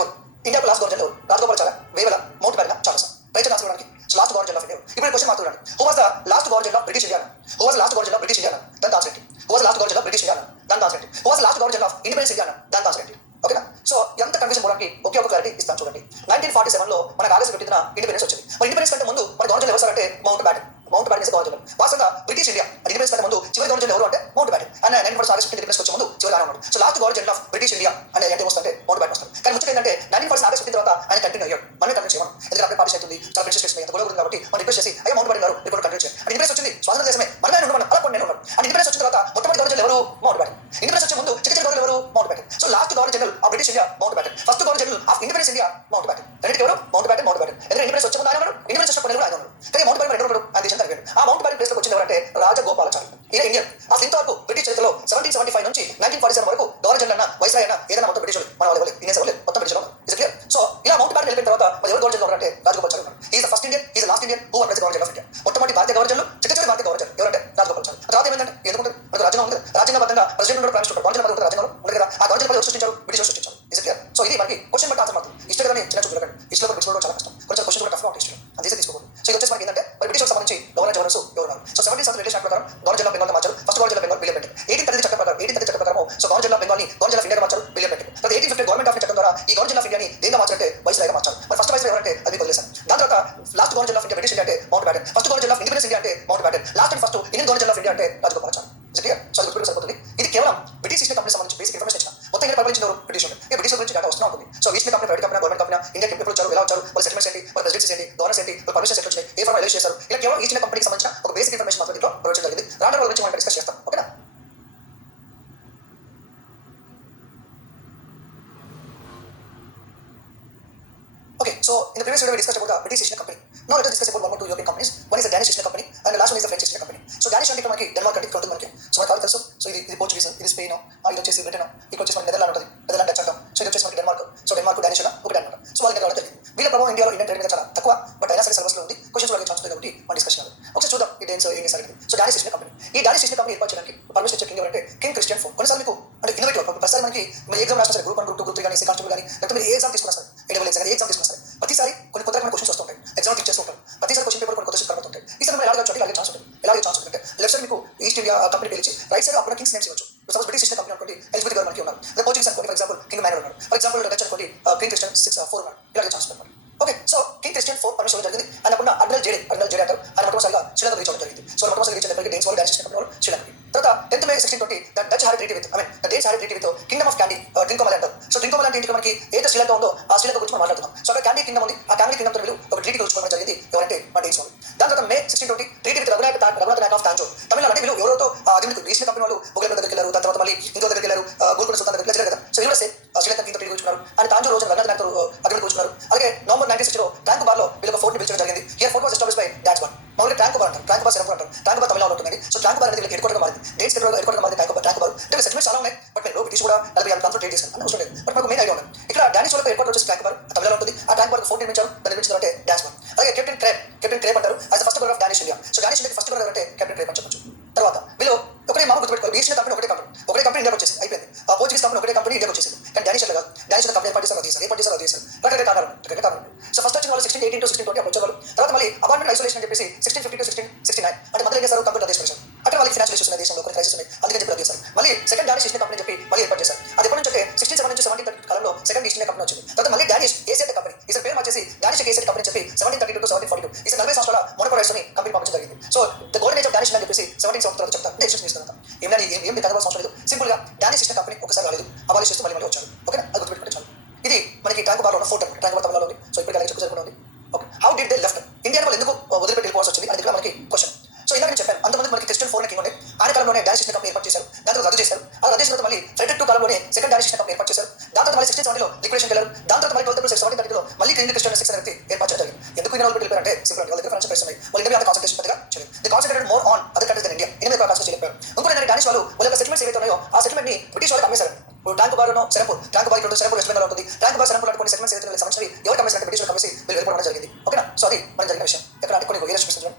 ఎవరు ఇండియాకు లాస్ట్ గవర్నర్ ఎవరు Rajagopalachari Wavell Mountbatten Charles right answer ఇవ్వడానికి లాస్ట్ గవర్నర్ ఆఫ్ ఇండియా ఇప్పుడు క్వశ్చన్ మాట్లాడండి who was the last governor of British India who was last governor of British India దాని answer ఏంటి who was last governor of British India దాని answer ఏంటి who was last governor of independence India దాని answer ఏంటి ఓకేనా so ఎంత confusion పోవడానికి ఒకే ఒక క్లారిటీ ఇస్తాను చూడండి 1947 మనకు ఆగస్టు 15 ఇండిపెండెన్స్ వచ్చింది మరి ఇండిపెండెన్స్ కంటే ముందు మన గవర్నర్ ఎవరు సార్ అంటే మౌంట్ బ్యాటన్ గవర్నర్ వాస్తవంగా బ్రిటిష్ ఇండియా ఇండిపెండెన్స్ కంటే ముందు చివరి గవర్నర్ ఎవరు అంటే mount baton and 1947 August 15 independence వచ్చే ముందు చివరి ఆయన ఉన్నాడు so last governor of British India అనే అంటే వస్తుంటే మౌంట్ బ్యాటన్ వస్తాడు కానీ ముఖ్యంగా ఏంటంటే 1947 ఆగస్టు 15 తర్వాత ఆయన కంటిన్యూ అయ్యాడు మనమే కంటిన్యూ చేయమని ఎందుకంటే అప్పుడే పార్టీ అవుతుంది చాలా ప్రిన్సెస్ చేస్తుంది ఎంత గొడవ ఉంది కాబట్టి మనం రిక్వెస్ట్ చేసి అయ్యా మౌంట్ బ్యాటన్ గారు ఇప్పుడు కంటిన్యూ చేయాలి అండ్ ఇండిపెండెన్స్ వచ్చింది స్వాతంత్ర దేశమే మనమే ఉన్నాడు అలా కొన్ని ఉన్నాడు అండ్ ఇండిపెండెన్స్ వచ్చిన తర్వాత మొట్టమొదటి గవర్నర్ ఎవరు మౌంట్ బ్యాటన్ ఇండిపెండెన్స్ వచ్చే ముందు చిన్న గవర్నర్ ఎవరు mount baton so last governor general of British India mount baton first governor general of independence India mount baton రెండింటి ఎవరు మౌంట్ బ్యాటన్ ఎందుకంటే ఇండిపెండెన్స్ వచ్చే ముందు ఆయన ఉన్నాడు ఇండిపెండెన్స్ వచ్చినప్పుడు ఆయన ఉన్నాడు కానీ మౌంట్ బ్యాటన్ ఎవరు ఆ దేశం జరిగాడు ఆ మౌంట్ బ్యాటన్ ప్లేస్ లో వచ్చింది ఎవరంటే రాజగోపాలాచారి ఈయన ఇండియన్ అసలు ఇంతవరకు బ్రిటిష్ చరిత్రలో 1775 నుంచి 1947 వరకు గవర్నర్ జనరల్ అన్న వైస్రాయ్ అయినా ఏదైనా మొత్తం బ్రిటిష్ మన వాళ్ళు ఇండియన్స్ ఎవరు మొత్తం బ్రిటిష్ ఇస్ క్లియర్ సో ఇలా మౌంట్ బ్యాటన్ వెళ్ళిన తర్వాత మరి ఎవరు గవర్నర్ జనరల్ అంటే రాజగోపాలాచారి ఉన్నారు is first Indian is lost Indian who was governor of India మొట్టమొదటి భారతీయ గవర్నర్ జనరల్ చిట్ట భారతీయ గవర్నర్ ఎవరంటే రాజగోపాలాచారి తర్వాత ఏమైందంటే ఎందుకంటే మనకు రాజ్యాంగం ఉంది రాజ్యాంగబద్ధంగా ప్రెసిడెంట్ ప్రైమ్ మినిస్టర్ గవర్నర్ రాజ్యాంగం ఉంది కదా ఆ గవర్నర్ పదవి సృష్టించారు బ్రిటిష్ సృష్టించారు ఇస్ క్లియర్ సో ఇది మనకి క్వశ్చన్ బట్టి ఆన్సర్ మాత్రం ఇష్టం కదా చిన్న చూడకండి ఇష్టం కూడా చాలా కష్టం కొంచెం క్వశ్చన్ కూడా టఫ్గా ఉంటాయి ఇష్టం అంతే తీసుకోకూడదు సో ఇది వచ్చేసి మనకి ఏంటంటే మరి బ్రిటిష్ సంబంధించి గవర్నర్ జనరల్స్ ఎవరు సో 17th లేటెస్ట్ యాక్ట్ ప్రకారం గవర్నర్ జనరల్ బెంగాల్ మార్చారు first governor general Bengal William Bentinck 1830 చట్టం ప్రకారం సో గవర్నర్ జనరల్ బెంగాల్ ని గవర్నర్ జనరల్ ఇండియా మార్చారు విలియం బెంటిక్ తర్వాత 1850 గవర్నమెంట్ ఆఫ్ చట్టం ద్వారా ఈ గవర్నర్ జనరల్ ఆఫ్ ఇండియాని దేనిగా మార్చారంటే వైస్రాయ్గా మార్చారు మరి ఫస్ట్ వైస్రాయ్ ఎవరంటే అది వదిలేశారు దాని తర్వాత last governor general of India British India అంటే Mountbatten first governor general of independence India అంటే Mountbatten last and first Indian governor general of India అంటే రాజగోపాలాచారి సో అది గుర్తుపెట్టుకుంటే సరిపోతుంది ఇది కేవలం బ్రిటిష్ ఈస్ట్ కంపెనీ సంబంధించి బేసిక్ ఇన్ఫర్మేషన్ ఇచ్చిన మొత్తం ఇండియా పరిపాలించిన బ్రిటిష్ ఉంటుంది బ్రిటిష్ గురించి డేటా వస్తూ ఉంటుంది so east company private company government company India ఎప్పుడు వచ్చారు ఎలా వచ్చారు వాళ్ళ సెటిల్మెంట్స్ ఏంటి వాళ్ళ ప్రెసిడెన్సీస్ ఏంటి గవర్నర్స్ ఏంటి వాళ్ళ పర్మిషన్స్ ఎట్లా వచ్చినాయి ఏ ఫార్మ్ రిలీజ్ చేశారు ఇలా కేవలం ఈస్ట్ కంపెనీకి సంబంధించిన ఒక బేసిక్ ఇన్ఫర్మేషన్ మాత్రం దీంట్లో ప్రొవైడ్ చేయడం జరిగింది రావడం గురించి మనం డిస్కస్ చేస్తాం ఓకేనా Okay, so in the previous video we discussed about the British East India Company. Now let us discuss about one more two European companies. One is the Danish East India Company and the last one is the French East India Company. So Danish అంటే మనకి Denmark అంటే ఇక్కడ మనకి so మనకి తెలుసు so ఇది Portuguese ఇది Spain ఇది వచ్చేసి బ్రిటన్ ఇది వచ్చేసి మనకి నెదర్లాండ్ ఉంటుంది నెదర్లాండ్ డచ్ అంటాం సో ఇది వచ్చేసి మనకి డెన్మార్క్ సో డెన్మార్క్ డానిష్ ఒకటి అనమాట సో వాళ్ళకి రావడం జరిగింది వీళ్ళ ప్రభావం ఇండియాలో ఇండియన్ ట్రేడ్ మీద చాలా తక్కువ బట్ అయినా సరే సిలబస్లో ఉంది క్వశ్చన్స్ అడిగే ఛాన్స్ ఉంది కాబట్టి మనం డిస్కషన్ ఒకసారి చూద్దాం ఈ డేన్స్ ఏం చేశారు so Danish east India company ఈ డానిష్ ఈస్ట్ ఇండియా కంపెనీ ఏర్పాటు చేయడానికి పర్మిషన్ ఇచ్చే కింగ్ ఎవరంటే కింగ్ క్రిస్టియన్ ఫోర్ కొన్నిసార్లు మీకు అంటే ఇన్నోవేటివ్ ప్రతిసారి మనకి మీరు ఎగ్జామ్ రాసినా సరే గ్రూప్ 1 గ్రూప్ 2 గ్రూప్ 3 కానీ కానిస్టేబుల్ కానీ లేకపోతే మీరు ఏ ఎగ్జామ్ తీసుకున్నా సరే ఇండియన్ ఎగ్జామ్ ఏ ఎగ్జామ్ తీసుకున్నా సరే ప్రతిసారి కొన్ని కొత్త రకమైన క్వశ్చన్స్ వస్తుంటాయి ఎగ్జామ్ క్లిక్ చేస్తూ ఉంటారు ప్రతిసారి క్వశ్చన్ పేపర్ కొన్ని క్వశ్చన్స్ కనబడుతుంటాయి ఈ సమయంలో ఎలాగ చూడండి ఇలాగే ఛాన్స్ ఉంటుంది ఎలాగే ఛాన్స్ ఉంటుంది లెఫ్ట్ సైడ్ మీకు ఈస్ట్ ఇండియా కంపెనీ పేరు ఇచ్చి రైట్ సైడ్ అప్పుడు కింగ్స్ నేమ్స్ ఇవ్వచ్చు సపోజ్ బ్రిటిష్ కంపెనీ అనుకోండి ఎలిజబెత్ గారు మనకి ఉన్నారు అదే పోర్చుగీస్ అనుకోండి ఫర్ ఎగ్జాంపుల్ కింగ్ మ్యానర్ ఉన్నారు ఫర్ ఎగ్జాంపుల్ డచ్ అనుకోండి కింగ్ క్రిస్టియన్ 4 ఉన్నారు ఇలాగే ఛాన్స్ ఉంటుంది okay so king Christian 4 permission జరిగింది ఆయన అప్పుడు అడ్మిరల్ జేడే అంటారు ఆయన మొట్టమొదటిసారిగా శ్రీలంక రీచ్ అవ్వడం జరిగింది సో మొట్టమొదటిగా రీచ్ అయినప్పటికీ డేన్స్ వాళ్ళు డానిష్ కంపెనీ వాళ్ళు శ్రీలంక తర్వాత 10th May 1620 the Dutch had treaty with the Danes had treaty with kingdom of Kandy Trincomalee అంటారు సో ట్రింకోమల్ అంటే మనకి ఏదో శ్రీలంక ఉందో ఆ శ్రీలంక గురించి మనం మాట్లాడుతున్నాం సో అక్కడ క్యాండీ కింగ్డమ్ ఉంది ఆ క్యాండీ కింగ్డమ్ తో వీళ్ళు ఒక ట్రీటీ కూర్చోవడం జరిగింది ఎవరంటే మన డేన్స్ వాళ్ళు దాని తర్వాత May 1620 treaty with Raghunath Nayak of Tanjore Tamil Nadu అంటే వీళ్ళు ఎవరితో అగ్నికి ఈస్ట్ కంపెనీ వాళ్ళు మొగల్ దగ్గరికి వెళ్ళారు దాని తర్వాత మళ్ళీ ఇంకో దగ్గరికి వెళ్ళారు గోల్కొండ సుల్తాన్ దగ్గరికి వెళ్ళారు కదా సో వీళ్ళు సేమ్ శ్రీలంక కింగ్ ట్రీటీ కూర్చున్నారు ఆయన తాంజోర్ రోజు రఘునాథ్ నాయక్ అగ్నికి కూర్చున్నారు అలాగే నవంబర్ 1960 ట్యాంక్ బార్ లో వీళ్ళు ఒక ఫోర్ట్ ని పిలిచడం జరిగింది here fort was established by dance bar మామూలుగా ట్యాంక్ బార్ అంటారు ట్యాంక్ బార్ సెరపూర్ అంటారు ట్యాంక్ బార్ తమిళనాడు ఉంటుందండి సో ట్యాంక్ బార్ అనేది వీళ్ళకి హెడ్ మారింది డేట్స్ హెడ్ మారింది ట్యాంక్ బార్ అంటే సెటిల్మెంట్స్ చాలా ఉన్నాయి బట్ మీరు బ్రిటిష్ కూడా 46 కాన్ఫ్లిక్ట్ ట్రేడ్ చేశారు అని అవసరం లేదు బట్ మనకు మెయిన్ ఐడియా ఉంది ఇక్కడ డానిష్ వాళ్ళకి హెడ్ వచ్చేసి ట్యాంక్ బార్ తమిళనాడు ఉంటుంది ఆ ట్యాంక్ బార్ ఫోర్ట్ నిర్మించారు దాన్ని నిర్మించారు అంటే డాన్స్ బార్ అలాగే కెప్టెన్ క్రేప్ అంటారు as first governor of Danish India so Danish India first governor అంటే కెప్టెన్ క్రేప్ అని చెప్పొచ్చు తర్వాత వీళ్ళు ఒకటే మామూలు గుర్తుపెట్టుకోవాలి ఈస్ట్ కంపెనీ ఒకటే కంపెనీ ఇండియాకి వచ్చేసి అయిపోయింది ఆ పోర్చుగీస్ కంపెనీ ఒకటే కంపెనీ ఇండియాకి వచ్చేసింది కానీ డానిష్ కాదు డానిష్ కంపెనీ ఏర్పాటు చేశారు రకరకాల కారణం సో ఫస్ట్ వచ్చిన వాళ్ళు 1618 to 1620 అప్పుడు వచ్చేవాళ్ళు తర్వాత మళ్ళీ అపార్ట్మెంట్ ఐసోలేషన్ అని చెప్పేసి 1650 to 1669 అంటే మధ్యలో చేశారు కంప్యూటర్ దేశం అక్కడ వాళ్ళకి ఫైనాన్షియల్ ఇష్యూస్ ఉన్నాయి దేశంలో కొన్ని క్రైసిస్ ఉన్నాయి అందుకని చెప్పి చేశారు మళ్ళీ సెకండ్ డానిష్ ఈస్ట్ కంపెనీ చెప్పి మళ్ళీ ఏర్పాటు చేశారు అది ఎప్పటి నుంచి అంటే 1670 నుంచి 1730 కాలంలో సెకండ్ ఈస్ట్ ఇండియా కంపెనీ వచ్చింది తర్వాత మళ్ళీ డానిష్ ఏసియట్ కంపెనీ ఈ పేరు మార్చేసి డానిష్ ఏసియట్ కంపెనీ చెప్పి 1732 to 1742 ఈ 40 సంవత్సరాల మొనోపోలైజ్ ని కంపెనీ పంపించడం జరిగింది so the golden age of Danish అని చెప్పేసి 1770 తర్వాత చెప్తాను నెక్స్ట్ తీసుకుంటాం ఏం కనుగోవాల్సిన అవసరం లేదు సింపుల్ గా డానిష్ ఈస్ట్ కంపెనీ ఒకసారి రాలేదు అబాలిష్ చేస్తూ మళ్ళీ వచ్చారు ఓకే అది గుర్తుపెట్టుకుంటే చాలు ఇది మనకి ట్యాంక్ బార్ లో ఫోర్ట్ ట్యాంక్ బార్ తమిళనాడు ఉంది సో ఇప్పుడు అలాగే చెప్పు ఉంది okay how did they left India వాళ్ళు ఎందుకు వదిలిపెట్టి వెళ్ళిపోవాల్సి వచ్చింది అది కూడా మనకి క్వశ్చన్ సో ఇందాక నేను చెప్పాను అంతమంది మనకి క్రిస్టియన్ 4 కింగ్ ఉండే ఆయన కాలంలోనే డానిష్ ఈస్ట్ కంపెనీ ఏర్పాటు చేశారు దాని తర్వాత రద్దు చేశారు ఆ రద్దు చేసిన తర్వాత మళ్ళీ ఫ్రెడరిక్ 2 కాలంలోనే సెకండ్ డానిష్ ఈస్ట్ కంపెనీ ఏర్పాటు చేశారు దాని తర్వాత మళ్ళీ 1670 లో లిక్విడేషన్ వెళ్ళారు దాని తర్వాత మళ్ళీ 1730 లో మళ్ళీ కింగ్ క్రిస్టియన్ 6 అనే వ్యక్తి ఏర్పాటు చేయడం జరిగింది ఎందుకు ఇండియా వాళ్ళు వెళ్ళారంటే సింపుల్ వాళ్ళ దగ్గర ఫైనాన్షియల్ ప్రెషర్ ఉన్నాయి వాళ్ళ ఇండియా అంత కాన్సంట్రేషన్ పెద్దగా చేయలేదు they concentrated more on other countries than India India మీద కాన్సంట్రేట్ చేయలేరు ఇంకోటి ఏంటంటే డానిష్ వాళ్ళు వాళ్ళ యొక్క సెటిల్మెంట్స్ ఏవైతే ఉన్నాయో ఆ సెటిల్మెంట్ ని బ్రిటిష్ వాళ్ళకి అమ్మేశారు ట్యాంక్ బార్ సెరపూర్ ట్యాంక్ బార్ ఇక్కడ సెరపూర్ వెస్ట్ బెంగాల్ ఉంటుంది ట్యాంక్ బార్ సెరపూర్ కొన్ని సెటిల్మెంట్స్ ఏవైతే సంబంధించి ఎవరు కమ్మేశారంటే బ్రిటిష్ వాళ్ళు కమ్మేసి వీళ్ళు వెళ్ళిపోవడం జరిగింది ఓకేనా సో అది మనం జరిగిన విషయం ఎక్కడ అంటే కొన్ని ఏరియా చూపిస్తుంది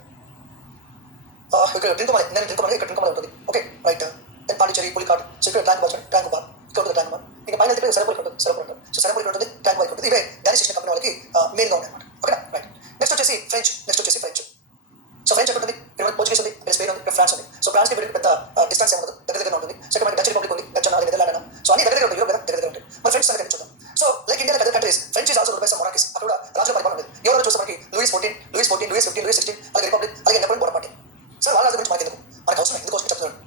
ఇక్కడ డ్రింక్ ఇక్కడ డ్రింక్ ఉంటుంది okay right then Pondicherry Pulicat so ఇక్కడ ట్యాంక్ బార్ ఇక్కడ ఉంటుంది ట్యాంక్ బార్ ఇంకా ఫైనల్ అయితే సరపూరికి ఉంటుంది, సో సరపూరికి ఉంటుంది, ట్యాంక్ వైక్ ఉంటుంది. ఇవే డానిష్ ఈస్ట్ కంపెనీ వాళ్ళకి మెయిన్గా ఉన్నాయి అనమాట. ఓకేనా, రైట్. నెక్స్ట్ వచ్చేసి ఫ్రెంచ్. సో ఫ్రెంచ్ ఎక్కడ ఉంటుంది? ఇక్కడ పోర్చుగీస్ ఉంది, ఇక్కడ స్పెయిన్ ఉంది, ఇక్కడ ఫ్రాన్స్ ఉంది. సో ఫ్రాన్స్ కి పెద్ద డిస్టెన్స్ ఏమవుతుంది, దగ్గర ఉంటుంది. సెకండ్ మనకి డచ్ రిపబ్లిక్ ఉంది, డచ్ అన్న నెదర్లాండ్. సో అన్ని దగ్గర ఉంటాయి, యూరోప్ దగ్గర ఉంటాయి. మరి ఫ్రెంచ్ సంగతి చూద్దాం. So like India other countries, French is also ruled by some monarchies. అక్కడ కూడా రాజుల పరిపాలన ఉంది. ఎవరో చూస్తే మనకి లూయిస్ 14, లూయిస్ 15, లూయిస్ 16, అలాగే రిపబ్లిక్, అలాగే నెపోలియన్ బోనపార్టీ. సార్ వాళ్ళ గురించి మనకి ఎందుకు, మనకు అవసరం ఎందుకు చెప్తున్నాను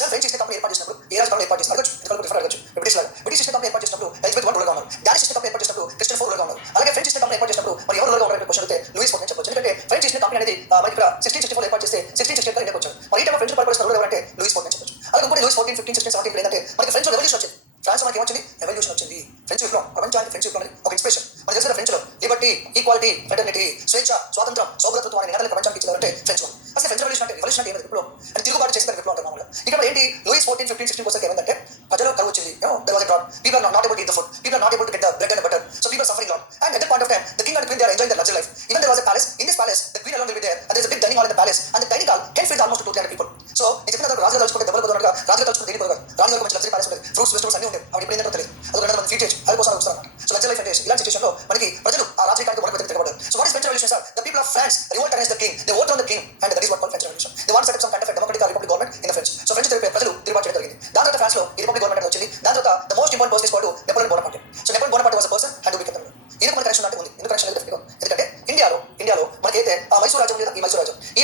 సార్. ఫ్రెంచ్ ఈస్ట్ కంపెనీ ఏర్పాటు చేసినప్పుడు ఏ రాజు ఏర్పాటు చేస్తారు అడగచ్చు. బ్రిటిష్ ఈస్ట్ కంపెనీ ఏర్పాటు చేసినప్పుడు ఎలిజబెత్ 1 రూల్గా ఉన్నారు. డానిష్ ఈస్ట్ కంపెనీ ఏర్పాటు చేసినప్పుడు క్రిస్టియన్ 4 రూల్గా ఉన్నారు. అలాగే ఫ్రెంచ్ ఈస్ట్ కంపెనీ ఏర్పాటు చేసినప్పుడు మరి ఎవరు రూల్గా ఉన్నారని క్వశ్చన్ అయితే లూయిస్ 14 చెప్పొచ్చు. ఎందుకంటే ఫ్రెంచ్ ఈస్ట్ కంపెనీ అనేది మనకి ఇక్కడ 1664 ఏర్పాటు చేస్తే 1668 ఇండియాకి వచ్చారు. మరి ఈ టైం ఫ్రెంచ్ పరిపాలిస్తున్న రూల్ ఎవరంటే లూయిస్ 14 చెప్పొచ్చు. అలాగే ఇంకోటి లూయిస్ 14, 15, 16, 17 ఏంటంటే మనకి ఫ్రెంచ్ రెవల్యూషన్ వచ్చింది. ఫ్రాన్స్ మనకి ఏమొచ్చింది, రెవల్యూషన్ వచ్చింది. ఫ్రెంచ్ విప్లవం, ప్రపంచానికి ఫ్రెంచ్ విప్లవం అనేది ఒక ఇన్స్పిరేషన్. మనకి తెలిసిన ఫ్రెంచ్ లో లిబర్టీ, ఈక్వాలిటీ, ఫ్రెటర్నిటీ, స్వేచ్ఛ, స్వాతంత్రం, సౌభ్రతత్వం అనే నినాదాలు ప్రపంచానికి ఇచ్చారంటే ఫ్రెంచ్ వాళ్ళు. అసలు ఫ్రెంచ్ రెవల్యూషన్ అంటే ఏమైంది, విప్లవం అంటే తిరుగుబాటు చేస్తారు, విప్లవం అంటారు మామూలుగా. ఇక్కడ ఏంటి లూయిస్ 14, 15, 16 కోసం ఏమైందంటే ప్రజలు కరువు వచ్చింది. There was a drought. People are not able to eat the food. People are not able to get the bread and the butter. So people are suffering a lot. And at that point of time, the king and the queen, they are enjoying their luxury life. Even there was a palace. In this palace, the queen alone will be there. And there is a big dining hall in the palace. And the dining hall can feed almost 200-300 people. So నేను చెప్పిన రాజుగా తలుచుకుంటే డబ్బులు కొద్దిగా రాజుగా తలుచుకుంటే దీనికి కొద్దిగా రాజుగా మంచి లగ్జరీ ప్యాలెస్ ఉంటుంది. ఫ్రూట్స్ వెజిటబుల్స్ అన్ని ఉంటాయి. అవి ఇప్పుడు ఏంటో తెలియదు. అది ఒక మనం ఫీడ్ చేయొచ్చు, అది కోసం వస్తారు అన్నమాట. సో లగ్జరీ లైఫ్ అంటే ఇలాంటి సిచువేషన్ లో మనకి ప్రజలు ఆ రాజకీయానికి మొదలు తిరగబడ్డారు. So what is French revolution sir? The people of France revolt against the king. They vote on the king and that is what called French revolution. They want set up some kind of democratic republic government in the French. So French ప్రజలు తిరుగుబాటు చేయడం జరిగింది. దాని తర్వాత France లో ఈ republic government వచ్చింది. దాని తర్వాత the most important person is called Napoleon Bonaparte. So Napoleon Bonaparte was a person and we can ఇది మన కనెక్షన్ అంటే ఉంది. ఎందుకు కనెక్షన్ లేదు? ఎందుకంటే ఇండియాలో మనకైతే ఆ మైసూర్ రాజ్యం లేదా ఈ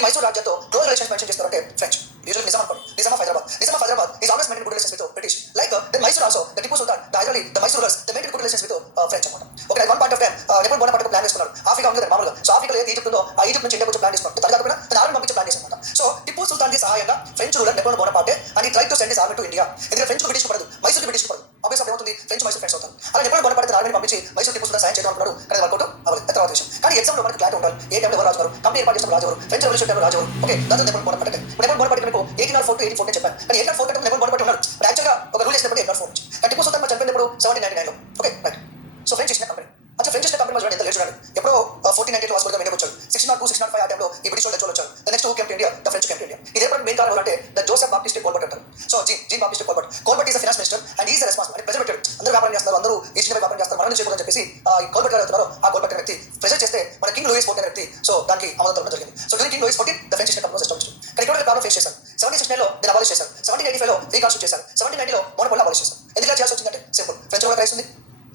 మైసూర్ రాజ్యంతో క్లోజ్ రిలేషన్స్ మెన్షన్ చేస్తారంటే ఫ్రెంచ్. యూజువల్ నిజాం అనుకోండి, Nizam of Hyderabad is always maintain good relations with British. Like the Mysore also the Tipu Sultan the Mysore rulers the maintain good relations with French అన్నమాట. Okay, one point of time Napoleon Bonaparte plan చేసుకున్నారు. Africa ఉంది కదా మామూలుగా. So ఆఫ్రికాలో ఏది Egypt ఉందో ఆ Egypt నుంచి ఇండియా వచ్చి ప్లాన్ చేసుకున్నారు. తన కాకుండా తన ఆర్మీ పంపించి ప్లాన్ చేశారు. సో టిపు సుల్తాన్ కి సహాయంగా French ruler Napoleon Bonaparte and ఈ try to send his army to India. ఎందుకంటే ఫ్రెంచ్ బ్రిటిష్ పడదు, మైసూర్ బ్రిటిష్ పడదు. ఆబ్వియస్ అప్పుడు ఏమవుతుంది, ఫ్రెంచ్ మైసూర్ ఫ్రెండ్స్ అవుతారు. అలా నెపోలియన్ బోనపార్టీ ఆర్మీని పంపించి మైసూర్ టిపు సుల్తాన్ సాయం చేయడం అనుకున్నాడు. కానీ వర్కౌట్ అవ్వలేదు. తర్వాత విషయం. కానీ ఎగ్జామ్ లో మనకి క్లారిటీ ఉండాలి. ఏ టైంలో ఎవరు రాజు గారు, కంపెనీ ఏర్పాటు చేసిన రాజు గారు, ఫ్రెంచ్ రెవల్యూషన్ టైంలో రాజు గారు. ఓకే, దాంతో నెపోలియన్ బోనపార్టీ. నెపోలియన్ బోనపార్టీ మీకు 1804 to 1814 చెప్పాను. కానీ 1804 కంటే నెపోలియన్ బోనపార్టీ ఉన్నారు. బట్ యాక్చువల్గా ఒక రూల్ చేసినప్పుడు 1804 నుంచి. కానీ టిపు సుల్తాన్ చనిపోయినప్పుడు 1799 లో. Okay, right. సో ఫ్రెంచ్ ఇచ్చిన కంపెనీ అచ్చా ఫ్రెంచ్ ఇచ్చిన కంపెనీ చూడండి ఎంత లేట్ చూడండి. ఎప్పుడో 1498 వాస్కోగా ఇండియాకి వచ్చారు. 1602, 1605 ఆ టైంలో ఈ బ్రిటిష్ వాళ్ళు వచ్చారు. The next who came to India, the French came to India. ఇది ఎప్పుడు మెయిన్ కారణం అంటే ద జోసెఫ్ బాప్టిస్ట్ కోల్బర్ట్ అంటారు. So gene Baptist Colbert is the finance minister and is the responsible. అంటే ప్రెజర్ పెట్టాడు, అందరూ వ్యాపారం చేస్తారు, అందరూ ఈస్ట్ ఇండియా వ్యాపారం చేస్తారు, మనం చేయకూడదని చెప్పేసి ఈ కోల్బర్ట్ గారు అవుతున్నారు. ఆ కోల్బర్ట్ వ్యక్తి ప్రెజర్ చేస్తే మన కింగ్ లూయిస్ 14 వ్యక్తి సో దానికి ఆమోదం తెలపడం జరిగింది. So king Louis 14 the French company established. కానీ ఇక్కడ ప్రాబ్లం ఫేస్ చేశారు. 1769 లో దీన్ని అబాలిష్ చేశారు. 1785 లో రీకాన్స్టిట్యూట్ చేశారు. 1790 లో మోనోపోల్ అబాలిష్ చేశారు. ఎందుకు చేయాల్సి వచ్చిందంటే సింపుల్, ఫ్రెంచ్ కూడా క్రైస్ ఉంది,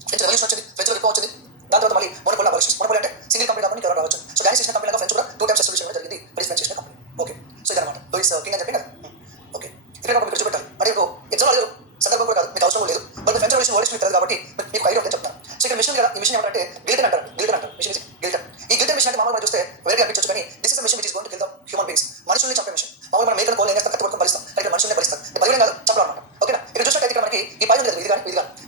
ఫ్రెంచ్ రెవల్యూషన్ వచ్చింది, ఫ్రెంచ్ విప్లవం వచ్చింది. దాని తర్వాత మళ్ళీ మోనోపోల్ అబాలిష్ చేశారు. మోనోపోల్ అంటే సింగిల్ కంపెనీ కాబట్టి ఎవరు రావచ్చు. సో డానిష్ చేసిన కంపెనీ లాగా ఫ్రెంచ్ కూడా 2 టైమ్స్ ఎస్టాబ్లిష్ చేయడం జరిగింది. బ్రిటిష్ ఫ్రెంచ్ చేసిన కంపెనీ. ఓకే, సో ఇదన్నమాట లూయిస్ కింగ్ అని చెప్పి కదా. ఓకే, ఇక్కడ ఒక మీరు పెట్టాలి. మరి మీకు ఎగ్జామ్ లేదు, సందర్భం కూడా కాదు, మీకు అవసరం లేదు. బట్ ఫ్రెంచ్ రెవల్యూషన్ వర్డ్ తెలియదు కాబట్టి మీకు ఐడియా ఉందని చెప్తాను. సో ఇక్కడ మిషన్ కదా, ఈ మిషన్ ఏమంటే గిల్టన్ అంటారు. మిషన్ గిల్టన్. ఈ గిల్టన్ మిషన్ అంటే మామూలుగా చూస్తే వేరే అనిపించచ్చు, కానీ this is the mission which is going to kill the human beings. మనుషుల్ని చంపే మిషన్. మామూలుగా మనం మేకలు కోళ్ళు ఏం చేస్తాం, కత్తి పట్టుకొని బలిస్తాం. ఇక్కడ మనుషుల్ని బలిస్తాం. బలియడం కాదు, చంపడం అనమాట. ఓకేనా, ఇక్కడ చూసినట్టయితే ఇక్కడ మనకి ఈ పైన లేదు, ఇది కానీ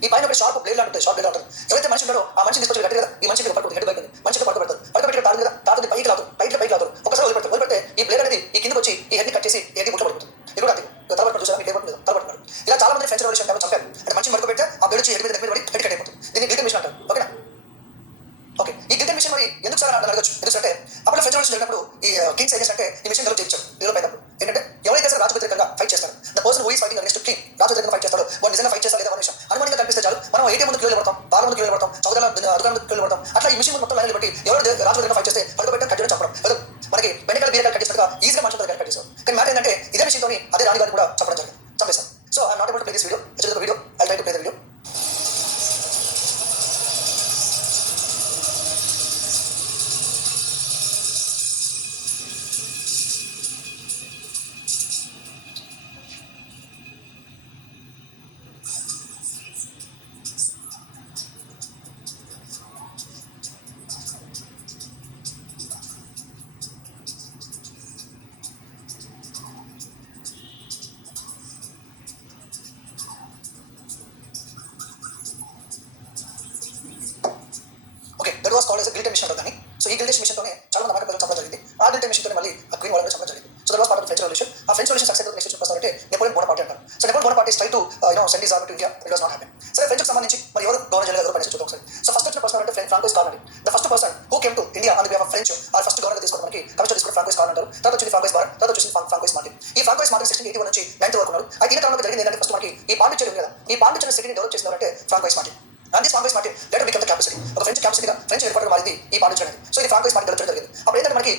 ఈ పైన ఒక షార్ప్ బ్లేడ్ ఉంటుంది, షార్ప్ బ్లేడ్ ఉంటుంది. ఎవరైతే మనిషి ఉన్నారో ఆ మనిషిని తీసుకొచ్చి కట్టి కదా, ఈ మనిషికి పడుతుంది, హెడ్ పడుతుంది, మనిషికి పడుకోబెడతారు. పడుకోబెట్టి తాడు కదా, తాడుని పైకి లాగుతారు, ఒకసారి వదిలిపెడితే ఈ బ్లేడ్ అనేది ఈ కిందకి వచ్చి ఈ హెడ్ కట్ చేసి ఈ హెడ్ ముట్ట పడుతుంది. ఇది కూడా అంతే, తలపట్టు చూసారా, మీకు ఏమవుతుంది, తలపట్టున్నారు. ఇలా చాలా మంది ఫ్రెంచ్ రెవల్యూషన్ టైంలో చంపారు. అంటే మనిషిని పడుకోబెడితే ఆ బ్లేడ్ వచ్చి హెడ్ మీద పడి హెడ్ కట్ అయిపోతుంది. దీన్ని గిల్టన్ మిషన్ అంటారు. ఓకేనా, ఓకే. ఈ గిల్టన్ మిషన్ మరి ఎందుకు సార్ అని అడగచ్చు. ఎందుకంటే అప్పుడు ఫ్రెంచ్ రెవల్యూషన్ జరిగినప్పుడు ఈ కింగ్స్ ఏం చేశారంటే ఈ మిషన్ డెవలప్ చేయించారు. డెవలప్ అయినప్పుడు ఏంటంటే ఎవరైతే సార్ రాజు వ్యతిరేకంగా ఫైట్ చేస్తారు, the person who is fighting against king, రాజు వ్యతిరేకంగా ఫైట్ చేస్తాడు, వాడు నిజంగా ఫైట్ చేస్తారు లేదా అనే విషయం అనుమానంగా కనిపిస్తే చాలు మనం ఏటీఎం ముందు కిలో పడతాం, బాగా ముందు కిలో పడతాం, చౌదల దుకాణం ముందు కిలో పడతాం. అట్లా ఈ మిషన్ మొత్తం లైన్లు బట్టి ఎవరు రాజు వ్యతిరేకంగా ఫైట్ చేస్తే పడుకోబెట్టి కట్ చేయడం చంపడం. మనకి బెండకాయలు బీరకాయలు కట్ చేసినట్టుగా ఈజీగా మనుషులు కట్ చేస్తారు. కానీ మ్యాటర్ ఏంటంటే ఇదే మిషన్తో అదే రాణి గారిని కూడా చంపడం జరిగింది, చంపేశారు. So I not able to play this video. I try to play the video. Was called as a guillotine machine అంటారు దాన్ని. సో ఈ గిల్టన్ మిషన్తోనే చాలా మంది అమెరికా ప్రజలు చంపడం జరిగింది. ఆ గిల్టన్ మిషన్తోనే మళ్ళీ ఆ క్వీన్ వాళ్ళని చంపడం జరిగింది. So that was part of French revolution. ఆ ఫ్రెంచ్ రెవల్యూషన్ సక్సెస్ నెక్స్ట్ చూపిస్తారంటే నెపోలియన్ బోనపార్టీ అంటారు. So Napoleon Bonaparte try to send his army to India. It was not happen. సరే, ఫ్రెంచ్కి సంబంధించి మరి ఎవరు గవర్నర్ జనరల్ గారు పనిచేసి చూద్దాం ఒకసారి. సో ఫస్ట్ వచ్చిన పర్సన్ అంటే François Caron. The first person who came to India on the behalf of French or first governor తీసుకోవడం మనకి కమిషన్ తీసుకుని ఫ్రాంకోయిస్ కార్నర్ అంటారు. తర్వాత వచ్చింది ఫ్రాంకోయిస్ బార్, తర్వాత వచ్చింది ఫ్రాంకోయిస్ మార్టిన్. ఈ ఫ్రాంకోయిస్ మార్టిన్ 1681 నుంచి 9th వరకు ఉన్నారు. అయితే ఈ కాలంలో జరిగింది ఏంటంటే ఫస్ట్ మనకి ఈ పాండిచ్చేరి ఉంది కదా, ఈ పాండిచ్చేరి సిటీని డెవలప్ చేసినారంటే François Martin. And this François Martin later become the capacity, ఒక ఫ్రెంచ్ క్యాపసిటీగా ఫ్రెంచ్ హెడ్ క్వార్టర్ మారింది ఈ పాండిచేరి అనేది. సో ఇది ఫ్రాంకోయిస్ మార్టిన్ డెవలప్ చేయడం జరిగింది. అప్పుడు ఏంటంటే మనకి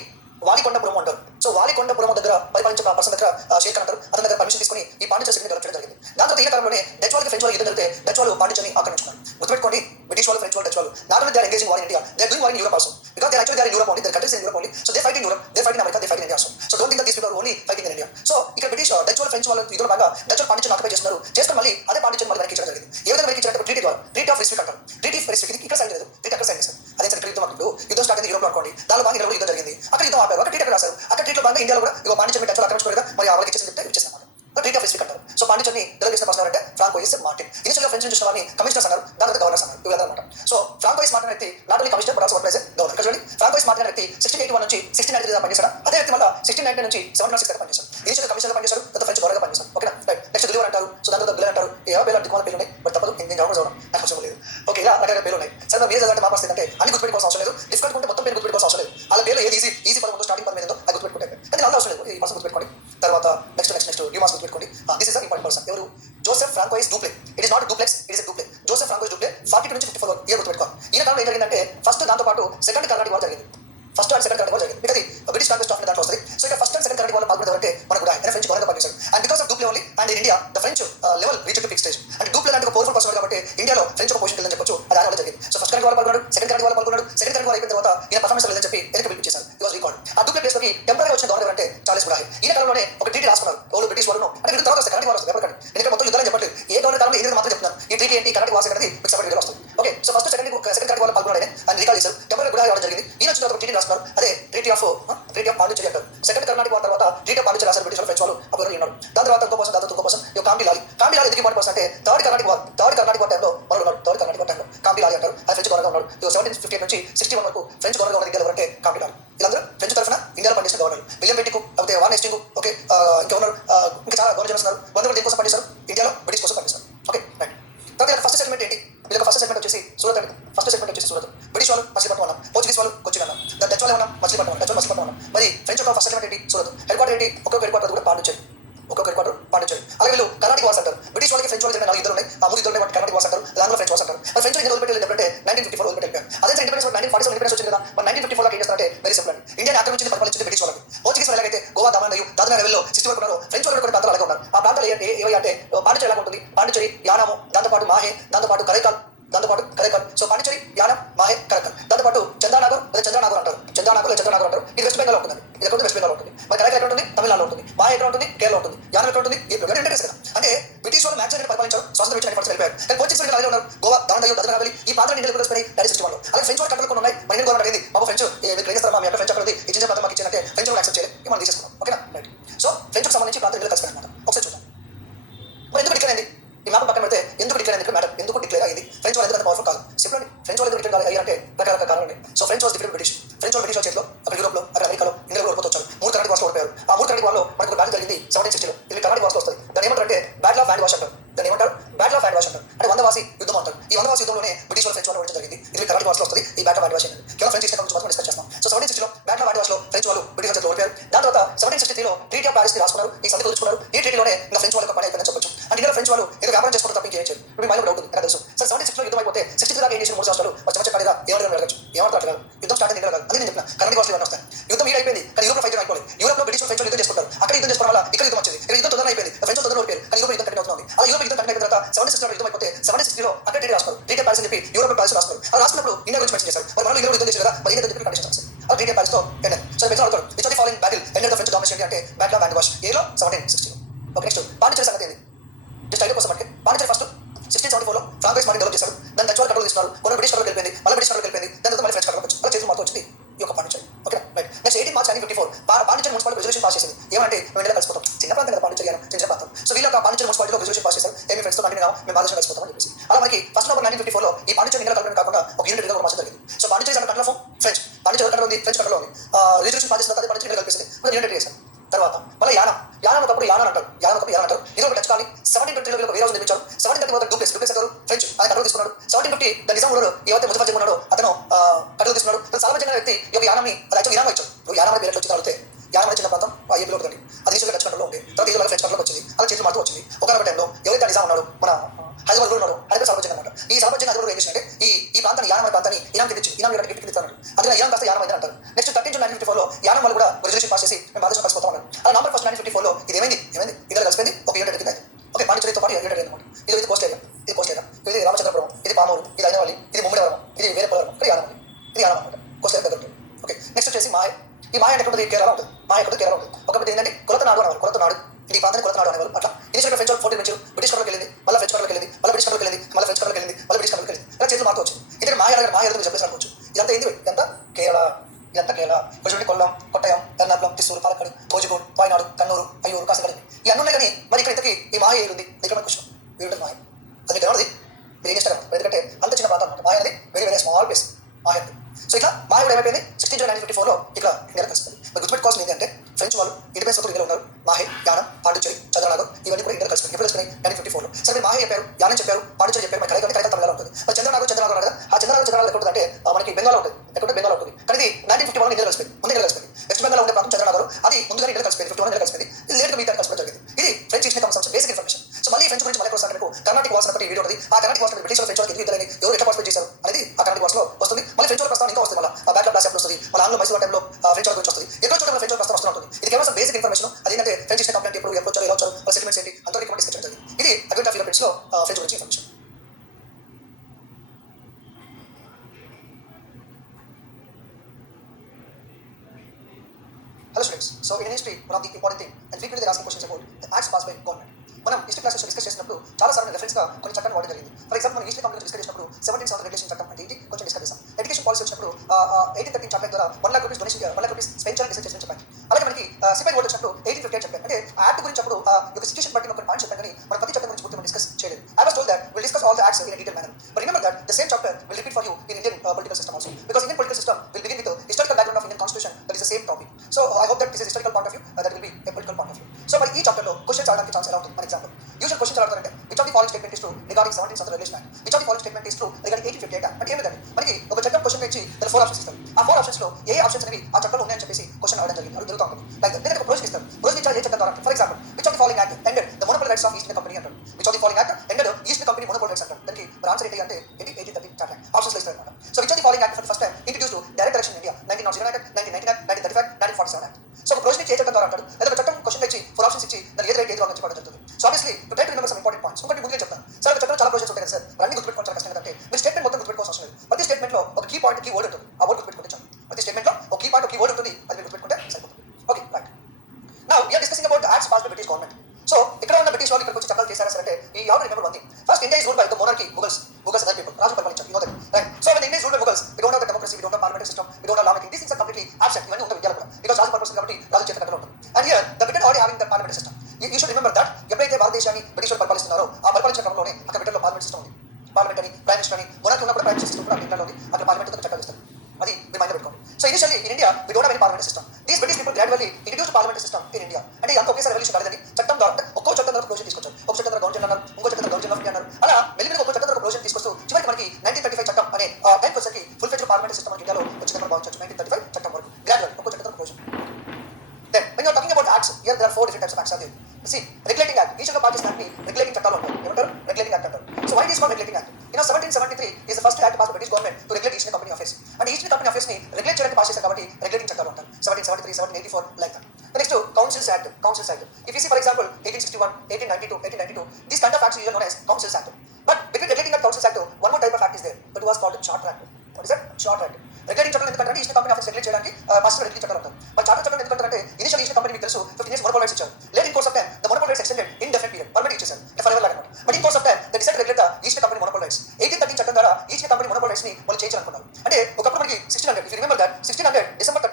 వాలికొండపురం అంటారు. సో వాలికొండపురం దగ్గర పరిపాలించే పర్సన్ దగ్గర షేర్ అంటారు, అతని దగ్గర పర్మిషన్ తీసుకుని ఈ పాండిచేరి సిటీని డెవలప్ చేయడం జరిగింది. దాని తర్వాత ఈ కాలంలోనే డచ్ వాళ్ళకి ఫ్రెంచ్ వాళ్ళకి యుద్ధం జరిగితే డచ్ వాళ్ళు పాండిచేరిని ఆక్రమించుకున్నారు. గుర్తుపెట్టుకోండి, బ్రిటిష్ వాళ్ళు, ఫ్రెంచ్ వాళ్ళు, డచ్ వాళ్ళు not only they are engaging war in India, they are doing war in Europe also, because they actually they are in Europe only, their countries in Europe only. So they fight in Europe, they fight in America, they fight in India also. So don't think that these people are only fighting in India. So ఇక్కడ British Dutch వాళ్ళు, French వాళ్ళు యుద్ధంలో భాగంగా Dutch వాళ్ళు పాండిచేరిని occupy చేస్తున్నారు. చేసుకుని మళ్ళీ అదే పాండిచేరిని మళ్ళీ వెనక్కి ఇచ్చడం జరిగింది. ఏ విధంగా వెనక్కి ఇచ్చారంటే ట్రీటీ ద్వారా, ట్రీటీ ఆఫ్ రిస్విక్ అంటారు. ట్రీటీ ఆఫ్ రిస్విక్ ఇక్కడ సైన్ లేదు, ట్రీటీ అక్కడ సైన్ చేస్తారు. అదే సార్ ఇక్కడ యుద్ధం అప్పుడు యుద్ధం స్టార్ట్ అయింది యూరోప్ అనుకోండి, దానిలో భాగంగా ఇండియాలో యుద్ధం జరిగింది, అక్కడ యుద్ధం ఆపారు, అక్కడ ట్రీటీ అక్కడ రాశారు, అక్కడ ట్రీట్లో భాగంగా ఇండియాలో కూడా ఇక పాండిచేరి డచ్ వాళ్ళు ఆక్రమించుకోరు కదా, మరి వాళ్ళకి ఇచ్చేసి చెప్తే ఇచ్చేసారు. ట్రీటీ ఆఫ్ రిస్విక్ అంటారు. సో పాండిచేరిని డెవలప్ చేసిన పర్సన్ అంటే ఫ్రాంకోయిస్ మార్టిన్. ఇనిషియల్గా ఫ్రెంచ్ చూసిన వారిని కమిషనర్స్ అన్నారు, దాని తర్వాత గవర్నర్స్ అన్నారు, ఇవి అనమాట. సో ఫ్రాంకోయిస్ మార్టిన్ వ్యక్తి not only commissioner but also work as governor. ఇక్కడ చూడండి, ఫ్రాంకోయిస్ మార్టిన్ వ్యక్తి 1681 నుంచి 1693 దాకా పనిచేశాడు. అదే వ్యక్తి మళ్ళీ 1690 నుంచి 706 దాకా పనిచేశారు. ఇనిషియల్గా కమిషనర్ పనిచేశారు, తర్వాత ఫ్రెంచ్ గవర్నర్గా పనిచేశారు. ఓకేనా, రైట్. నెక్స్ట్ దులివర్ అంటారు. సో దాని తర్వాత బిల్ అంటారు. ఏ పేరు అంటే పేర్లు ఉన్నాయి, బట్ తప్పదు, నేను గవర్నర్ చదవడం నాకు అవసరం లేదు. ఓకే, ఇలా రకరకాల పేర్లు ఉన్నాయి. సరే మీరు చదవంటే మా పరిస్థితి అంటే అన్ని గుర్తుపెట్టుకోవాల్సిన అవసరం లేదు, డిఫికల్ట్ ఉంటే మొత్తం పేరు గుర్తుపెట్టుకోవాల్సిన అవసరం లేదు. వాళ్ళ పేరు ఏది ఈజీ పదం ఉందో, స్టార్టింగ్ పదం ఏదో అది గుర్తుపెట్టుకుంటే, కానీ అంత అవసరం లేదు, ఈ పర్సన్ గుర్తుపెట్టుకోండి. తర్వాత నెక్స్ట్ డ్యూమాస్ గుర్తుపెట్టుకోండి. This is important person. ఎవరు? Joseph François Dupleix. It is not duplex, it is Dupleix. Joseph François Dupleix 42 నుంచి 54 ఇయర్ గుర్తుపెట్టుకోవాలి. ఈయన కాలంలో ఏం జరిగిందంటే ఫస్ట్ దాంతో పాటు సెకండ్ కర్ణాటక వార్ జరిగింది. First and second Karnataka war జరిగింది. ఇది బ్రిటిష్ కాంగ్రెస్ ఆఫ్ దాంట్లో వస్తుంది. సో ఇక్కడ first and second Karnataka war పాల్గొనేవారంటే మనకు కూడా ఆయన ఫ్రెంచ్ గవర్నర్గా పనిచేశారు. And because of Dupleix only and in India the French level reach to fix stage. అంటే డూప్లే లాంటి ఒక పవర్ఫుల్ పర్సన్ కాబట్టి ఇండియాలో ఫ్రెంచ్ ఒక పొజిషన్ లేదని చెప్పొచ్చు. అది ఆయన వల్ల జరిగింది. సో ఫస్ట్ కర్ణాటక వార్ పాల్గొన్నాడు, సెకండ్ కర్ణాటక వార్ పాల్గొన్నాడు. సెకండ్ కర్ణాటక వార్ అయిపోయిన తర్వాత ఈయన పర్ఫార్మెన్స్ లేదని చెప్పి వెనక్కి పిలిపించేశారు. ఈ వాజ్ రికార్డ్. ఆ డూప్లే ప్లేస్ లోకి టెంపరీగా వచ్చిన గవర్నర్ అంటే చార్లెస్ బురాయ్. ఈయన కాలంలోనే ఒక ట్రీటీ రాసుకున్నారు. వాళ్ళు బ్రిటిష్ వాళ్ళు అంటే వీళ్ళు తర్వాత వస్తే కర్ణాటక వార్ వస్తుంది ఎవరికండి, నేను ఇక్కడ మొత్తం యుద్ధాలు చెప్పట్లేదు, ఏ గవర్నర్ కాలంలో ఏదైనా మాత్రం చెప్తున్నాను. ఈ ట్రీటీ ఏంటి, కర్ణాటక వార్ అనేది మీకు సపరేట్ వస్తుంది. Okay, so first second Karnataka war పాల్గొన్నాడు అని రికార్డ్ చేశారు. టెంపరీ బురాయ్ రావడం జరిగింది. ఈయన వచ్చిన తర్వాత ట్రీటీ రాసుకున్నారు. అదే ట్రీటీ ఆఫ్ పాండిచేరి అంటారు. సెకండ్ కర్ణాటక వార్ తర్వాత ట్రీటీ ఆఫ్ పాండిచేరి రాశారు బ్రిటిష్ వాళ్ళు, ఫ్రెంచ్ వాళ్ళు అప్పుడు ఉన్నారు. దాని తర్వాత ఇంకో పర్సన్ కాంబి లాలి. కాంబి లాలి ఎందుకు ఇంపార్టెంట్ పర్సన్ అంటే థర్డ్ కర్ణాటక వార్ టైంలో మనకు ఉన్నాడు. థర్డ్ కర్ణాటక వార్ టైంలో కాంబి లాలి అంటారు. అది ఫ్రెంచ్ గవర్నర్గా ఉన్నాడు. 1758 నుంచి 61 వరకు ఫ్రెంచ్ గవర్నర్గా ఉన్న ఇండియాలో అంటే కాంబి లాలి. వీళ్ళందరూ ఫ్రెంచ్ తరఫున ఇండియాలో పనిచేసిన గవర్నర్. విలియం బెంటిక్, లేకపోతే వాన్ హేస్టింగ్, ఓకే, ఇంకా ఉన్నారు, ఇంకా చాలా గవర్నర్ చేస్తున్నారు. వంద దేనికోసం పనిచేస్తారు, ఇండియాలో బ్రిటిష్ కోసం పనిచేస్తారు. Okay, right. తర్వాత ఫస్ట్ సెగ్మెంట్ ఏంటి, వీళ్ళకి ఫస్ట్ సెగ్మెంట్ వచ్చేసి సూరత్ అండి. ఫస్ట్ సెగ్మెంట్ వచ్చేసి సూరత్. బ్రిటిష్ వాళ్ళు మచిలీపట్నం అన్నాం, పోర్చుగీస్ వాళ్ళు కొచ్చిన్ అన్నాం, డచ్ వాళ్ళు ఏమన్నా మచిలీపట్నం అన్నాం. మరి ఫ్రెంచ్ యొక్క ఫస్ట్ సెగ్మెంట్ ఏంటి, సూరత్. హెడ్ క్వార్టర్ ఏంటి, ఒక్కొక్క హెడ్ క్వార్టర్ కూడా పాండిచేరి. అలాగే వీళ్ళు కర్ణాటక వార్స్ అంటారు. బ్రిటిష్ వాళ్ళకి ఫ్రెంచ్ వాళ్ళకి 4 యుద్ధాలు ఉన్నాయి. ఆ 3 యుద్ధాలు కర్ణాటక వార్స్ అంటారు, లాంగ్లో ఫ్రెంచ్ వార్స్ అంటారు. మరి ఫ్రెంచ్ ఇండియా వదిలిపెట్టి ఏంటంటే 1954 వదిలిపెట్టారు. అదే ఇండిపెండెన్స్ 1947 ఇండిపెండెన్స్ వచ్చింది కదా, మరి 1954 ఏం చేస్తారంటే వెరీ సింపుల్ అండి. ఇండియాని ఆక్రమించింది, పరిపాలించింది బ్రిటిష్ వాళ్ళకి. పోర్చుగీస్ వాళ్ళు ఎలాగైతే గోవా, దాదాపు లెవెల్లో 60 వరకు ఉన్నారు, ఫ్రెంచ్ వాళ్ళు కొన్ని ప్రాంతాలు అలాగే ఉన్నారు. ఆ ప్రాంతాలు ఏవి అంటే పాండిచేరి ఎలా ఉంటుంది, పాండిచేరి, యానాము, దాంతోపాటు మాహే, దాంతోపాటు కరైకాల్. సో పాండిచేరి, యానం, మాహే, కరైకాల్. దాంతోపాటు చందానగర్ లేదా చంద్రనాగర్ అంటారు. చంద్రనాగర్ అంటారు. ఇది వెస్ట్ బెంగాల్ ఉంటుంది. ఇది ఎక్కడ వెస్ట్ బెంగాల్ ఉంటుంది. మరి కరైకాల్ ఎక్కడ ఉంటుంది, తమిళనాడులో ఉంటుంది. మాహే ఎక్కడ ఉంటుంది, కేరళ ఉంటుంది. యానం ఎక్కడ ఉంటుంది, ఏపీ. ఇంటర్నెట్ కదా. అంటే బ్రిటిష్ వాళ్ళు మ్యాక్సిమం పరిపాలించారు, స్వాతంత్రం ఇచ్చిన వెళ్ళిపోయారు. కానీ పోర్చుగీస్ వాళ్ళు అలాగే ఉన్నారు. గోవా, దాదాపు ఈ ప్రాంతాలు ఇండియా కూడా 1961 అలాగే ఫ్రెంచ్ వాళ్ళు కంట్రోల్ కొన్ని ఉన్నాయి. మన ఇండియన్ గవర్నమెంట్ ఏంది, బాబు ఫ్రెంచ్ మీకు చేస్తారా, మా యొక్క ఫ్రెంచ్ అక్కడ ఈ చిన్న ప్రాంతం మాకు ఇచ్చిందంటే ఫ్రెంచ్ వాళ్ళు యాక్సెప్ట్ చేయలేదు, మనం తీసేసుకున్నాం. ఓకేనా, రైట్. సో ఫ్రెంచ్కి సంబంధించి ప్రాంతం ఇండియా కలిసిపోయింది అనమాట. ఒకసారి చూద్దాం. మరి ఎందుకు డిక్లేర్ అయింది, ఈ మ్యాప్ పక్కన పెడితే ఎందుకు డిక్లేర్ అయింది మ్యాటర్, ఎందుకు డిక్లేర్ అయింది, ఫ్రెంచ్ వాళ్ళు ఎందుకంటే పవర్ఫుల్ కాదు. సింపుల్ అండి, ఫ్రెంచ్ వాళ్ళు ఎందుకు డిక్లేర్ అయ్యారంటే రకరకాల కారణాలు ఉన్నాయి. So French was different British. French వాళ్ళు బ్రిటిష్ చేతిలో అక్కడ యూరోప్లో, అక్కడ అమెరికాలో, ఇండియాలో ఓడిపోతూ వచ్చారు. 3 కర్ణాటక వార్స్లో ఓడిపోయారు. ఆ 3 కర్ణాటక వార్లో మనకు ఒక బ్యాటిల్ జరిగింది 1760లో. ఇది కర్ణాటక వార్స్లో వస్తుంది. దాన్ని ఏమంటారంటే బ్యాటిల్ ఆఫ్ హ్యాండ్ వాష్ అంటారు. దాన్ని ఏమంటారు, బ్యాటిల్ ఆఫ్ హ్యాండ్ వాష్ అంటారు. అంటే 100 వాసి యుద్ధం అంటారు. ఈ 100 వాసి యుద్ధంలోనే బ్రిటిష్ వాళ్ళు ఫ్రెంచ్ వాళ్ళు ఓడించడం జరిగింది. ఇది కర్ణాటక వార్స్లో వస్తుంది. ఈ బ్యాటిల్ ఆఫ్ హ్యాండ్ వాష్ అనేది కేవలం ఫ్రెంచ్ ఇష్టం గురించి మాత్రం డిస్కస్ చేస్తాం. సో 1760లో బ్యాటిల్ ఆఫ్ హ్యాండ్ వాష్లో ఫ్రెంచ్ వాళ్ళు బ్రిటిష్ చేతిలో ఓడిపోయారు. దాని తర్వాత 1763లో ట్రీటీ ఆఫ్ ప్యారిస్ రాసుకున్నారు. ఈ సంధి కుదుర్చుకున్నారు. ఈ ట్రీటీలోనే ఇంకా ఫ్రెంచ్ వాళ్ళకి పని అయిపోయిందని చెప్పొచ్చు. అంటే ఇండియాలో ఫ్రెంచ్ వాళ్ళు ఏదో వ్యాపారం చేసుకుంటారు తప్ప ఇంకేం చేయరు. ఇప్పుడు మైండ్ డౌట్ ఉంది, నాకు తెలుసు. సో 1760లో యుద్ధం అయిపోతే 63 దాకా ఏం చేసిన 3 సంవత్సరాలు చెప్పాలిగా ఏమని అడగచ్చు, ఏమంటారు అట్లా యుద్ధం స్టార్ట్ అయింది కదా. అది నేను చెప్పిన కర్ణాటక వార్స్లో వస్తాయి. యుద్ధం ఈడ అయిపోయింది, కానీ యూరోప్ ఫైట్ అయిపోయింది. యూరోప్లో బ్రిటిష్ ఫ్రెంచ్ యుద్ధం చేసుకుంటారు. అక్కడ యుద్ధం చేసుకోవడం వల్ల ఇక్కడ యుద్ధం వచ్చింది. ఇక్కడ యుద్ధం తొందరగా అయిపోయింది, ఫ్రెంచ్ తొందరగా ఓడిపోయారు. కానీ యూరోప్ యుద్ధం కంటిన్యూ అవుతుంది. అలా యూరోప్ యుద్ధం కంటిన్యూ అయిన తర్వాత 1760లో యుద్ధం అయిపోతే 1760లో అక్కడ ట్రీటీ రాసుకున్నారు. ట్రీటీ ప్యారిస్ చెప్పి యూరోప్ ప్యారిస్ రాసుకున్నారు. అలా రాసుకున్నప్పుడు ఇండియా గురించి మెన్షన్ చేశారు. మరి మనం యూరోప్ యుద్ధం చేశారు కదా, మరి ఇండియా చెప్పి కండిషన్స్ అలా ట్రీటీ ప్యారిస్తో ఎండ్. సో మెన్షన్ అవుతారు which of the following battle ended the French domination అంటే బ్యాటిల్ ఆఫ్ హ్యాండ్ వాష్ ఏలో 1760. ఓకే, నెక్స్ట్ పాండిచేరి సంగతి ఏంది, జస్ట్ ఐడియా కోసం అంటే పాండిచేరి ఫస్ట్ 1674లో ఫ్రాంకోయిస్ మార్టిన్ డెవలప్ చేశారు. దాన్ని డచ్ వాళ్ళు కంట్రోల్ తీసుకున్నారు. కొన్ని బ్రిటిష్ కంట్రోల్ వెళ్ళిపోయింది, మళ్ళీ బ్రిటిష్ కంట్రోల్ వెళ్ళిపోయింది. దాని తర్వాత మళ్ళీ ఫ్రెంచ్ కంట్రోల్ వచ్చింది. అలా చేతులు మాత్రం వచ్చింది ఈ యొక్క Pondicherry. Okay, right. Next 18 March 1954 Pondicherry municipality resolution pass చేసింది. ఏమంటే మేము ఇండియా కలిసిపోతాం, చిన్న ప్రాంతం కదా పాండిచేరి, చిన్న ప్రాంతం. సో వీళ్ళ పాండిచేరి మున్సిపాలిటీలో రెజల్యూషన్ పాస్ చేశారు. ఏమి ఫ్రెండ్స్తో కంటిన్యూ మేము భారతదేశం కలిసిపోతాం అని చెప్పేసి. అలా మనకి ఫస్ట్ నవంబర్ 1954లో ఈ పాండిచేరి ఇండియా కలపడం కాకుండా ఒక యూనిట్ కూడా మార్చడం జరిగింది. సో పాండిచేరి అంటే control of French, Pondicherry control ఉంది, ఫ్రెంచ్ కంట్రోల్ ఉంది. రెజల్యూషన్ పాస్ చేసిన తర్వాత పాండిచేరి ఇండియా కలిపేసింది, యూనిట్ చేశారు. తర్వాత మళ్ళీ యానం ఒకప్పుడు యానం అంటారు. ఇది ఒక డచ్ కాలనీ. 1720లో వీళ్ళు ఒక వేరే హౌస్ నిర్మించారు. 1730 డూప్లెక్స్ అంటారు ఫ్రెంచ్, ఆయన కంట్రోల్ తీసుకున్నాడు. 1750 దాని నిజాం ఉన్నాడు, ఏవైతే ముజఫర్ జంగ్ ఉన్నాడో అతను కంట్రోల్ తీసుకున్నాడు. సాల్వ జంగ్ వ్యక్తి ఈ యొక్క యానాన్ని అది యాక్చువల్ ఇరాన్ వచ్చాడు. యానం అనే పేరు వచ్చింది అడిగితే యానం అనే చిన్న ప్రాంతం ఏపీలో ఉంటుంది. అది ఈజీగా డచ్ కంట్రోల్లో ఉంది. తర్వాత ఈజీగా ఫ్రెంచ్ కంట్రోల్ వచ్చింది. అలా చేతులు మాత్రం వచ్చింది. ఒకనొక టైంలో ఎవరైతే నిజాం ఉన్నాడు, మన హైదరాబాద్ ఉన్నాడు, ఏం చేసినట్టే ఈ ప్రాంతాన్ని యానం అనే ప్రాంతాన్ని ఇనాం కింద ఇనాం గిఫ్ట్ కింద ఇస్తాను. అందుకని ఇనాం కాస్త యానం అయిందని అంటారు. నెక్స్ట్ 13 జూన్ 1954 యానం వాళ్ళు కూడా రిజల్యూషన్ పాస్ చేసి మేము భారతదేశం కలిసిపోతాం అన్నారు. అలా నవంబర్ 1 1954 ఇది ఏమైంది ఇండియా కలిసిపోయింది, ఒక యూనిట్ కింద. ఓకే, పాండిచేరితో పాటు యూనిట్ అయింది అనమాట. ఇది కోస్ట్ ఏరియా, ఇది రామచంద్రపురం, ఇది పామూరు, ఇది అయినవల్లి, ఇది ముమ్మడివరం, ఇది వేరేపల్లి, ఇది యానం, ఇది యానం అనమాట. కోస్ట్ ఏరియా దగ్గర. ఓకే, నెక్స్ట్ వచ్చేసి మాయ. ఈ మాయ ఎక్కడ ఉంటుంది? కేరళ ఉంటుంది. మాయ ఎక్కడ? కేరళ ఉంటుంది. ఒకటి ఏంటంటే కొలతనాడు అనేవారు, కొలతనాడు. ఈ ప్రాంతాన్ని కొలతనాడు అనేవారు. అట్లా ఇనిషియల్గా ఫ్రెంచ్ వాళ్ళు 14 పెంచారు, బ్రిటిష్ కలర్కి వెళ్ళింది, మళ్ళీ ఫ్రెంచ్ కలర్కి వెళ్ళింది, మళ్ళీ బ్రిటిష్ కలర్కి వెళ్ళింది, మళ్ళీ ఫ్రెంచ్ కలర్కి వెళ్ళింది, మళ్ళీ బ్రిటిష్ కలర్కి వెళ్ళింది. ఇలా చేతులు మారుతూ వచ్చింది. ఇదే మాయ దగ్గర మాయ ఎదురు చెప్పేసి అనుకోవచ్చు. ఇదంతా ఏంది? ఇదంతా కేరళ. ఇదంతా కేరళ. కొంచెం కొల్లం, కొట్టయం, ఎర్నాకుళం, తిసూరు, పాలక్కడు, కోజికోడ్, వాయనాడు, కన్నూరు, అయ్యూరు, కాసగడ ఈ అన్నీ ఉన్నాయి. కానీ మరి ఇక్కడ ఇంతకీ ఈ మాయ ఏది ఉంది? ఇక్కడ క్వశ్చన్. వీడు మాయ అది మీకు ఎవరిది? మీరు ఏం చేస్తారు? ఎందుకంటే అంత చిన్న ప్రాంతం అనమాట. మాయ అనేది వెరీ వెరీ స్మాల్ ప్లేస్ మాయ అనేది. సో ఇట్లా మాయ కూడా ఏమైపోయింది 16 జూన్ 1954 ఇక్కడ ఇండియా కలిసిపోయింది. మరి గుర్తుపెట్టుకోవాల్సింది ఏంటంటే ఫ్రెంచ్ వాళ్ళు ఇండిపెండెన్స్ ఇండియాలో ఉన్నారు. మాహే, యానం, పాండిచేరి, చంద్రనాగర్ ఇవన్నీ కూడా ఇండియా కలిసిపోయింది. ఎప్పుడు కలిసిపోయి 1954. సరే మీరు మాహే చెప్పారు, యానం చెప్పారు, పాండిచేరి చెప్పారు, మరి కలెక్టర్ తమిళలో ఉంటుంది. మరి చంద్రనాగర్ అనగా ఆ చంద్రనాగర్ ఎక్కడ ఉంటుంది అంటే మనకి బెంగాల్ ఉంటుంది. ఎక్కడ? బెంగాల్ ఉంటుంది. కానీ ఇది 1951 ఇండియా కలిసిపోయింది. ముందు ఇండియా కలిసిపోయింది. వెస్ట్ బెంగాల్ ఉండే ప్రాంతం చంద్రనాగర్, అది ముందుగా ఇండియా కలిసిపోయింది. 51 ఇండియా కలిసిపోయింది. ఇది లేట్గా మిగతా కలిసిపోవడం జరిగింది. ఇది ఫ్రెంచ్ ఇచ్చిన సంబంధించిన బేసిక్ ఇన్ఫర్మేషన్. సో మళ్ళీ ఫ్రెంచ్ గురించి మళ్ళీ వస్తాను. కర్ణాటక వాల్స్ అనేది వీడియో ఉంది. ఆ కర్ణాటక వాల్స్ బ్రిటిష్ ఫ్రెంచ్ వాళ్ళకి ఎదురు ఎవరు ఎట్లా పార్టిసిపేట్ చేశారు అనేది ఆ కర్ణాటక వాల్స్లో వస్తుంది. మళ్ళీ ఫ్రెంచ్ వాళ్ళ ప్రస్తావన ఇంకా వస్తుంది. మళ్ళీ ఆ బ్యాక్ క్లాస్ ఎప్పుడు వస్తుంది, మళ్ళీ ఆంగ్ల మైసూర్ టైంలో ఫ్రెంచ్ వాళ్ళ గురించి వస్తుంది. ఎక్కడ చోట ఫ్రెంచ్ వాళ్ళ ప్రస్తావన వస్తుంది. ఇది కేవలం బేసిక్ ఇన్ఫర్మేషన్. అదేంటంటే ఫ్రెంచ్ ఇచ్చిన కంప్లైంట్ ఎప్పుడు వచ్చారు, ఎలా వచ్చారు, వాళ్ళ సెటిల్మెంట్స్ ఏంటి అంతవరకు డిస్కస్ చేయడం జరిగింది. ఇది అగ్రిమెంట్ ఆఫ్ ఫింగర్ లో ఫ్రెంచ్ గురించి information. Hello students. So in history, one of the important thing and frequently they are asking questions about the acts passed by government. మనం హిస్టరీ క్లాసెస్ డిస్కస్ చేసినప్పుడు చాలా సార్లు రెఫరెన్స్గా కొన్ని చట్టాలు వాడడం జరిగింది. ఫర్ ఎగ్జాంపుల్ మనం ఈస్ట్ కంపెనీ డిస్కస్ చేసినప్పుడు 17th రెగ్యులేషన్ చట్టం అంటే ఏంటి కొంచెం డిస్కస్ చేస్తాం. ఎడ్యుకేషన్ పాలసీ వచ్చినప్పుడు 1813 చట్టం ద్వారా 1 lakh rupees donation 1 lakh rupees spend చేయాలని డిసైడ్ చేసిన చెప్పాను. అలాగే మనకి సిపిఐ ఓట్ వచ్చినప్పుడు 1858 చెప్పాను. అంటే ఆ యాక్ట్ గురించి అప్పుడు ఒక సిచ్యువేషన్ బట్టి ఒక పాయింట్ చెప్పాను. కానీ మన ప్రతి చట్టం గురించి పూర్తిగా డిస్కస్ చేయలేదు. I was told that will discuss all the acts in detail manner. But remember that the same chapter will repeat for you in Indian political system also because Indian political system will begin with historical background of Indian constitution that is the same topic. So I hope that this is historical point of view that will be A political point of view. So మరి ఈ చాప్టర్లో questions అడగడానికి chance ఎలా ఉంటుంది? For example usual questions అడగతారంటే which of the following statement is true regarding 17th regulation act, which of the following statement is true regarding 1858 act. అంటే ఏమిటండి మనకి ఒక చట్టం క్వశ్చన్ ఇచ్చి దాని 4 ఆప్షన్స్ ఇస్తారు. ఆ 4 ఆప్షన్స్ లో ఏ ఆప్షన్స్ అనేవి ఆ చట్టంలో ఉన్నాయని చెప్పేసి క్వశ్చన్ అడగడం జరిగింది. అది జరుగుతూ ఉంటుంది. లైక్ లేదా ఒక ప్రోజెక్ట్ ఇస్తారు. ప్రోజెక్ట్ ఇచ్చారు ఏ చట్టం ద్వారా? For example which of the following act ended the monopoly rights of east India Company అంటారు. Which of the following act ended East India Company monopoly rights అంటారు. దానికి మన ఆన్సర్ ఏంటి అంటే 1813 చార్ట్ ఆప్షన్స్ లో ఇస్తారు అన్నమాట. So which of the following act for the first time introduced direct election in India 1909 act, 1919 act, 1935, 1947 act. So ఒక project ఏ చట్టం ద్వారా అంటారు లేదా ఒక చట్టం క్వశ్చన్ ఇచ్చి 4 ఆప్షన్స్ ఇచ్చి దాని ఏది రైట్ ఏది రాంగ్ అని చెప్పడం జరుగుతుంది. So obviously to try to remember some important points ఒకటి ముందుగా చెప్తాను. సార్ ఒక చట్టంలో చాలా ప్రోజెక్ట్స్ ఉంటాయి కదా సార్, అన్ని గుర్తుపెట్టుకోవడం చాలా కష్టం కదంటే మీరు స్టేట్మెంట్ మొత్తం గుర్తుపెట్టుకోవాల్సిన అవసరం లేదు. ప్రతి స్టేట్మెంట్ లో ఒక కీ పాయింట్ కీ వర్డ్ ఉంటుంది. ఆ వర్డ్ గుర్తుపెట్టుకుంటే చాలు. ప్రతి స్టేట్మెంట్ లో ఒక కీ పాయింట్ కీ వర్డ్ ఉంటుంది. అది మీరు గుర్తుపెట్టుకుంటే సరిపోతుంది. Okay right. Now we are discussing about the acts passed by British government. So ఇక్కడ ఉన్న బ్రిటిష్ వాళ్ళు ఇక్కడికి వచ్చి చట్టాలు చేశారా సార్ అంటే ఈ already remember one thing. First India is ruled by the monarchy Mughals other people రాజు పరిపాలించారు. You know that right. So when India is ruled by Mughals we don't have the democracy, we don't have parliamentary system, we don't have lawmaking. These things are completely absent. ఇవన్నీ ఉంటాయి ఇండియాలో కూడా because రాజు పరిపాలిస్తారు కాబట్టి రాజు చేత కట్టలు ఉంటుంది. And here the Britain already having the parliamentary system. You should remember that ఎప్పుడైతే భారతదేశాన్ని బ్రిటిష్ వాళ్ళు పరిపాలిస్తున్నారో ఆ పరిపాలించిన క్రమంలోనే అక్కడ బ్రిటన్లో పార్లమెంట్ సిస్టమ్ ఉంది. పార్లమెంట్ అని ప్రైమ్ మినిస్టర్ అని మొన్నటి ఉన్నప్పుడు ప్రైమ్ మినిస్టర్ సిస్టమ్ కూడా ఇండియాలో ఉంది. అక్కడ పార్లమెంట్ చట్టాలు ఇస్తారు. అది మీ మైండ్ పెట్టుకోండి. So initially in India we don't have any parliamentary system. These British people gradually introduced parliamentary system in India. అంటే అంత ఒకేసారి రెవల్యూషన్ కాలేదండి. చట్టం ద్వారా ఒక్కో చట్టం ద్వారా ప్రొవిజన్ తీసుకొచ్చారు. ఒక చట్టం ద్వారా గవర్నమెంట్ అన్నారు, ఇంకో చట్టం ద్వారా గవర్నమెంట్ ఆఫ్ ఇండియా అన్నారు. అలా మెల్లిగా ఒక్కో చట్టం ద్వారా ప్రొవిజన్ తీసుకొస్తూ చివరికి మనకి 1935 చట్టం అనే టైం వచ్చేసరికి ఫుల్ ఫ్లెడ్జ్డ్ పార్లమెంటరీ సిస్టమ్ ఇండియాలో వచ్చిందని భావించవచ్చు. 1935 చట్టం వరకు గ్రాడ్యువల్ ఒక్కో చట్టం ద్వారా provision. Then when you are talking about acts, here there are 4 different types of acts are there. See, regulating act. Each of the parties act ni regulating చట్టాలు ఉంటాయి. ఏమంటారు? regulating act అంటారు. So why it is called regulating act? 1773 is the first act passed by British government to regulate East India Company affairs. And East India Company affairs ni regulate చేయడానికి pass చేశారు కాబట్టి regulating చట్టాలు అంటారు. 1773, 1784 like that. The next Councils Act. Councils Act. If you see for example 1861, 1892, 1892, these kind of acts are usually known as Councils Act. But between regulating and Councils Act, one more type of act is there. But it was called Charter Act. What is that? Charter Act. regulating చట్టాలు ఎందుకంటే east company office regulate చేయడానికి pass regulate చట్టాలు అంటారు. మరి charter చట్టం ఎందుకంటే initial east company మీకు తెలుసు 15 years monopoly rights ఇచ్చారు. Late in course of time the monopoly rights extended indefinite period permanent ఇచ్చేసారు. ఫర్ ఎవర్ లాగా but in course of time the decide regulate the east company monopoly rights. 1813 చట్టం ద్వారా east company monopoly rights ని వాళ్ళు చేయించాలనుకున్నారు. అంటే ఒకప్పుడు మనకి 1600 if you remember that 1600 December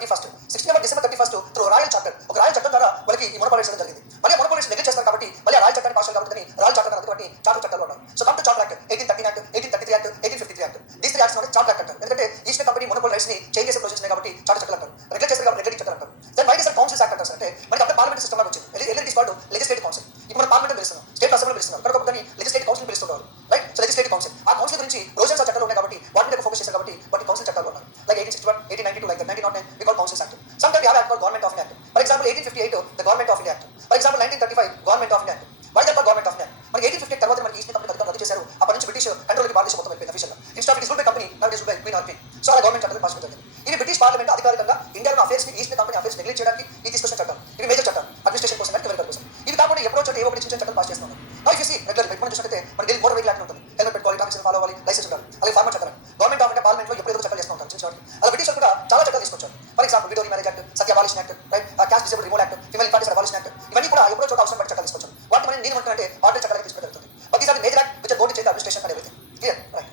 31st through royal charter ఒక రాయల్ చట్టం ద్వారా వాళ్ళకి ఈ monopoly rights అనేది జరిగింది. మళ్ళీ monopoly rights నెగ్లెక్ట్ చేస్తారు కాబట్టి మళ్ళీ రాయల్ చట్టాన్ని పాస్ చేయాలి కాబట్టి రాయల్ చార్టర్ కాబట్టి చార్టర్ చట్టాలు ఉన్నాయి. So come to charter act 1813 act 1833 act 1853 act these three acts అంటే చార్టర్ యాక్ట్ అంటారు. ఎందుకంటే ఈస్ట్ కంపెనీ monopoly rights ని చేంజ్ చేసే ప్రొసెస్ కాబట్టి చార్టర్ చట్టాలు అంటారు. రెగ్యులేట్ చేస్తారు కాబట్టి రెగ్యులేట్ చట్టాలు అంటారు. Then white is councils act అంటారు. అంటే మనకి అక్కడ పార్లమెంట్ సిస్టమ్ లాగా వచ్చింది. Element is called legislative council. ఇప్పుడు మనం పార్లమెంట్ పిలుస్తున్నాం, స్టేట్ అసెంబ్లీ పిలుస్తున్నాం, కనుక దాన్ని లెజిస్లేటివ్ కౌన్సిల్ పిలుస్తున్నారు. రైట్. సో లెజిస్లేటివ్ కౌన్సిల్ ఆ కౌన్సిల్ గురించి ప్రొవిజన్స్ ఆ చట్టాలు ఉన్నాయి కాబట్టి వాటి మీద ఫోకస్ చేశారు కాబట్టి వాటి కౌన్సిల్ చట్టాలు ఉన్నాయి. Like 1861, 1892, like that 1909 we call councils act. Sometimes we have act called government of India act. For example 1858 the government of India act. For example 1935 government of India act. Why that government of India? మనకి 1858 తర్వాత మనకి East company అధికారం రద్దు చేశారు. అప్పటి నుంచి British కంట్రోల్కి భారతదేశం మొత్తం వెళ్ళిపోయింది అఫీషియల్గా. Instead it is rule by company, now it is rule by queen or king. So అలా గవర్నమెంట్ చట్టాలు పాస్ చేయడం జరిగింది. ఇవి బ్రిటిష్ పార్లమెంట్ అధికారికంగా ఇండియాలో affairs east India company affairs neglect చేయడానికి ఈ తీసుకొచ్చిన చట్టాలు. ఇవి మేజర్ చట్టాలు, అడ్మినిస్ట్రేషన్ కోసం కానీ వెల్ఫేర్ కోసం. ఇవి కాకుండా ఎప్పుడో చోట ఏ ఒకటి చిన్న చట్టాలు పాస్ చేస్తున్నాం. Now if you see regular మనం చూసినట్లయితే మన ఢిల్లీ మోటార్ వెహికల్ యాక్ట్ ఉంటుంది, హెల్మెట్ పెట్టుకోవాలి, ట్రాఫిక్ ఫాలో అవ్వాలి, లైసెన్స్ ఉండాలి, అలాగే ఫార్మర్ చట్టాలు. గవర్నమెంట్ ఆఫ్ ఇండియా పార్లమెంట్లో ఎప్పుడో చట్టాలు చేస్తూ ఉంటారు చిన్న చోట. అలా బ్రిటిష్ కూడా చాలా చట్టాలు తీసుకొచ్చారు. For example widow marriage act, Satya abolition act, right, caste disable remote act, female infanticide abolition act, ఇవన్నీ కూడా ఎప్పుడో చోట అవసరం పడే చట్టాలు తీసుకొచ్చారు. వాటిని మనం నేను అంటే ఆర్డర్ చట్టాలకు తీసుకోవడం జరుగుతుంది. But these are major act which are going to change administration and everything. Clear, right.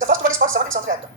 The first one is for 17th Century act.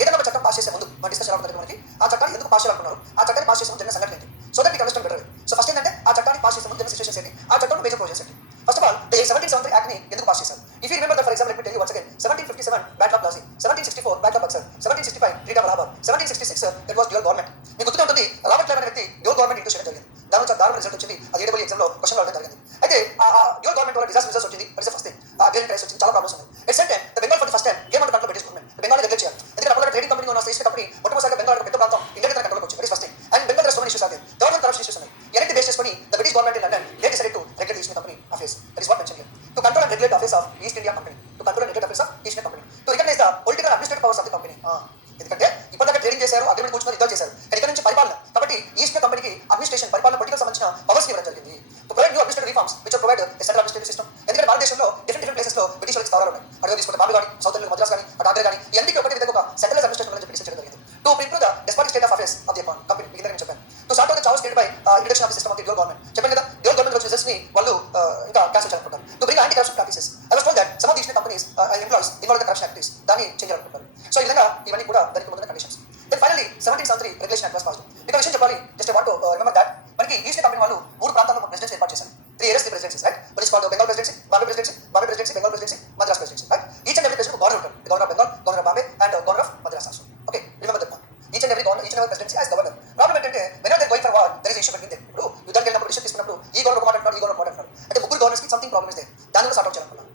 ఏదైనా ఒక చట్టం పాస్ చేసే ముందు మన డిస్కషన్ అవుతుంది మనకి ఆ చట్టాన్ని ఎందుకు పాస్ చేయాలనుకున్నారు, ఆ చట్టాన్ని పాస్ చేసే ముందు జరిగిన సంఘటన ఏంటి, so that we understand better. So first ఏంటంటే ఆ చట్టాన్ని పాస్ చేసే ముందు జరిగిన సిచువేషన్స్ ఏంటి, ఆ చట్టంలో మేజర్ ప్రొవిజన్స్ ఏంటి. First of all the 17th Century act ని ఎందుకు పాస్ చేశారు. If you remember that, for example let me tell you once again, 1757 ban of Plassey, 1764 ban of Buxar, 1765 freedom of harbour, 1766 it was dual government. మీకు గుర్తుండే ఉంటుంది, Robert Clive అనే వ్యక్తి dual government introduce చేయడం జరిగింది. దాని నుంచి దారుణ రిజల్ట్ వచ్చింది. అది ఏడబ్ల్యూ ఎగ్జామ్ లో క్వశ్చన్ రావడం జరిగింది. అయితే ఆ డ్యూయల్ గవర్నమెంట్ వల్ల డిజాస్టర్ రిజల్ట్స్ వచ్చింది. That is the first thing. Grain crisis వచ్చింది, చాలా ప్రాబ్లమ్స్ ఉన్నాయి. At same time the Bengal for the first time came under control British government. Bengal regulate చేయాలి. ఎందుకంటే అప్పుడు ట్రేడింగ్ కంపెనీ ఉన్న ఈస్ట్ కంపెనీ మొట్టమొదటిసారిగా బెంగాల్ పెద్ద ప్రాంతం ఇండియా కంట్రోల్కి వచ్చింది. That is first thing. And Bengal there so many issues are there. Third one corruption issues ఉన్నాయి. ఇవన్నీ బేస్ చేసుకొని the British government in London they decided to regulate east company affairs. That is what mention here. To control and regulate affairs of east India company, to control and regulate affairs of east India company, to recognize the political administrative powers of the company. ఎందుకంటే ఇప్పటిదాకా trading చేశారు, agreement కూర్చొని యుద్ధాలు చేశారు, కానీ ఇక్కడ నుంచి పరిపాలన. కాబట్టి ఈస్ట్ ఇండియా కంపెనీకి అడ్మినిస్ట్రేషన్, పరిపాలన, పొలిటికల్ సంబంధించిన పవర్స్ ఇవ్వడం జరిగింది. To provide new administrative reforms which are provide a central administrative system. ఎందుకంటే భారతదేశంలో డిఫరెంట్ ప్లేసెస్ లో బ్రిటిష్ వాళ్ళకి స్థావరాలు ఉన్నాయి. అడుగు తీసుకుంటే బాంబే కానీ, సౌత్ ఇండియా మద్రాస్ కానీ, అటు ఆగ్రా కానీ, ఇవన్నీ ఒకటి విధంగా ఒక సెంట్రల్ అడ్మినిస్ట్రేషన్ గురించి డిసైడ్ చేయడం జరిగింది. To improve the despotic state of affairs of the company. మీకు నేను చెప్పాను. To start the charge state by introduction of the system of the dual government. చెప్పాను కదా, డ్యూయల్ గవర్నమెంట్ వచ్చే రిజల్ట్స్ ని వాళ్ళు ఇంకా క్యాన్సిల్ చేయాలనుకుంటారు. To bring anti corruption practices. I was told that some of the East companies employees involve the corruption activities, దాన్ని change చేయాలనుకుంటారు. So ఈ విధంగా ఇవన్నీ కూడా దానికి ముందున్న conditions. Then finally 17th Century regulation act was passed. మీకు విషయం చెప్పాలి, just what to remember that మనకి ఈస్ట్ కంపెనీ వాళ్ళు 3 ప్రాంతాల్లో ప్రెసిడెన్సీ ఏర్పాటు చేశారు. 3 areas the presidencies, right. One is called Bengal presidency, Bombay presidency, Bengal presidency, Madras presidency, right. Each and every president governor ఉంటారు. Governor of Bengal, governor of Bombay and governor of Madras also. Okay, remember that. Each and every presidency as governor. Problem ఏంటంటే when are they going for war there is issue between them. ఇప్పుడు యుద్ధానికి వెళ్ళినప్పుడు decision తీసుకున్నప్పుడు ఈ governor ఒక మాట అంటారు, ఈ గవర్నర్ ఒక మాట అంటారు. అంటే ముగ్గురు గవర్నర్స్ కి సంథింగ్ ప్రాబ్లమ్ ఇస్ దేర్. దాన్ని కూడా సార్ట్ అవుట్ చేయాలనుకున్నారు.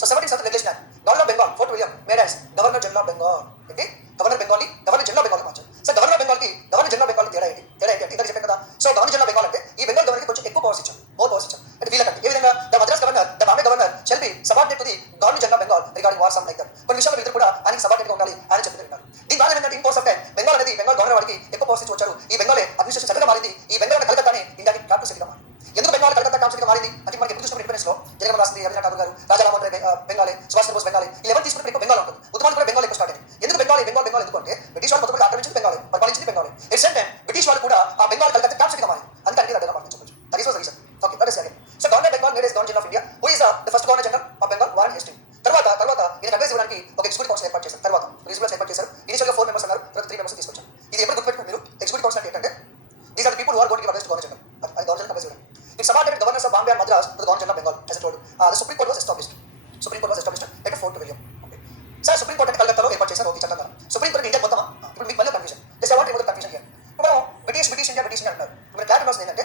So 17th Century regulation act, governor of Bengal Fort William made as governor general of Bengal. ఏంటి, governor Bengal governor general of Bengal మార్చారు. సో గవర్నర్ ఆఫ్ బెంగాల్ కి గవర్నర్ జనరల్ ఆఫ్ బెంగాల్ తేడా ఏంటి అంటే ఇందాక చెప్పాను కదా. So governor general of Bengal అంటే ఈ బెంగాల్ గవర్నర్ కి కొంచెం ఎక్కువ పవర్స్ ఇచ్చారు, మోర్ పవర్స్ ఇచ్చారు. అంటే వీళ్ళకంటే ఏ విధంగా the Madras governor, the Bombay governor shall be subordinate to the governor general of Bengal regarding war some like that. కొన్ని విషయాలు ఇద్దరు కూడా ఆయనకి సబార్డినేట్ గా ఉండాలి ఆయన చెప్తూ ఉంటారు. దీని వల్ల ఏంటంటే in course of time Bengal అనేది బెంగాల్ గవర్నర్ వాడికి ఎక్కువ పవర్స్ ఇచ్చి వచ్చారు. ఈ బెంగాల్ అడ్మినిస్ట్రేషన్ సెంటర్ గా మారింది. ఈ బెంగాల్ కలకత్తానే ఇండియాకి క్యాపిటల్ సిటీగా మారింది. ఎందుకు బెంగాల్ కలకత్తా క్యాపిటల్ గా మారింది అంటే మనకి ఎప్పుడు చూసుకున్న ఇండిపెండెన్స్ లో జగన్ రాసింది, రవీంద్రనాథ్ ఠాగూర్ గారు, రాజా రామోహన్ రాయ్ బెంగాలే, సుభాష్ చంద్రబోస్ బెంగాలే, ఈ లెవెల్ తీసుకుంటే ఎక్కువ బెంగాల్ ఉంటుంది. ఉత్తమాలు కూడా బెంగాల్ ఎక్కువ స్టార్ట్ అయింది. ఎందుకు బెంగాల్ ఎందుకు అంటే బ్రిటిష్ వాళ్ళు మొత్తం ఆక్రమించింది బెంగాల్, పరిపాలించింది Bengal. At same time British వాళ్ళు కూడా ఆ బెంగాల్ కలకత్తా క్యాపిటల్ గా మారింది. అందుకే అన్ని రకంగా మారింది. That is was the reason. Okay, that is again. So governor Bengal made as governor general of India, who is the first governor general of Bengal, Warren Hastings. తర్వాత ఈయన అడ్వైస్ ఇవ్వడానికి ఒక ఎగ్జిక్యూటివ్ కౌన్సిల్ ఏర్పాటు చేశారు. తర్వాత రిజల్ట్స్ ఏర్పాటు చేశారు. ఇనిషియల్ గా 4 మెంబర్స్ అన్నారు, తర్వాత 3 మెంబర్స్ తీసుకొచ్చారు. ఇది ఎప్పుడు గుర్తుపెట్టుకుని మీరు ఎగ్జిక్యూటివ్ కౌన్సిల్ అంటే ఏంటంటే these are the people who are going to give advice to governor general. అది governor general advice. It subordinate governors of Bombay and Madras to the governor general of Bengal as I told you. The Supreme Court was established. Supreme Court was established at Fort William. Okay. Sir supreme court అంటే కలకత్తాలో ఏర్పాటు చేశారు ఈ చట్టంగా. Supreme court India మొత్తమా? ఇప్పుడు మీకు మళ్ళీ confusion. Just I want to remove the confusion here. ఇప్పుడు మనం బ్రిటిష్ ఇండియా అంటారు. ఇప్పుడు క్లారిటీ వస్తుంది ఏంటంటే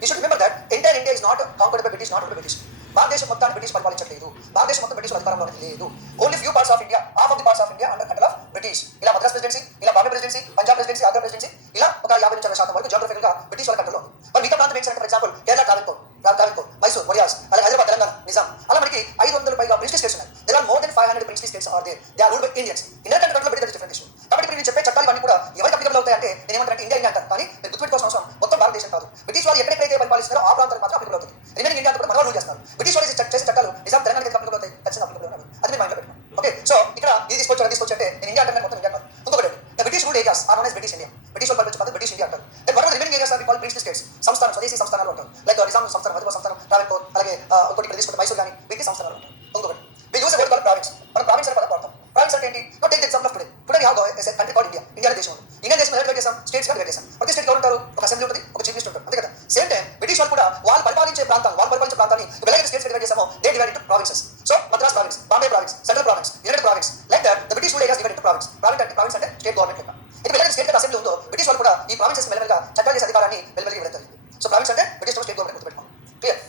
you should remember that entire India is not conquered by British, not only British. భారతదేశం మొత్తాన్ని బ్రిటిష్ పరిపాలించట్లేదు. భారతదేశం మొత్తం బ్రిటిష్ అధికారంలో లేదు. Only few parts of India, half of the parts of India under control of British. ఇలా Madras presidency, ఇలా Bombay presidency, Punjab presidency, Andhra presidency, ఇలా ఒక 50% వరకు జియోగ్రఫికల్ గా బ్రిటిష్ వాళ్ళ కంట్రోల్ ఉంది. మరి మిగతా ప్రాంతం ఏంటంటే ఫర్ ఎగ్జాంపుల్ కేరళ ట్రావెన్కోర్, మైసూర్, ఒరియాస్, అలాగే హైదరాబాద్, తెలంగాణ, నిజాం, అలా మనకి 500 పైగా ప్రిన్స్లీ స్టేట్స్ ఉన్నాయి. There are more than 500 princely states are there. They are ruled by Indians. Indian control better different issue. కాబట్టి ఇప్పుడు నేను చెప్పే చట్టాలు ఇవన్నీ కూడా ఎవరికి అప్లికబుల్ అవుతాయంటే నేను ఏమంటానంటే ఇండియా అంటారు. కానీ మీరు గుర్తుపెట్టుకోవాల్సిన అవసరం మొత్తం భారతదేశం కాదు. బ్రిటిష్ వాళ్ళు ఎక్కడెక్కడైతే పరిపాలిస్తున్నారో ఆ ప్రాంతాలకు మాత్రం అప్లికబుల్ అవుతుంది. రిమైనింగ్ ఇండియా కూడా మన రూల్ చేస్తారు. బ్రిటిష్ వాళ్ళు చేసే చట్టాలు నిజాం తెలంగాణకి అప్లికబుల్ అవుతాయి, ఖచ్చితంగా అప్లికబుల్ అవుతాయి. అది మీరు మైండ్లో పెట్టుకోండి. ఓకే, సో ఇక్కడ ఇది తీసుకొచ్చి అంటే నేను ఇండియా అంటే మొత్తం ఇండియా కాదు. ఇంకొకటి British rule areas are known as British India. British వాళ్ళు పరిపాలించే బ్రిటిష్ ఇండియా అంటారు. Then what are the remaining areas are called princely states. సంస్థానం, స్వదేశీ సంస్థానాలు అంటారు. లైక్ నిజాం సంస్థానం, హైదరాబాద్ సంస్థానం, ట్రావెన్కోర్, అలాగే ఇంకోటి ఇక్కడ తీసుకుంటే మైసూర్ కానీ వీటికి సంస్థానాలు అంటారు. ఇంకొకటి we use a word called province. మనం ప్రావిన్స్ అనే పదం వాడతాం. ప్రావిన్స్ అంటే ఏంటి? No take the example of today. Today we have a country called India. India దేశం ఉంది. ఇండియా దేశం ఎలా డివైడ్ చేసాం? స్టేట్స్ గా డివైడ్ చేసాం. ప్రతి స్టేట్ ఎవరు ఉంటారు? ఒక అసెంబ్లీ ఉంటుంది, ఒక చీఫ్ మినిస్టర్ ఉంటారు. అంతే కదా. సేమ్ టైం బ్రిటిష్ వాళ్ళు కూడా వాళ్ళు పరిపాలించే ప్రాంతాన్ని ఎలాగైతే స్టేట్స్ డివైడ్ చేసామో they divide into provinces. So Madras province, Bombay province, central province, United province, like that the British rule areas divide into province. Province అంటే స్టేట్ గవర్నమెంట్ లెక్క. అయితే ఎలాగైతే స్టేట్ అసెంబ్లీ ఉందో బ్రిటిష్ వాళ్ళు కూడా ఈ ప్రావిన్సెస్ మెల్లమెల్లగా చట్టాలు చేసే అధికారాన్ని మెల్లమెల్లగా ఇవ్వడం జరిగింది. సో ప్రావిన్స్ అంటే బ్రిటిష్ స్టేట్ గవర్నమెంట్ గుర్తుపెట్టుకోండి. Clear?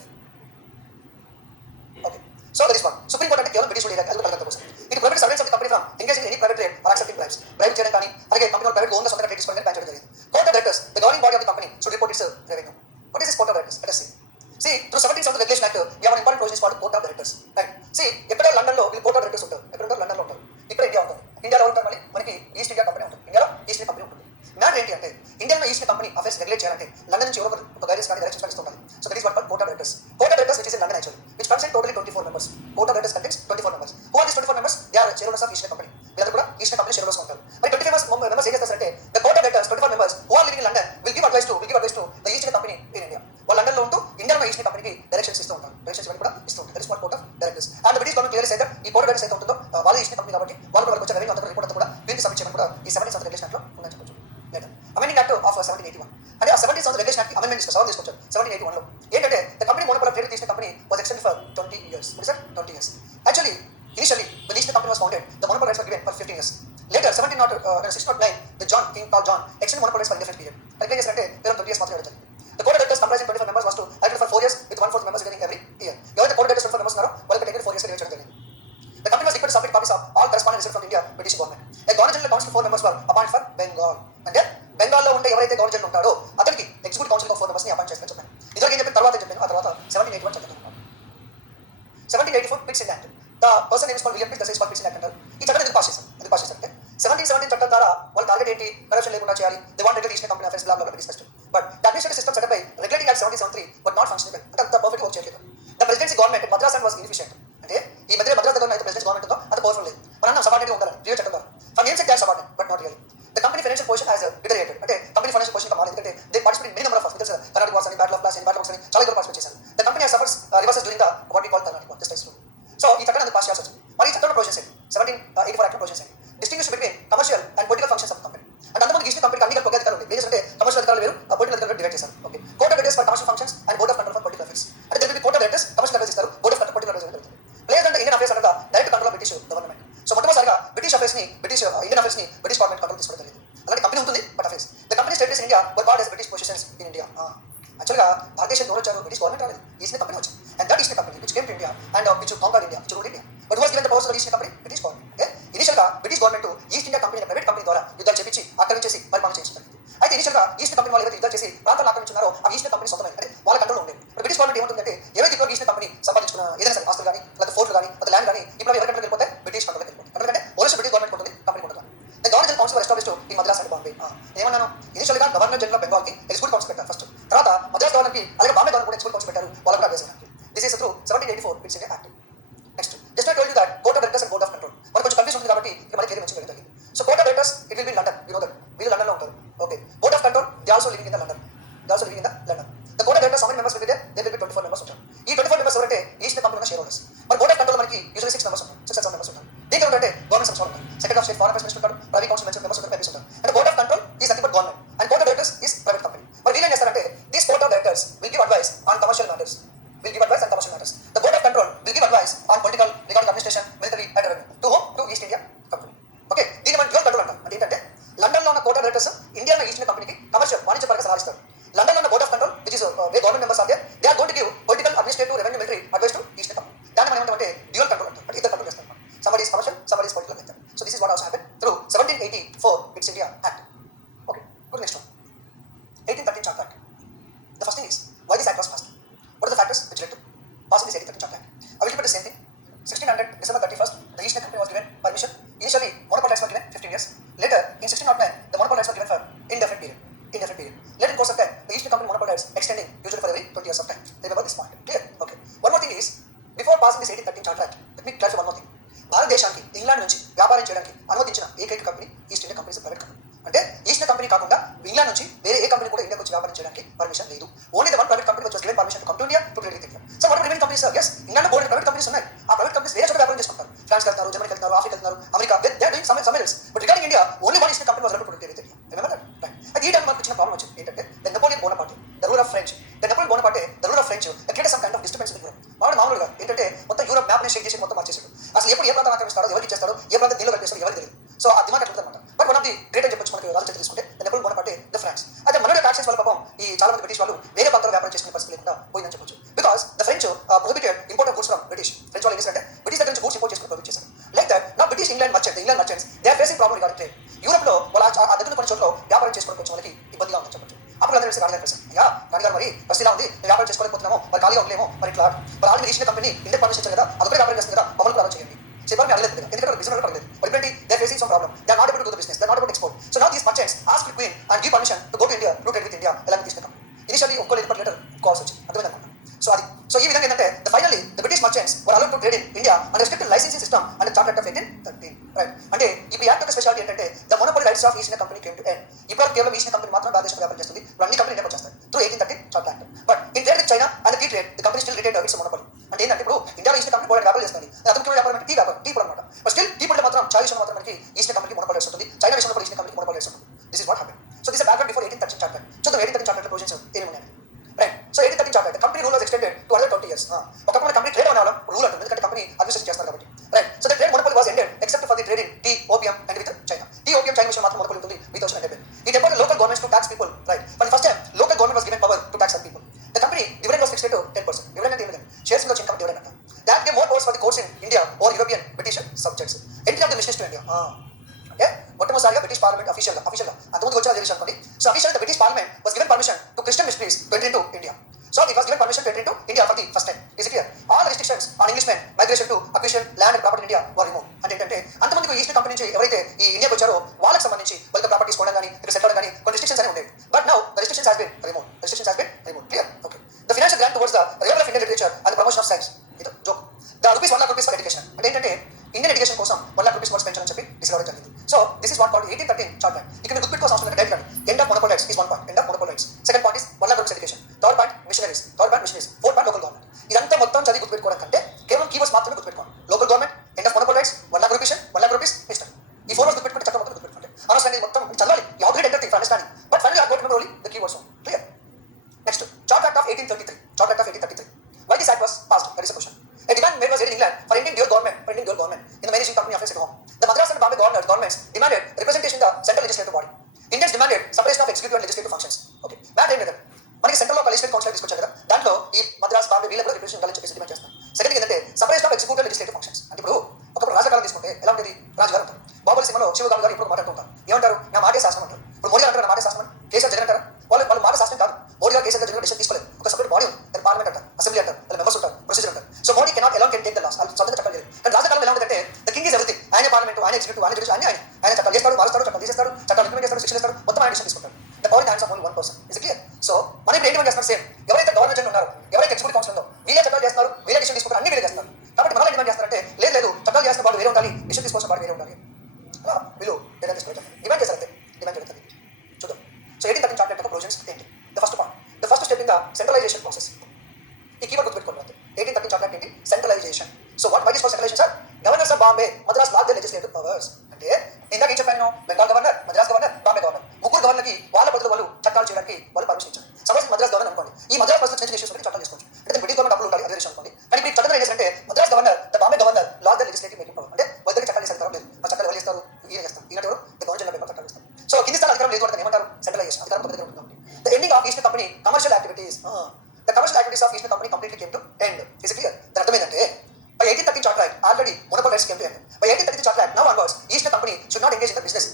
Okay, so that is one. Supreme court అంటే కేవలం బ్రిటిష్ రూల్ ఏరియా అది కలకత్తా కోసం. ఇది prohibit servants of the company from engaging in any private trade are accepting bribes. Bribe చేయడం కానీ అలాగే కంపెనీ ప్రైవేట్ ఓన్ గా సొంతంగా ట్రేడ్ తీసుకోవడం బ్యాన్ చేయడం జరిగింది. Court of directors, the governing body of the company should report it's revenue. What is this court of directors? Let us see. See, through 17th Century Regulation Act, we have an important provision called Court of Directors. Right? See, ఎక్కడ London లో these 24 members they are shareholders of east India company. వీళ్ళందరూ కూడా east India company shareholders ఉంటారు. మరి 20 members ఏం చేస్తారంటే the board of directors 24 members who are living in London will give advice to the east India company in India. వాళ్ళు London లో ఉంటూ Indian east India కంపెనీకి డైరెక్షన్స్ ఇస్తూ ఉంటారు. డైరెక్షన్స్ కూడా ఇస్తూ ఉంటారు. That is what board of directors. And British government clearly said ఈ బోర్డ్ ఆఫ్ డైరెక్టర్స్ అయితే ఉంటుందో వాళ్ళు ఈస్ట్ ఇండియా కంపెనీ కాబట్టి వాళ్ళు కూడా వచ్చే రెవెన్యూ అంతా రిపోర్ట్ అంతా కూడా వీరికి సబ్మిట్ చేయడం కూడా ఈ 17th సంవత్సరం రెగ్యులేషన్ యాక్ట్ లో ఉందని చెప్పొచ్చు. లేదా అమెండింగ్ యాక్ట్ ఆఫ్ 1781 అంటే ఆ 17th సంవత్సరం రెగ్యులేషన్ యాక్ట్ అమెండ్మెంట్ సవరణ తీసుకొచ్చారు 1781 లో. ఏంటంటే the company monopoly of trade తీసిన company was extended for 20 years. What is that? 20 years. Actually, initially, when the East India Company was founded, the monopoly rights were given for 15 years. Later, 1609, the King Paul John extended monopoly rights for indefinite period. And again, 20 years మాత్రమే ఇవ్వడం. The code of directors comprising 25 members was to elect for 4 years with 1/4 members remaining every year. ఎవరైతే code of directors 24 members ఉన్నారో వాళ్ళకి technical 4 years గా చేయడం జరిగింది. The company was required to submit copies of all correspondence received from India British government. A governor general council 4 members were appointed for Bengal. అంటే బెంగాల్లో ఉంటే ఎవరైతే గవర్నర్ జనరల్ ఉంటాడో అతనికి ఎగ్జిక్యూటివ్ కౌన్సిల్ 4 మెంబర్స్ ని అపాయింట్ చేస్తారని చెప్పాను. ఇదివరకు ఏం చెప్పిన తర్వాత చెప్పాను. ఆ తర్వాత 1781 చదువుతున్నాను. 1784 Pitt Act. The person name is called William Pitt. The is called Pitt Act అంటారు. ఈ చట్టం ఎందుకు పాస్ చేశారంటే 1717 చట్టం ద్వారా వాళ్ళ టార్గెట్ ఏంటి? కరప్షన్ లేకుండా చేయాలి. They want regulate East India Company affairs blah blah discussed. But the administrative system setup by regulating act 1773 but not functionable. అంటే అంత పర్ఫెక్ట్ వర్క్ చేయలేదు. The presidency government Madras and was inefficient. అంటే ఈ మధ్య మద్రాస్ దగ్గర అయితే ప్రెసిడెంట్ గవర్నమెంట్ ఉందో అంత పవర్ఫుల్ లేదు. మనం సబార్డినేట్ ఉండాలి ప్రియో చట్టం ద్వారా. For names cash subordinate but not real. The company financial position as deteriorated. అంటే కంపెనీ ఫైనాన్షియల్ పొజిషన్ మారింది. ఎందుకంటే they participate many number of తెలుసు కర్ణాటక వార్స్ అని బ్యాటిల్ ఆఫ్ ప్లాస్ అని బ్యాటిల్ ఆఫ్ అని చాలా ఎక్కువ పార్టిసిపేట్ చేశారు. The company has suffers reverses during the what we call Karnataka war just like. So ఈ చట్టాన్ని పాస్ చేయాల్సి వచ్చింది. మరి ఈ చట్టంలో ప్రొవిజన్స్ ఏంటి? 1784 యాక్ట్ ప్రొవిజన్స్ ఏంటి? Distinguish between commercial and political functions of company. అంటే అంతమంది ఈస్ట్ కంపెనీకి అన్ని కలిపి అధికారులు ఉన్నాయి. అంటే కమర్షియల్ అధికారులు వేరు, పొలిటికల్ అధికారులు డివైడ్ చేశారు. Okay, court of directors for commercial functions and board of control for political affairs. అంటే దీనికి court of directors commercial affairs ఇస్తారు, board of control political affairs జరుగుతుంది. ప్లేయర్స్ అంటే ఇండియన్ అఫైర్స్ అంటే direct control of British government. So మొట్టమొదటిసారిగా British Indian affairs ని British government control తీసుకోవడం జరిగింది. అలాంటి కంపెనీ ఉంటుంది but affairs. The company status in India were called as British positions in India. యాక్చువల్గా భారతదేశం ఎవరు వచ్చారు? బ్రిటిష్ గవర్నమెంట్ రాలేదు, ఈస్ట్ ఇండియా కంపెనీ వచ్చింది. And that East India Company which came to India and which conquered India, which ruled India. But was given the powers of east India Company British government. Okay, ఇనిషియల్గా British government East India company private company ద్వారా యుద్ధాలు చేపించి ఆక్రమించేసి పరిపాలన చేయించింది. అయితే ఇనిషియల్గా east Company వాళ్ళు ఏవైతే యుద్ధాలు చేసి ప్రాంతాలను ఆక్రమించున్నారో ఆ ఈస్ట్ కంపెనీ సొంతమైన అంటే వాళ్ళ కంట్రోల్ ఉండేది. బ్రిటిష్ గవర్నమెంట్ ఏమంటుందంటే ఏవైతే ఇప్పుడు ఈస్ట్ కంపెనీ సంపాదించుకున్న ఏదైనా సరే ఆస్తులు కానీ లేదా ఫోర్ట్లు కానీ లేదా ల్యాండ్ కానీ ఇప్పుడు ఎవరి కంట్రోల్ వెళ్ళిపోతే బ్రిటిష్ కంట్రోల్ వెళ్ళిపోతుంది. ఎందుకంటే ఓనర్షిప్ బ్రిటిష్ గవర్నమెంట్ ఉంటుంది, కంపెనీ ఉంటుంది. The governor general council established in Madras and Bombay. ఏమన్నాను? ఇనిషియల్గా గవర్నర్ జనరల్ ఆఫ్ బెంగాల్ కి ఎగ్జిక్యూటివ్ కౌన్సిల్ పెట్టారు ఫస్ట్. తర్వాత మద్రాస్ గవర్నర్ కి అలాగే బాంబే గవర్నర్ కూడా ఎగ్జిక్యూటివ్ కౌన్సిల్ పెట్టారు. వాళ్ళ కూడా అభ్యాసం. This is through 1784 Pitt act. Next just I told you that court of directors and board of control మనకు కొంచెం కన్ఫ్యూజన్ ఉంది కాబట్టి ఇక్కడ మనకి ఏది మంచిగా జరిగింది. So court of directors it will be London, you know that వీళ్ళు లండన్ లో ఉంటారు. Okay, board of control they also living in the London. The court of directors 7 members will be there, they will be 24 members ఉంటారు. ఈ 24 members ఎవరంటే east company ఉన్న shareholders. మరి board of control మనకి usually 6 members ఉంటారు, 6 or 7 members ఉంటారు. దీంట్లో ఏంటంటే గవర్నమెంట్ సంస్థలు ఉంటారు, secretary of state foreign affairs minister ఉంటారు, ప్రైవేట్ కౌన్సిల్ మెంబర్స్ ఉంటారు, మెంబర్స్ ఉంటారు. And board of control is nothing but government and court of directors is private company. మరి వీళ్ళు ఏం చేస్తారంటే this court of directors will give advice on commercial matters. The board of control will give advice on political, regarding administration, military and revenue. To whom? To East India Company. Okay, దీని మనం dual control అంటాం. అంటే ఏంటంటే London లో ఉన్న court of directors ఇండియాలో east India కంపెనీకి commercial వాణిజ్యపరంగా సలహా ఇస్తారు. లండన్ లో ఉన్న board of control which is way government members are there, they are going to give political, administrative, revenue, military advice to east India company. దాన్ని మనం ఏమంటామంటే డ్యూయల్ కంట్రోల్ అంటాం. అంటే ఇద్దరు కంట్రోల్ చేస్తాం. somebody is commercial, somebody is political like that. So this is what also happened through 1784 Pitt India Act. Okay, go to next one. 1813 Charter Act. The first thing is why this act was passed. What are the factors which led to passing this 1813 Charter Act? I will repeat the same thing. 1600 December 31st, the East India Company was given permission. Initially, monopoly rights were given 15 years. Later, in 1609, the monopoly rights were given for indefinite period. Later in course of time, the East India Company monopoly rights extending usually for every 20 years of time. Remember this point. Clear? Okay. One more thing is, before passing this 1813 Charter Act, let me clarify one more thing. భారతదేశానికి England నుంచి వ్యాపారం చేయడానికి అనుమతించిన ఏకైక company east India company private company. అంటే east India company కాకుండా England నుంచి వేరే ఏ కంపెనీ కూడా ఇండియాకి వచ్చి వ్యాపారం చేయడానికి పర్మిషన్ లేదు. Only the one private company which was given permission to come to India to trade with India. So what are remaining companies? yes, England board private companies ఉన్నాయి. ఆ ప్రైవేట్ కంపెనీస్ వేరే చోట వ్యాపారం చేసుకుంటారు. ఫ్రాన్స్ వెళ్తారు, Germany వెళ్తారు, Africa వెళ్తారు, America, they are doing some else. But regarding India only one East company was allowed to trade with India. Remember that? Right. అయితే ఈ టైం మనకు వచ్చిన ప్రాబ్లం వచ్చింది ఏంటంటే the Napoleon Bonaparte, the ruler of French, create some kind of disturbance in Europe. వాడు మామూలుగా ఏంటంటే మొత్తం యూరప్ మ్యాప్ ని షేక్ చేసి మొత్తం మార్చేసాడు. అసలు ఎప్పుడు ఏ ప్రాంతం ఆక్రమిస్తాడో, ఎవరికి ఇచ్చేస్తాడో, ఏ ప్రాంతం దీనిలో కలిపేస్తాడో ఎవరికి తెలియదు. సో ఆ దిమాగ్ అట్లా అనమాట. But one of the great అని చెప్పొచ్చు మనకి రాజకీయ తీసుకుంటే the Napoleon Bonaparte the France. అయితే మనోడ ఫ్యాక్షన్స్ వల్ల పాపం ఈ చాలా మంది బ్రిటిష్ వాళ్ళు వేరే ప్రాంతాల్లో వ్యాపారం చేసుకునే పరిస్థితి లేకుండా పోయిందని చెప్పొచ్చు. Because the French prohibited import of goods from British. French వాళ్ళు ఏం చేశారంటే బ్రిటిష్ దగ్గర నుంచి గూడ్స్ ఇంపోర్ట్ చేసుకుని ప్రొహిబిట్ చేశారు. లైక్ దట్ నా British England merchants they are facing problem regarding trade. Europe లో వాళ్ళ ఆ దగ్గర కొన్ని చోట్ల వ్యాపారం చేసుకోవడానికి వచ్చే వాళ్ళకి ఇబ్బందిగా ఉందని చెప్పొచ్చు. అప్పుడు అందరూ కలిసి రాజుగారు కలిసి అయ్యా రాజుగారు మరి పరిస్థితి ఇలా ఉంది, మేము వ్యాపారం చేసుకోలేకపోతున్నాము, మరి ఖాళీగా ఉండలేమో, మరి ఇట్లా మరి already east company India permission ఇచ్చారు కదా, అదొకటి వ్యాపారం చేస్తుంది కదా, మమ్మల్ని ప్రారంభం చేయండి. చెప్పారు మీరు అడగలేదు ఎందుకంటే బిజినెస్ పడలేదు. బట్ ఏంటి they facing some problem, they are not able to do the business, they are not able to export. So now these merchants ask the queen and give permission to go to India to trade with India ఎలాంటి తీసుకుంటాం. Initially ఒక్కో లేదు but later calls వచ్చింది. అర్థమైందన్నమాట. So ఈ విధంగా ఏంటంటే the finally the British Chinese merchants were allowed to trade in India under strict licensing system under Charter Act of 1813. Right. అంటే ఇప్పుడు యాక్ట్ యొక్క స్పెషాలిటీ ఏంటంటే the monopoly rights of east India company came to end. ఇప్పుడు కేవలం east India company మాత్రం భారతదేశంలో వ్యాపారం చేస్తుంది. ఇప్పుడు అన్ని కంపెనీ ఇండియాకి వచ్చేస్తాయి through 1813 charter act. But in trade with China and tea trade the company still retain its monopoly. అంటే ఏంటంటే ఇప్పుడు ఇండియాలో ఈస్ట్ కంపెనీ పోటీ వ్యాపారం చేస్తుంది. అతనికి వ్యాపారం అంటే టీ వ్యాపారం, టీ పొడి అనమాట. బట్ స్టిల్ టీ పొడి మాత్రం చాయ్ విషయంలో మాత్రం మనకి ఈస్ట్ కంపెనీకి మొనోపొలీ రైట్స్ ఉంటుంది. చైనా విషయంలో కూడా ఈస్ట్ కంపెనీకి మొనోపొలీ రైట్స్ ఉంటుంది. This is what happen. So this is backward before 1813 charter. చూద్దాం 1813 చార్టర్ ప్రొవిజన్స్ ఏమి ఉన్నాయి. Right. So 1813 charter company rule was extended to other 20 years. ఒకప్పుడు కంపెనీ ట్రేడ్ అనే రూల్ ఉంటుంది, ఎందుకంటే కంపెనీ అడ్మినిస్ట్రేట్ చేస్తారు కాబట్టి. Right. So the trade monopoly was ended except for the trade in tea, opium and with China. Tea, opium, China విషయం మాత్రం monopoly ఉంటుంది. With ocean and it empowered local governments to tax people. Right. For the first time, local government was given power to tax some people. The company dividend was fixed to 10%. Dividend అంటే ఏమిటి? Shares లో income dividend అంట. That gave more powers for the courts in India or European British subjects. Entry of the missionaries to India. అంటే మొట్టమొదటిసారిగా British parliament అఫీషియల్గా అంతకుముందు వచ్చిన తెలిసి అనుకోండి. So official the British parliament was given permission to Christian missionaries to enter into India. So it was given permission to enter into India for the first time. Is it clear? All restrictions on Englishmen migration to acquisition land and property in India were removed. అంటే ఏంటంటే అంతమందికి east company నుంచి ఎవరైతే ఈ ఇండియాకి వచ్చారో వాళ్ళకి సంబంధించి వాళ్ళ ప్రాపర్టీస్ కొనడం కానీ ఇక్కడ సెటిల్ అవడం కానీ కొన్ని రెస్ట్రిక్షన్స్ అనేవి ఉండేవి. But now the restrictions has been removed. Clear? Okay. The financial grant towards the revival of Indian literature and the promotion of science. ఇది joke. The rupees 1 lakh rupees for education. అంటే ఏంటంటే Indian education కోసం 1 lakh rupees పెంచాలని చెప్పి decide అవ్వడం జరిగింది. So this is what called 1813 charter. ఇక్కడ మీరు గుర్తుపెట్టుకోవాల్సిన అవసరం లేదు. Direct end of monopoly rights is 1 point. End of monopoly rights. Second point is 1 lakh rupees education. Third point missionaries. Fourth point local government. ఇదంతా మొత్తం చదివి గుర్తుపెట్టుకోవడం కంటే కేవలం కీవర్డ్స్ మాత్రమే గుర్తుపెట్టుకోండి. Local government, end of monopoly rights, 1 lakh rupees, 1 lakh rupees missionary. ఈ 4 words గుర్తుపెట్టుకుంటే చట్టం మొత్తం గుర్తుపెట్టుకుంటే అనవసరంగా మొత్తం చదవాలి. You have to enter thing for understanding. But finally I got remember only the keywords. Clear? Next charter act of 1833. Charter act of 1833. Why this act was passed? That is the question. A demand made was made in England for Indian dual government in the managing company affairs at home. The Madras and Bombay governments demanded representation in the central legislative body. Indians demanded separation of executive and legislative functions. Okay. Bad time కదా. మనకి central లో legislative council తీసుకొచ్చారు కదా, దాంట్లో ఈ మద్రాస్, బాంబే వీళ్ళ కూడా representation ఉండాలని చెప్పేసి డిమాండ్ చేస్తాం. సెకండ్ ఏంటంటే separation of executive legislative functions. అంటే ఇప్పుడు ఒకప్పుడు రాజకాలం తీసుకుంటే ఎలా ఉండేది? రాజుగారు ఉంటారు. బాబుల సినిమాలో శివగారు గారు ఇప్పుడు మాట్లాడుతూ ఉంటారు. ఏమంటారు? నా మాటే శాసనం అంటారు. ఇప్పుడు మోడీ అంటారు నా మాటే శాసనం, కేసీఆర్ జగన్ అంటారు. వాళ్ళు మాట శాసనం కాదు. మోడీ గారు కేసీఆర్ జగన్ డిసిషన్ తీసుకోలేదు. ఒక సపరేట్ బాడీ ఉంది, దాని పార్లమెంట్ అంటారు, అసెంబ్లీ అంటారు, వాళ్ళ మెంబర్స్ ఉంటారు, ప్రొసీజర్ అంటారు. సో మోడీ కెనాట్ ఎలాంటి టేక్ ద లాస్. వాళ్ళు సొంతంగా చట్టాలు చేయలేదు. కానీ రాజకాలం ఎలా ఉంటుందంటే ద కింగ్ ఈజ్ ఎవ్రీథింగ్. ఆయన పార్లమెంట్, ఆయన ఎగ్జిక్యూటివ్, ఆయన జుడిషియల్, అన్ని ఆయన చట్టాలు చేస్తాడు, మారుస్తాడు, చట్టాలు తీసేస్తాడు, చట్టాలు ఇంప్లిమెంట్ చేస్తాడు, శిక్షణ ఇస్తాడు, మొత్తం ఆయన డిసిషన్ తీసుకుంటాడు. The power in hands of only one person. Is clear? So మనం ఇప్పుడు ఏంటి చేస్తారు? సేమ్ ఎవరైతే గవర్నమెంట్ ఉన్నారో, ఎవరైతే ఎగ్జిక్యూటివ్ కౌన్సిల్ ఉందో, వీళ్ళే చట్టాలు చేస్తారు, వీళ్ళే డిసిషన్ తీసుకుంటారు, అన్ని వీళ్ళే చేస్తారు. కాబట్టి మనం డిమాండ్ చేస్తారంటే లేదు చట్టాలు చేసిన వాళ్ళు వేరే ఉండాలి, డిసిషన్ తీసుకోవాల్సిన వాళ్ళు వేరే ఉండాలి. వీళ్ళు ఏదైనా తీసుకోవాలి డిమాండ్ చేస్తారంటే డిమాండ్ జరుగుతుంది. చూద్దాం. సో 1813 చార్టర్ యొక్క ప్రొవిజన్స్ ఏంటి? The first point, the first step in the centralisation process. ఈ కీవర్డ్ గుర్తుపెట్టుకోండి. 1813 చార్టర్ ఏంటి? Centralisation. So what why this for centralisation sir? Governors of Bombay, Madras large legislative powers. అంటే ఇందాక ఏం చెప్పాను? Bengal governor, Madras governor, Bombay governor, ముగ్గురు గవర్నర్కి వాళ్ళ బదులు వాళ్ళు చట్టాలు చేయడానికి వాళ్ళు పర్మిషన్ ఇచ్చారు. సపోజ్ మద్రాస్ గవర్నర్ అనుకోండి, ఈ మద్రాస్ పరిస్థితి చిన్న ఇష్యూస్ ఉంటే చట్టాలు చేసుకోవచ్చు. అంటే బ్రిటిష్ గవర్నమెంట్ అప్పుడు ఉండాలి, అదే విషయం అనుకోండి. కానీ ఇప్పుడు చట్టం ఏం చేస్తే Madras governor, the Bombay governor large legislative making power. అంటే వాళ్ళకి చట్టాలు చేస్తారు లేదు, ఆ చట్టాలు ఎవరు చేస్తారు? ఈయన చేస్తారు. ఈయన ఎవరు? ద గవర్నర్ జనరల్ చట్టాలు చేస్తారు. సో కింది స్థాయి అధికారం లేదు అంటే ఏమంటారు? సెంట్రలైజేషన్. అధికారం దగ్గర ఉంటుంది. The ending of east company commercial activities. The commercial activities of east company completely came to end. Is clear? దాని అర్థం ఏంటంటే by 1813 Charter Act, already monopoly rights came to end. By 1833 Charter Act, now onwards, East company should not engage in the business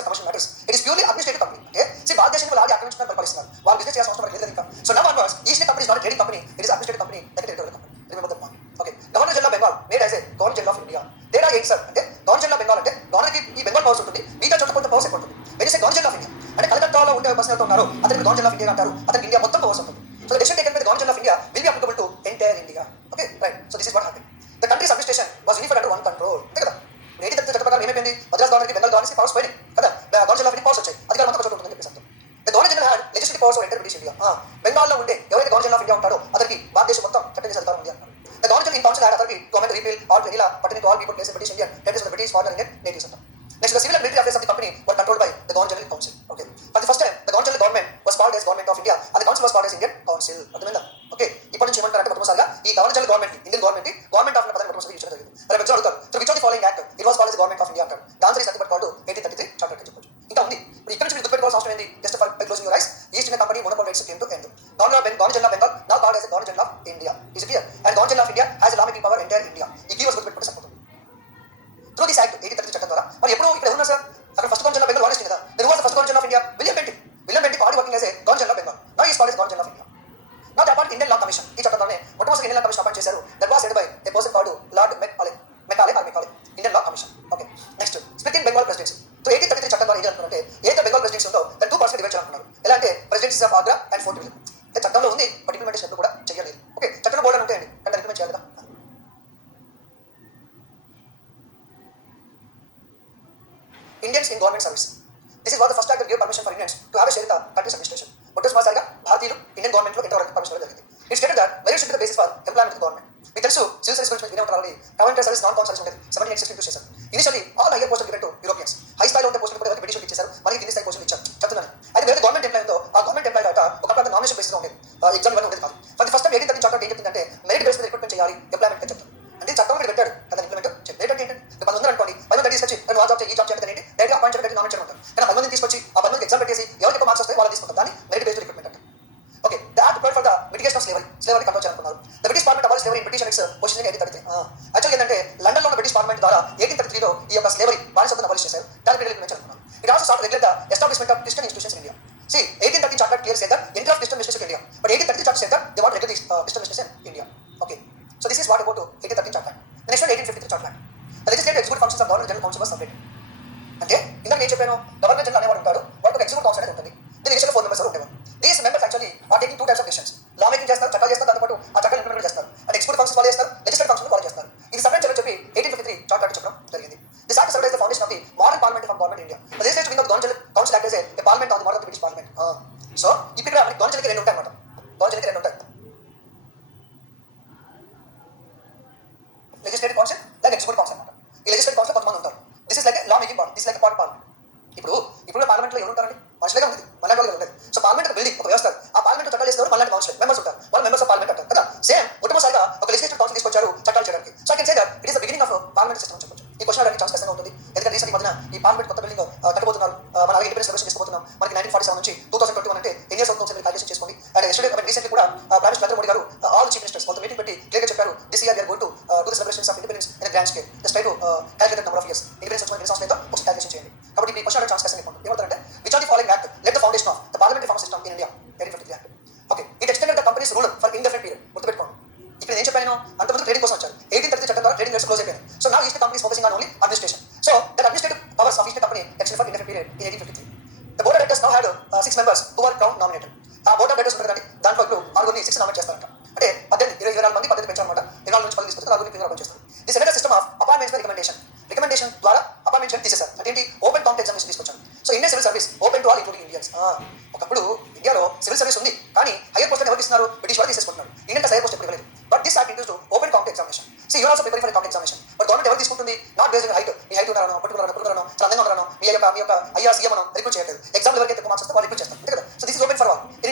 or commercial matters. It is purely administrative company. Okay? See, భారతదేశాన్ని వాళ్ళు ఆడి ఆక్రమించుకుని పరిపాలిస్తున్నారు. వాళ్ళు business చేయాల్సిన అవసరం లేదు ఇంకా. So now onwards, East company is not a trading company. It is administrative company, like a territorial company. Remember that point. Okay. Governor General of Bengal made as a Governor General of India. తేడా ఏంటి sir అంటే governor general of Bengal అంటే గవర్నర్కి ఈ Bengal powers ఉంటుంది, మిగతా చోట్ల కొంత పవర్స్ ఎక్కువ ఉంటుంది. Very governor general of India అంటే కలకత్తాలో ఉండే పర్సన్ ఉన్నారు, అతనికి గవర్నర్ జనరల్ ఆఫ్ ఇండియా అంటారు. అతనికి ఇండియా మొత్తం పవర్స్ ఉంటుంది. So the decision taken by the governor general of India will be applicable to entire India. Okay right. So this is what happen. The countries administration was unified under one control. అంతే కదా? 1833 చట్ట ప్రకారం ఏమైపోయింది? మద్రాస్ గవర్నర్కి బెంగాల్ గవర్నర్కి powers పోయినాయి కదా, governor general of India powers వచ్చాయి, అధికారం మొత్తం చోట ఉంటుందని చెప్పేసి. The governor general had legislative powers enter British India. బెంగాల్లో ఉండే ఎవరైతే గవర్నర్ జనరల్ ఆఫ్ ఇండియా ఉంటాడో అతనికి భారతదేశం మొత్తం చట్టం చేసే అధికారం ఉంది అంటారు. The governor general in council had authority to amend, repeal, or any law pertaining to all people placed in British Indian territories of the British, foreign Indian natives. Next, the civil and military affairs of the company were controlled by the Governor General Council. Okay. For the first time, the Governor General government was called as Government of India, and the council was called as Indian Council. అర్థమైందా? Okay. ఇప్పటి నుంచి ఏమంటారంటే మొట్టమొదటిసారిగా ఈ governor general government, Indian government of India పదాన్ని మొట్టమొదటిసారి ఇచ్చడం జరిగింది. మరి ఎగ్జామ్ అడుగుతారు, through which of the following act it was called as government of India అంటారు. The answer is nothing but called 1833 charter అని చెప్పొచ్చు. ఇంకా ఉంది. ఇప్పుడు ఇక్కడ నుంచి మీరు గుర్తుపెట్టుకోవాల్సిన అవసరం ఏంది? Just for by closing your eyes, east India company monopoly rights came to end. Governor General of Bengal now called as the Governor General of India. Is it clear? And Governor General of India has a lawmaking power entire India. ఈ keywords గుర్తుపెట్టుకుంటే సరిపోతుంది. Through this act 1833 చట్టం ద్వారా మరి ఎప్పుడు ఇక్కడ ఎవరున్నారు sir? అక్కడ first governor general of Bengal వారెస్ట్ కదా. Then was the first governor general of India William Bentinck already working as a governor general of Bengal. Now he is called as Governor General of India. Now the appointed Indian Law Commission. ఈ చట్టం ద్వారానే మొట్టమొదటి Indian law commission appoint చేశారు. That was head by A person called lord Macaulay Indian law commission. Okay. Next split in Bengal presidency. So 1833 చట్టం ద్వారా ఏం చేస్తున్నారంటే ఏదైతే బెంగాల్ ప్రెసిడెన్సీ ఉందో దాన్ని 2 పార్ట్స్ డివైడ్ చేయాలనుకున్నారు. ఎలా అంటే presidencies of Agra and fort William. అంటే చట్టంలో ఉంది బట్ ఇంప్లిమెంటేషన్ ఎప్పుడు కూడా చేయలేదు. ఓకే. చట్టంలో బోర్డు ఉంటాయండి కానీ ఇంప్లిమెంట్ చేయాలి కదా. Indians in government service. This is what the first act that gave permission for Indians to have a share in the country's administration. మొట్టమొదటిసారిగా భారతీయులు ఇండియన్ గవర్నమెంట్ లో ఎంటర్ పర్మిషన్ ఇవ్వడం జరిగింది. It stated that very should be the basis for employment of government. మీకు తెలుసు civil service గురించి వినే ఉంటారు already. Commander service, non commander service ఉండేది. 1762 చేశారు. ఇనిషియల్లీ ఆల్ హైయర్ పోస్టులు గివెన్ టు యూరోపియన్స్. హై స్థాయిలో ఉండే పోస్టులు కూడా బ్రిటిష్ ఇచ్చేశారు. మనకి కింది స్థాయి పోస్టులు ఇచ్చారు. చెప్తున్నాను. అయితే వేరే గవర్నమెంట్ ఎంప్లాయ్ ఉందో ఆ గవర్నమెంట్ ఎంప్లాయ్ కాక ఒక ప్రాంతం నామినేషన్ బేస్గా ఉండేది. ఎగ్జామ్ ఇవన్నీ ఉండేది కాదు. For the first time 1813 charter ఏం చెప్తుందంటే మెరిట్ బేస్ మీద రిక్రూట్మెంట్ చేయాలి ఎంప్లాయ్మెంట్ అని చెప్తారు. అంటే చట్టం ఇక్కడ పెట్టాడు కదా ఇంప్లిమెంట్. మెరిట్ అంటే ఏంటంటే 10 అనుకోండి, 10 తీసుకొచ్చి నేను ఆ జాబ్ చేయి, ఈ జాబ్ చేయాలి ఏంటి డైరెక్ట్ అపాయింట్ చేయడం నామినేట్ చేయడం అంటారు. కానీ 10 తీసుకొచ్చి ఆ 10 ఎగ్జామ్ పెట్టేసి ఎవరికి ఎక్కువ మార్క్స్ వస్తాయి వాళ్ళు తీసుకుంటారు. దాన్ని మెరిట్ బేస్డ్ రిక్రూట్మెంట్ అంటారు. Okay, the act provide for the mitigation of slavery control చేయాలనుకున్నారు. The British parliament abolish slavery in British elects position 1833. యాక్చువల్గా ఏంటంటే లండన్ లో ఉన్న బ్రిటిష్ పార్లమెంట్ ద్వారా 1833 లో ఈ యొక్క స్లేవరీ బానిసత్వాన్ని అబాలిష్ చేశారు. దాని పేరు అనుకున్నారు. It also start regulate the establishment of Christian institutions in India. See, 1813 charter clearly said that entry of Christian missionaries in India. But 1833 charter said that they want to regulate Christian missionaries in India. Okay. So this is what about 1813 charter. The next one 1853 charter. The legislative executive functions of Governor General Council was separated. అంటే ఇందాక నేను చెప్పాను governor general అనేవాడు ఉంటాడు, వాడు ఒక executive council అనేది ఉంటుంది. దీని ఇనిషియల్ 4 members ఉండేవారు. These members actually are taking 2 types of decisions. Law making చేస్తారు, చట్టాలు చేస్తారు, దాంతో పాటు ఆ చట్టాలు ఇంప్లిమెంట్ చేస్తారు. అంటే ఎగ్జిక్యూటివ్ ఫంక్షన్స్ ఫాలో చేస్తారు, లెజిస్లేటివ్ ఫంక్షన్స్ ఫాలో చేస్తారు. ఇది సెపరేట్ చేయమని చెప్పి 1853 చార్టర్ అంటే చెప్పడం జరిగింది. This act served as the foundation of the modern parliament of government India. The legislative wing of the Governor General Council acted as a parliament on the model of the British Parliament. So ఇప్పుడు ఇక్కడ మనకి governor జనరల్కి 2 ఉంటాయి అన్నమాట. Governor జనరల్కి 2 ఉంటాయి. Legislative council like executive council అన్నమాట. ఈ legislative council కొంతమంది ఉంటారు. This is like law making body, this like part parliament. ఇప్పుడు పార్లమెంట్లో ఎవరు ఉంటారండి? మనుషులుగా ఉంది, మనలాంటి వాళ్ళు ఉండదు. సో పార్లమెంట్ ఒక బిల్డింగ్, ఒక వ్యవస్థ. ఆ పార్లమెంట్ చట్టాలు చేసేవారు మనలాంటి మనుషులు, మెంబర్స్ ఉంటారు. వాళ్ళు మెంబర్స్ ఆఫ్ పార్లమెంట్ అంటారు కదా. సేమ్ మొట్టమొదటిసారిగా ఒక లెజిస్లేటివ్ కౌన్సిల్ తీసుకొచ్చారు చట్టాలు చేయడానికి. So I can say that it is the beginning of parliament system అని చెప్పొచ్చు. ఈ క్వశ్చన్ అడగడానికి ఛాన్స్ ఖచ్చితంగా ఉంటుంది. ఎందుకంటే రీసెంట్ మధ్యన ఈ పార్లమెంట్ కొత్త బిల్డింగ్ కట్టబోతున్నారు. మన అలాగే ఇండిపెండెన్స్ సెలబ్రేషన్ చేసుకోబోతున్నాం. మనకి 1947 నుంచి 2021 అంటే 10 years అవుతుంది. మీరు క్యాలిక్యులేషన్ చేసుకోండి. అండ్ ఎస్టర్డే రీసెంట్లీ కూడా prime minister Narendra Modi garu all chief ministers కొంత మీటింగ్ పెట్టి క్లియర్గా చెప్పారు, this year we are going to do the celebrations of independence in a grand scale. Just try to calculate number of years. Independence వచ్చిన ఎన్ని సంవత్సరాలు ఒక calculation చేయండి. కాబట్టి ఈ క్వశ్చన్ అడగడానికి ఛాన్స్ ఖచ్చితంగా ఉంటుంది. ఏమంటారంటే which are the following act let the foundation of the parliamentary form system in India 1853 act. Okay, it extended the company's rule for indefinite period. గుర్తుపెట్టుకోండి. ఇక్కడ ఏం చెప్పాను, అంతకుముందు ట్రేడింగ్ కోసం వచ్చారు. 1833 చట్టం ద్వారా ట్రేడింగ్ క్లోజ్ అయిపోయింది. So now east companies focusing on only administration. So that administrative powers of each company extended for indefinite period in 1853. The board of directors now had 6 members who were crown nominated. ఆ board of directors ఉంటారండి, దాంట్లో ఇప్పుడు 6 nominate చేస్తారంట. అంటే 24 మంది 18 పెంచారనమాట. 24 నుంచి 10 తీసుకొస్తే 4 appoint చేస్తారు. This is system of appointments by recommendation ద్వారా అపాయింట్మెంట్స్ అని తీసేశారు. అంటే ఏంటి, ఓపెన్ కాంపిటెన్స్ ఎగ్జామినేషన్ తీసుకొచ్చారు. So Indian civil service open to all including Indians. ఒకప్పుడు ఇండియాలో సివిల్ సర్వీస్ ఉంది, కానీ హైయర్ పోస్ట్ ఎవరికి ఇస్తున్నారు, బ్రిటిష్ వాళ్ళు తీసేసుకుంటున్నారు. ఇండియన్ హైయర్ పోస్ట్ ఎప్పుడు ఇవ్వలేదు. But this act introduced open competence examination. So you also preparing for competence examination. But government ఎవరు తీసుకుంటుంది, నాట్ బేస్డ్ హైట్, మీ హైట్ ఉన్నారనో, పట్టుకున్నారనో, చాలా అందంగా ఉన్నారనో, మీ యొక్క ఐఆర్ సీఎం రిక్రూట్ చేయట్లేదు. ఎగ్జామ్ ఎవరికైతే ఎక్కువ మార్క్స్ వస్తే వాళ్ళు రిక్రూట్ చేస్తారు. అంతే కదా. So this is open for all.